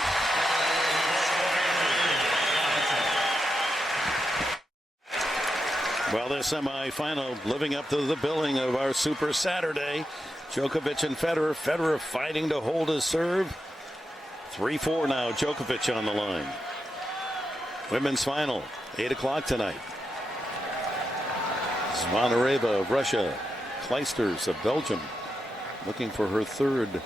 Well, this semifinal living up to the billing of our Super Saturday. Djokovic and Federer. Federer fighting to hold his serve. 3-4 now. Djokovic on the line. Women's final, 8 o'clock tonight. Zvonareva of Russia. Kleisters of Belgium. Looking for her third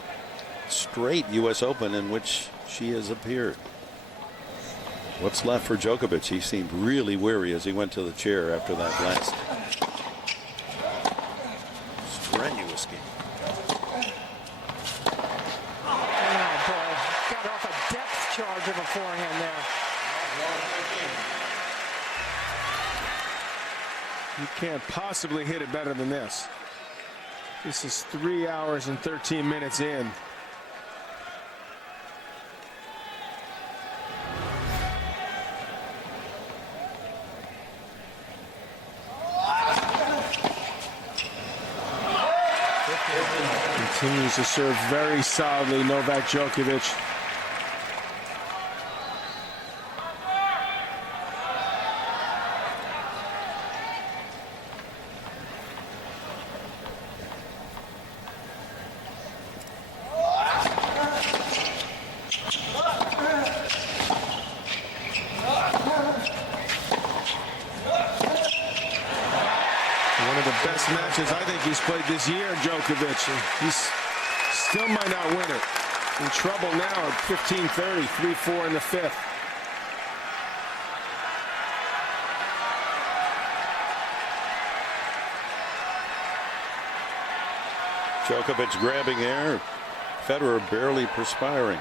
straight U.S. Open in which she has appeared. What's left for Djokovic? He seemed really weary as he went to the chair after that last strenuous game. Oh, boy. Got off a depth charge of a forehand there. You can't possibly hit it better than this. This is 3 hours and 13 minutes in. Continues to serve very solidly, Novak Djokovic. One of the best matches I think he's played this year, Djokovic. He's still might not win it. In trouble now at 15-30, 3-4 in the fifth. Djokovic grabbing air. Federer barely perspiring.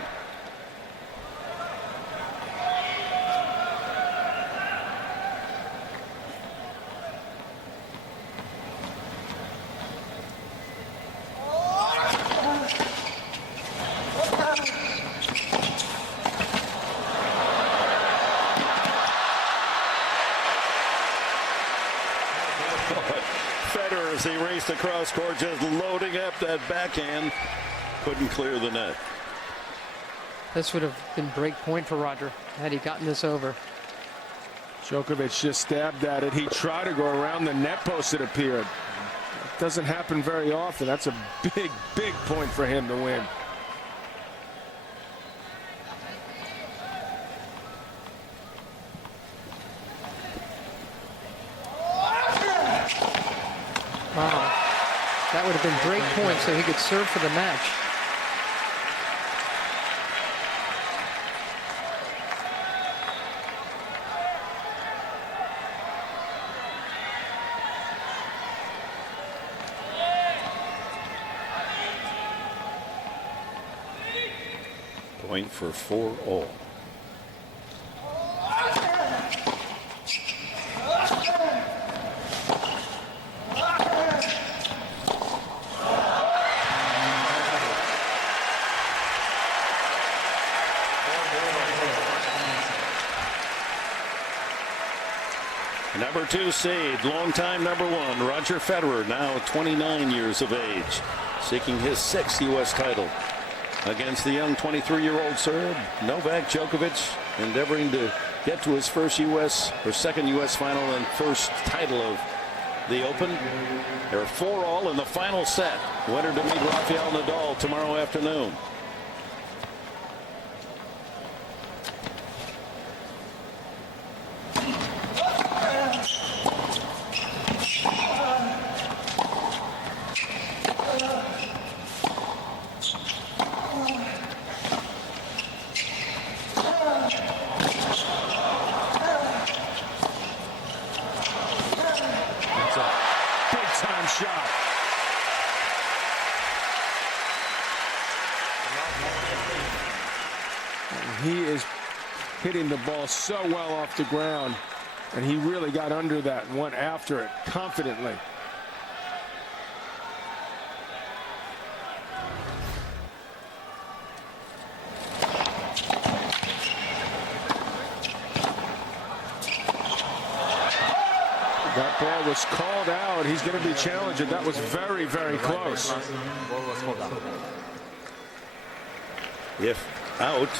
Federer, as he raced across court, just loading up that backhand, couldn't clear the net. This would have been break point for Roger had he gotten this over. Djokovic just stabbed at it. He tried to go around the net post, it appeared. It doesn't happen very often. That's a big, big point for him to win. Wow. That would have been break point so he could serve for the match. Point for 4-all. Number 2 seed, longtime number 1, Roger Federer, now 29 years of age, seeking his 6th U.S. title against the young 23-year-old Serb, Novak Djokovic, endeavoring to get to his first U.S. or second U.S. final and first title of the Open. There are 4-all in the final set. Winner to meet Rafael Nadal tomorrow afternoon. Big-time shot. And he is hitting the ball so well off the ground, and he really got under that and went after it confidently. That ball was called out. He's going to be challenged. That was very, very close. Ball was called out. if out.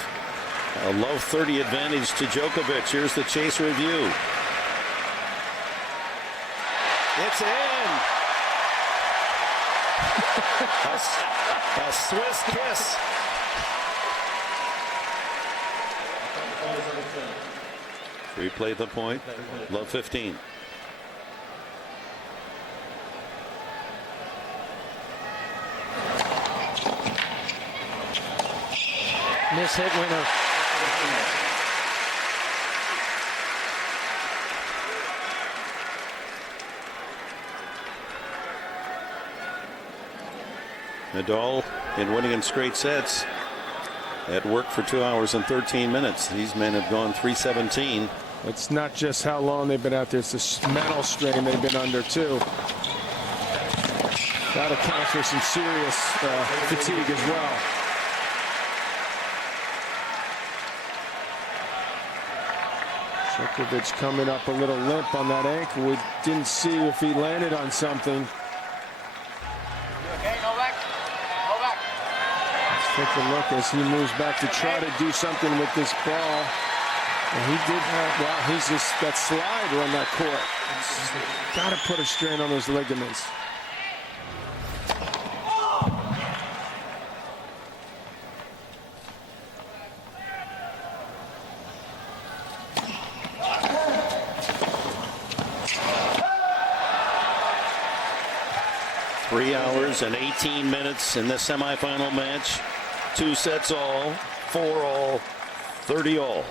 A low 30 advantage to Djokovic. Here's the chase review. It's in. a Swiss kiss. Replay the point. Love 15. Miss hit winner. Nadal, in winning in straight sets, at work for 2 hours and 13 minutes. These men have gone 317. It's not just how long they've been out there, it's the mental strain they've been under, too. That accounts for some serious fatigue as well. Djokovic coming up a little limp on that ankle. We didn't see if he landed on something. Okay, Novak. Novak. Let's take a look as he moves back to try to do something with this ball. And he did, well, he's just that slide on that court. Got to put a strain on those ligaments. Three hours and 18 minutes in this semifinal match. 2 sets all, 4 all, 30 all.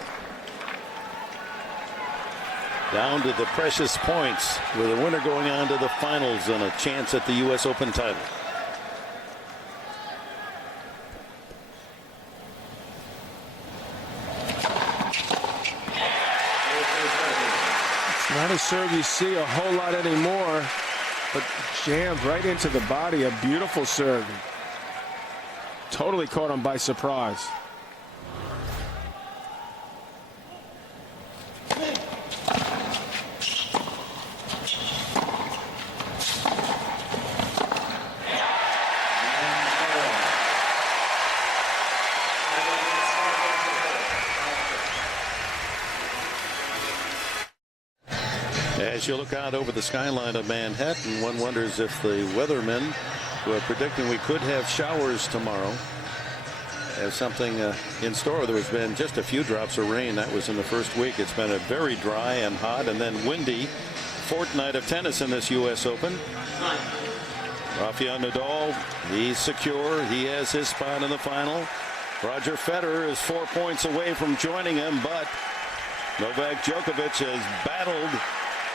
Down to the precious points, with the winner going on to the finals and a chance at the U.S. Open title. It's not a serve you see a whole lot anymore, but jammed right into the body. A beautiful serve. Totally caught him by surprise. As you look out over the skyline of Manhattan, one wonders if the weathermen who are predicting we could have showers tomorrow have something in store. There's been just a few drops of rain. That was in the first week. It's been a very dry and hot and then windy fortnight of tennis in this U.S. Open. Rafael Nadal, he's secure. He has his spot in the final. Roger Federer is 4 points away from joining him, but Novak Djokovic has battled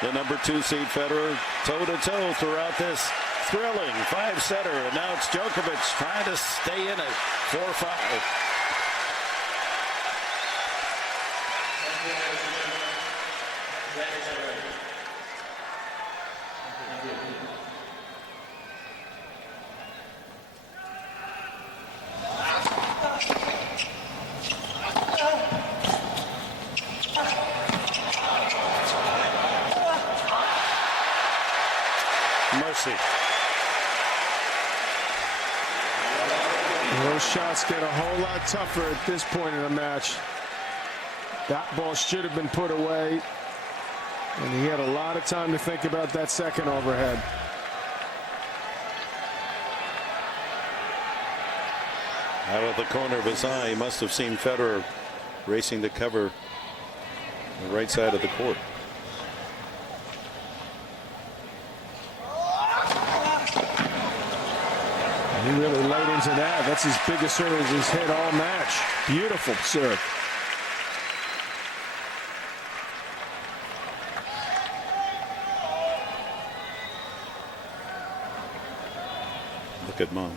the number 2 seed Federer toe-to-toe throughout this thrilling 5-setter. And now it's Djokovic trying to stay in it. 4-5. Mercy. Those shots get a whole lot tougher at this point in the match. That ball should have been put away, and he had a lot of time to think about that second overhead. Out of the corner of his eye, he must have seen Federer racing to cover the right side of the court. He really laid into that. That's his biggest serve he's hit all match. Beautiful serve. Look at Mom.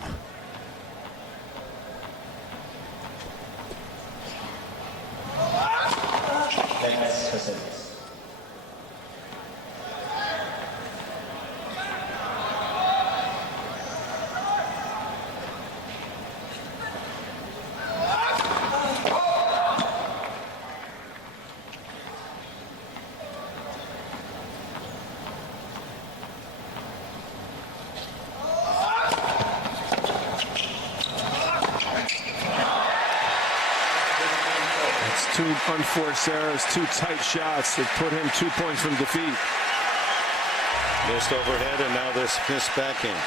2 unforced errors, 2 tight shots that put him 2 points from defeat. Missed overhead, and now this missed backhand.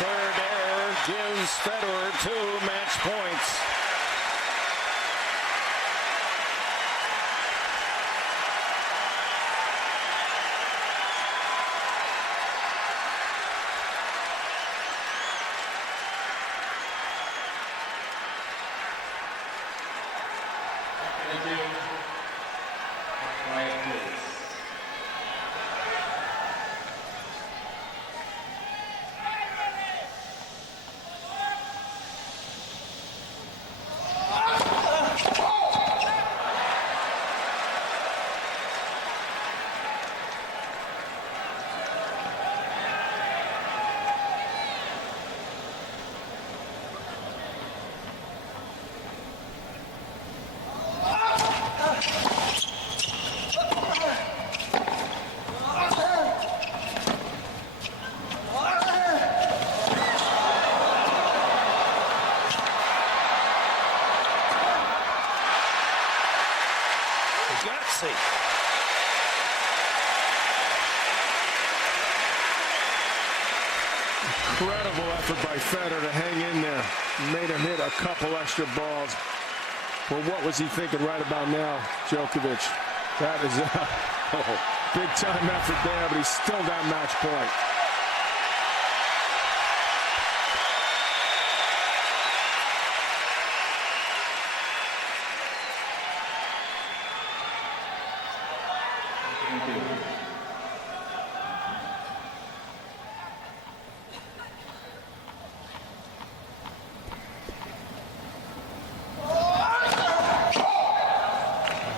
Third error gives Federer 2 match points. Thank you. Quiet, please. Incredible effort by Federer to hang in there. Made him hit a couple extra balls. Well, what was he thinking right about now, Djokovic? That is a big-time effort there, but he's still got match point.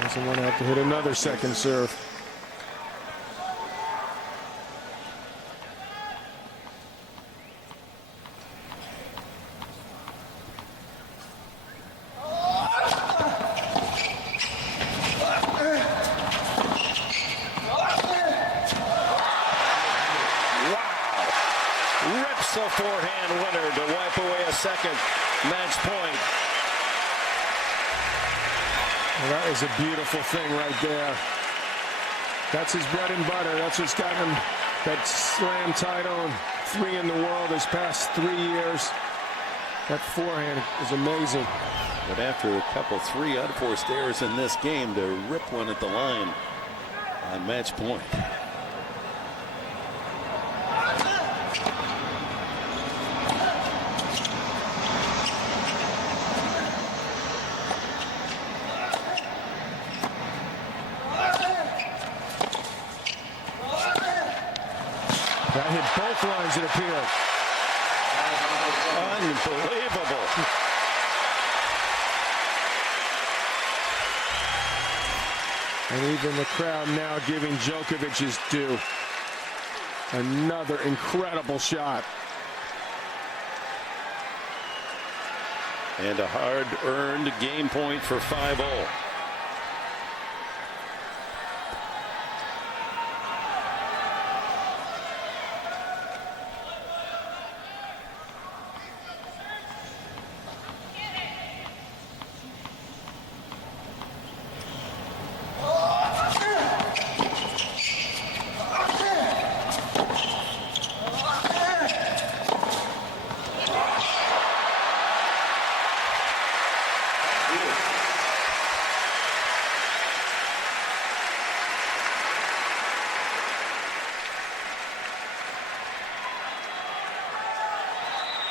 Doesn't want to have to hit another second serve. Rips the forehand winner to wipe away a second match point. Well, that is a beautiful thing right there. That's his bread and butter. That's what's got him that slam title and 3 in the world his past 3 years. That forehand is amazing. But after a couple 3 unforced errors in this game, to rip one at the line on match point. That hit both lines, it appeared. Unbelievable. And even the crowd now giving Djokovic his due. Another incredible shot. And a hard-earned game point for 5-0.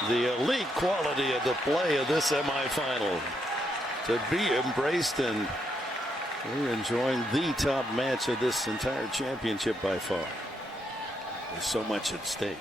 The elite quality of the play of this semifinal to be embraced, and we're enjoying the top match of this entire championship by far. There's so much at stake.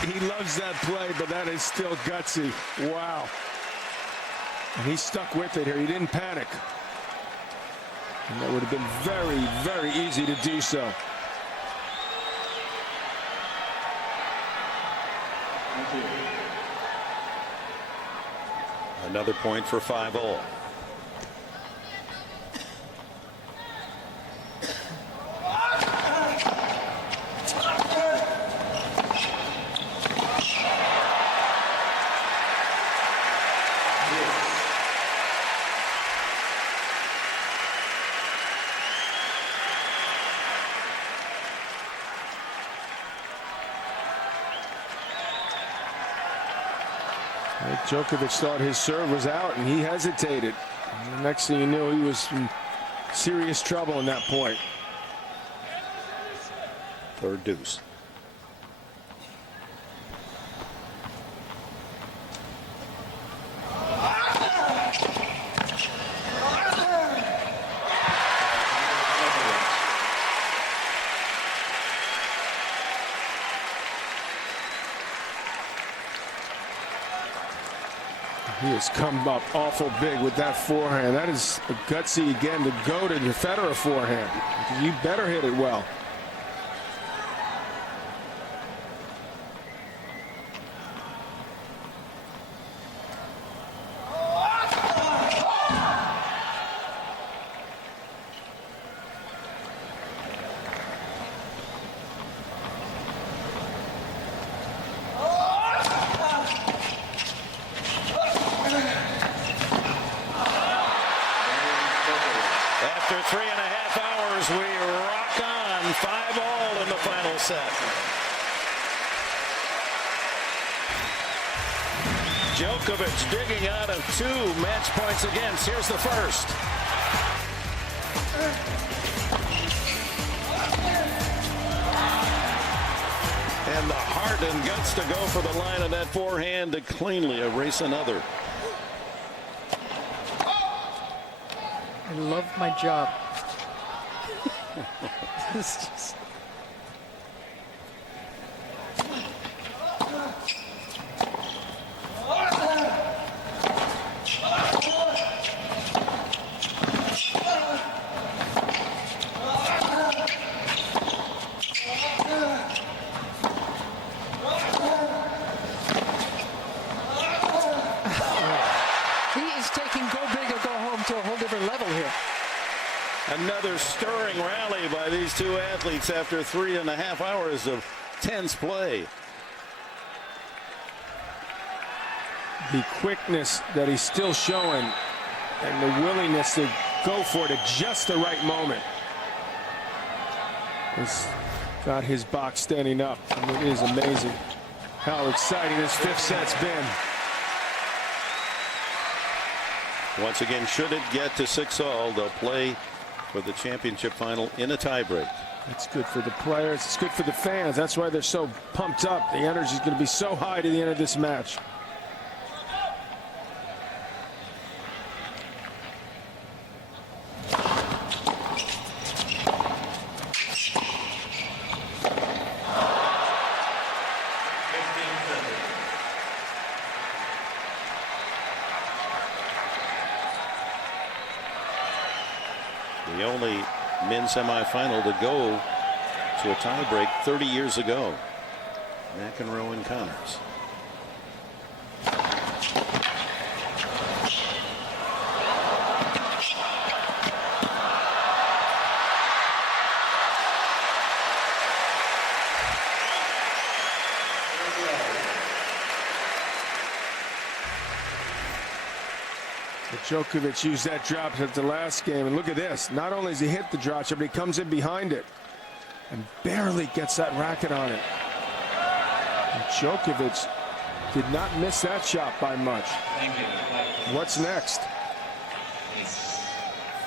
He loves that play, but that is still gutsy. Wow. And he stuck with it here. He didn't panic. And that would have been very, very easy to do so. Another point for 5-all. Djokovic thought his serve was out, and he hesitated. And the next thing you knew, he was in serious trouble in that point. Third deuce. He has come up awful big with that forehand. That is gutsy again to go to the Federer forehand. You better hit it well. After 3.5 hours, we rock on 5-all in the final set. Djokovic digging out of 2 match points against. Here's the first. And the heart and guts to go for the line of that forehand to cleanly erase another. I love my job. It's just... He is taking go big or go home to a whole different level here. Another stirring rally by these two athletes after 3.5 hours of tense play. The quickness that he's still showing and the willingness to go for it at just the right moment has got his box standing up. I mean, it is amazing how exciting this 5th set's been. Once again, should it get to 6-all, they'll play for the championship final in a tiebreak. It's good for the players. It's good for the fans. That's why they're so pumped up. The energy is going to be so high to the end of this match. The only men's semifinal to go to a tiebreak 30 years ago. McEnroe and Connors. But Djokovic used that drop shot the last game, and look at this. Not only does he hit the drop shot, but he comes in behind it and barely gets that racket on it. And Djokovic did not miss that shot by much. What's next?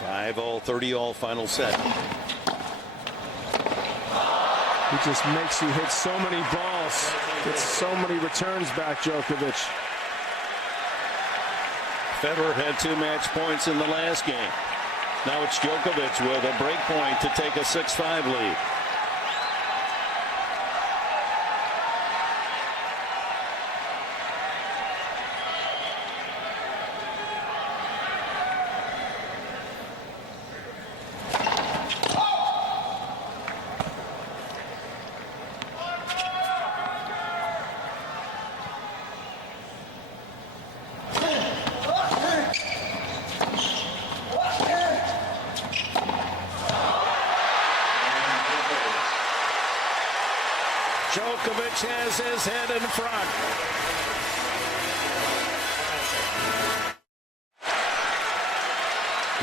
5-all, 30-all final set. He just makes you hit so many balls, gets so many returns back, Djokovic. Federer had 2 match points in the last game. Now it's Djokovic with a break point to take a 6-5 lead. Djokovic has his head in front.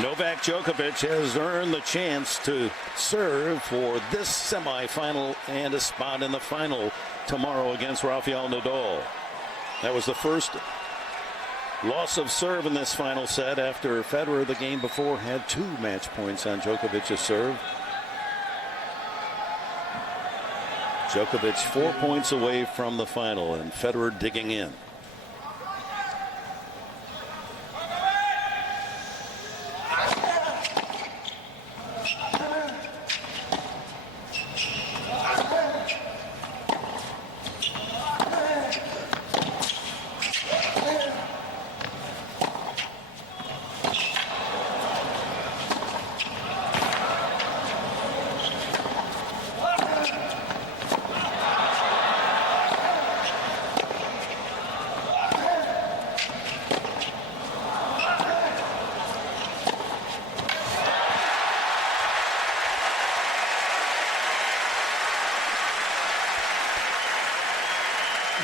Novak Djokovic has earned the chance to serve for this semifinal and a spot in the final tomorrow against Rafael Nadal. That was the first loss of serve in this final set after Federer the game before had 2 match points on Djokovic's serve. Djokovic 4 points away from the final, and Federer digging in.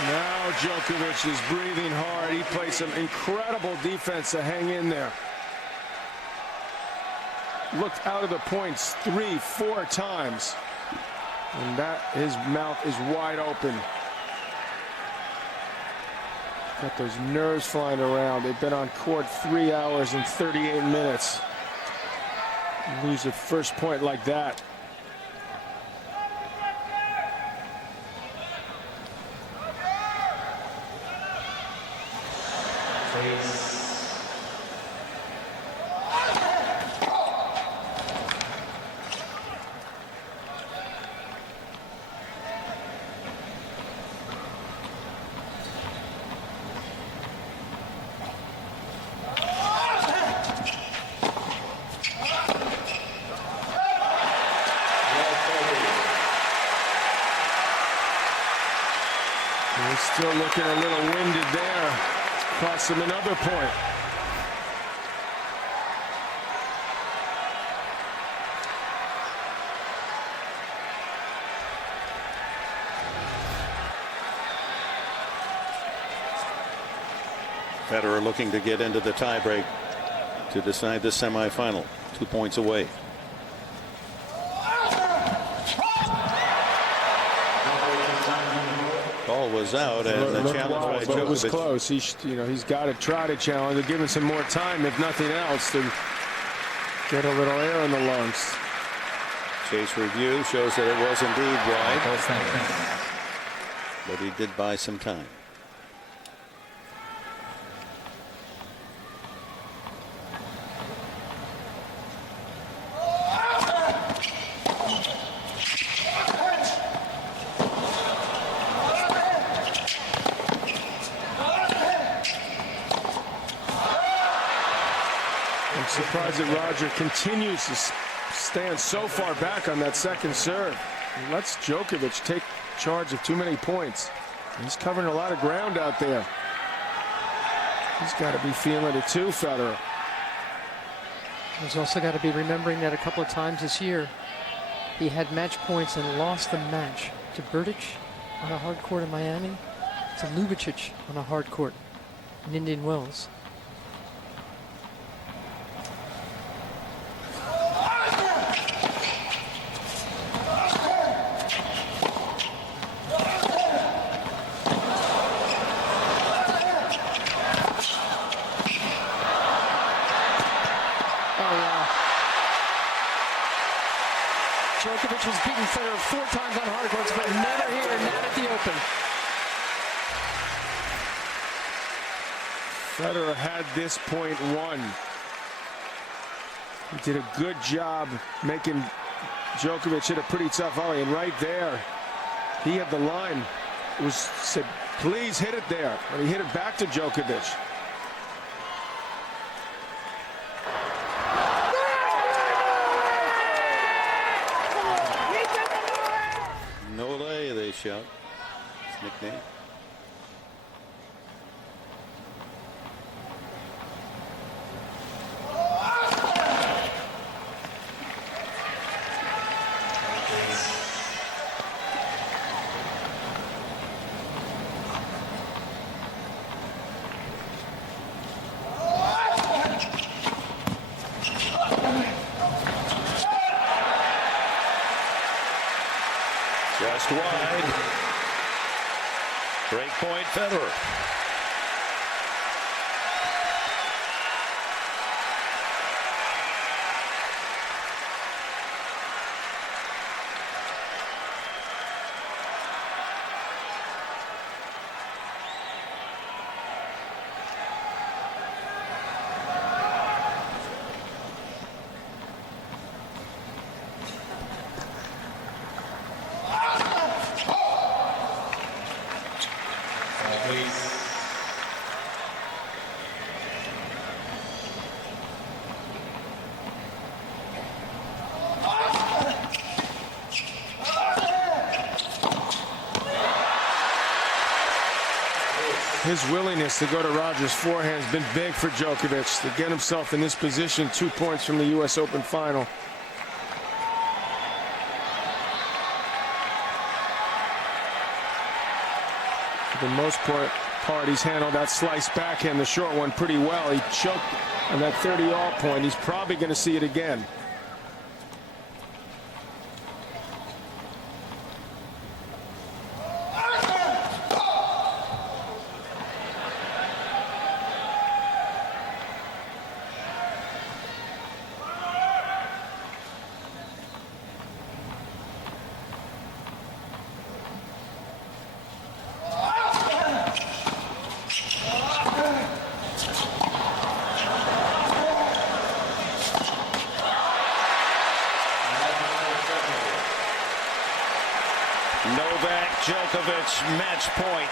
Now Djokovic is breathing hard. He played some incredible defense to hang in there. Looked out of the points 3, 4 times. And that his mouth is wide open. Got those nerves flying around. They've been on court 3 hours and 38 minutes. Lose the first point like that. He's still looking a little winded there. Cost him another point. Federer looking to get into the tiebreak to decide this semifinal. 2 points away. Ball was out, and the challenge by But it was Djokovic. close. He's got to try to challenge. They're giving some more time, if nothing else, to get a little air in the lungs. Chase review shows that it was indeed wide, but he did buy some time. I'm surprised that Roger continues to stand so far back on that second serve. He lets Djokovic take charge of too many points. He's covering a lot of ground out there. He's got to be feeling it too, Federer. He's also got to be remembering that a couple of times this year he had match points and lost the match to Berdych on a hard court in Miami, to Ljubicic on a hard court in Indian Wells. Djokovic has beaten Federer 4 times on hard courts, but never here, not at the Open. Federer had this point won. He did a good job making Djokovic hit a pretty tough volley, and right there, he had the line. It was said, please hit it there, and he hit it back to Djokovic. No lay, they shout. It's nickname. Just wide. Break point, Federer. His willingness to go to Rogers' forehand has been big for Djokovic to get himself in this position, 2 points from the U.S. Open final. For the most part, he's handled that slice backhand, the short one, pretty well. He choked on that 30-all point. He's probably going to see it again. Novak Djokovic match point.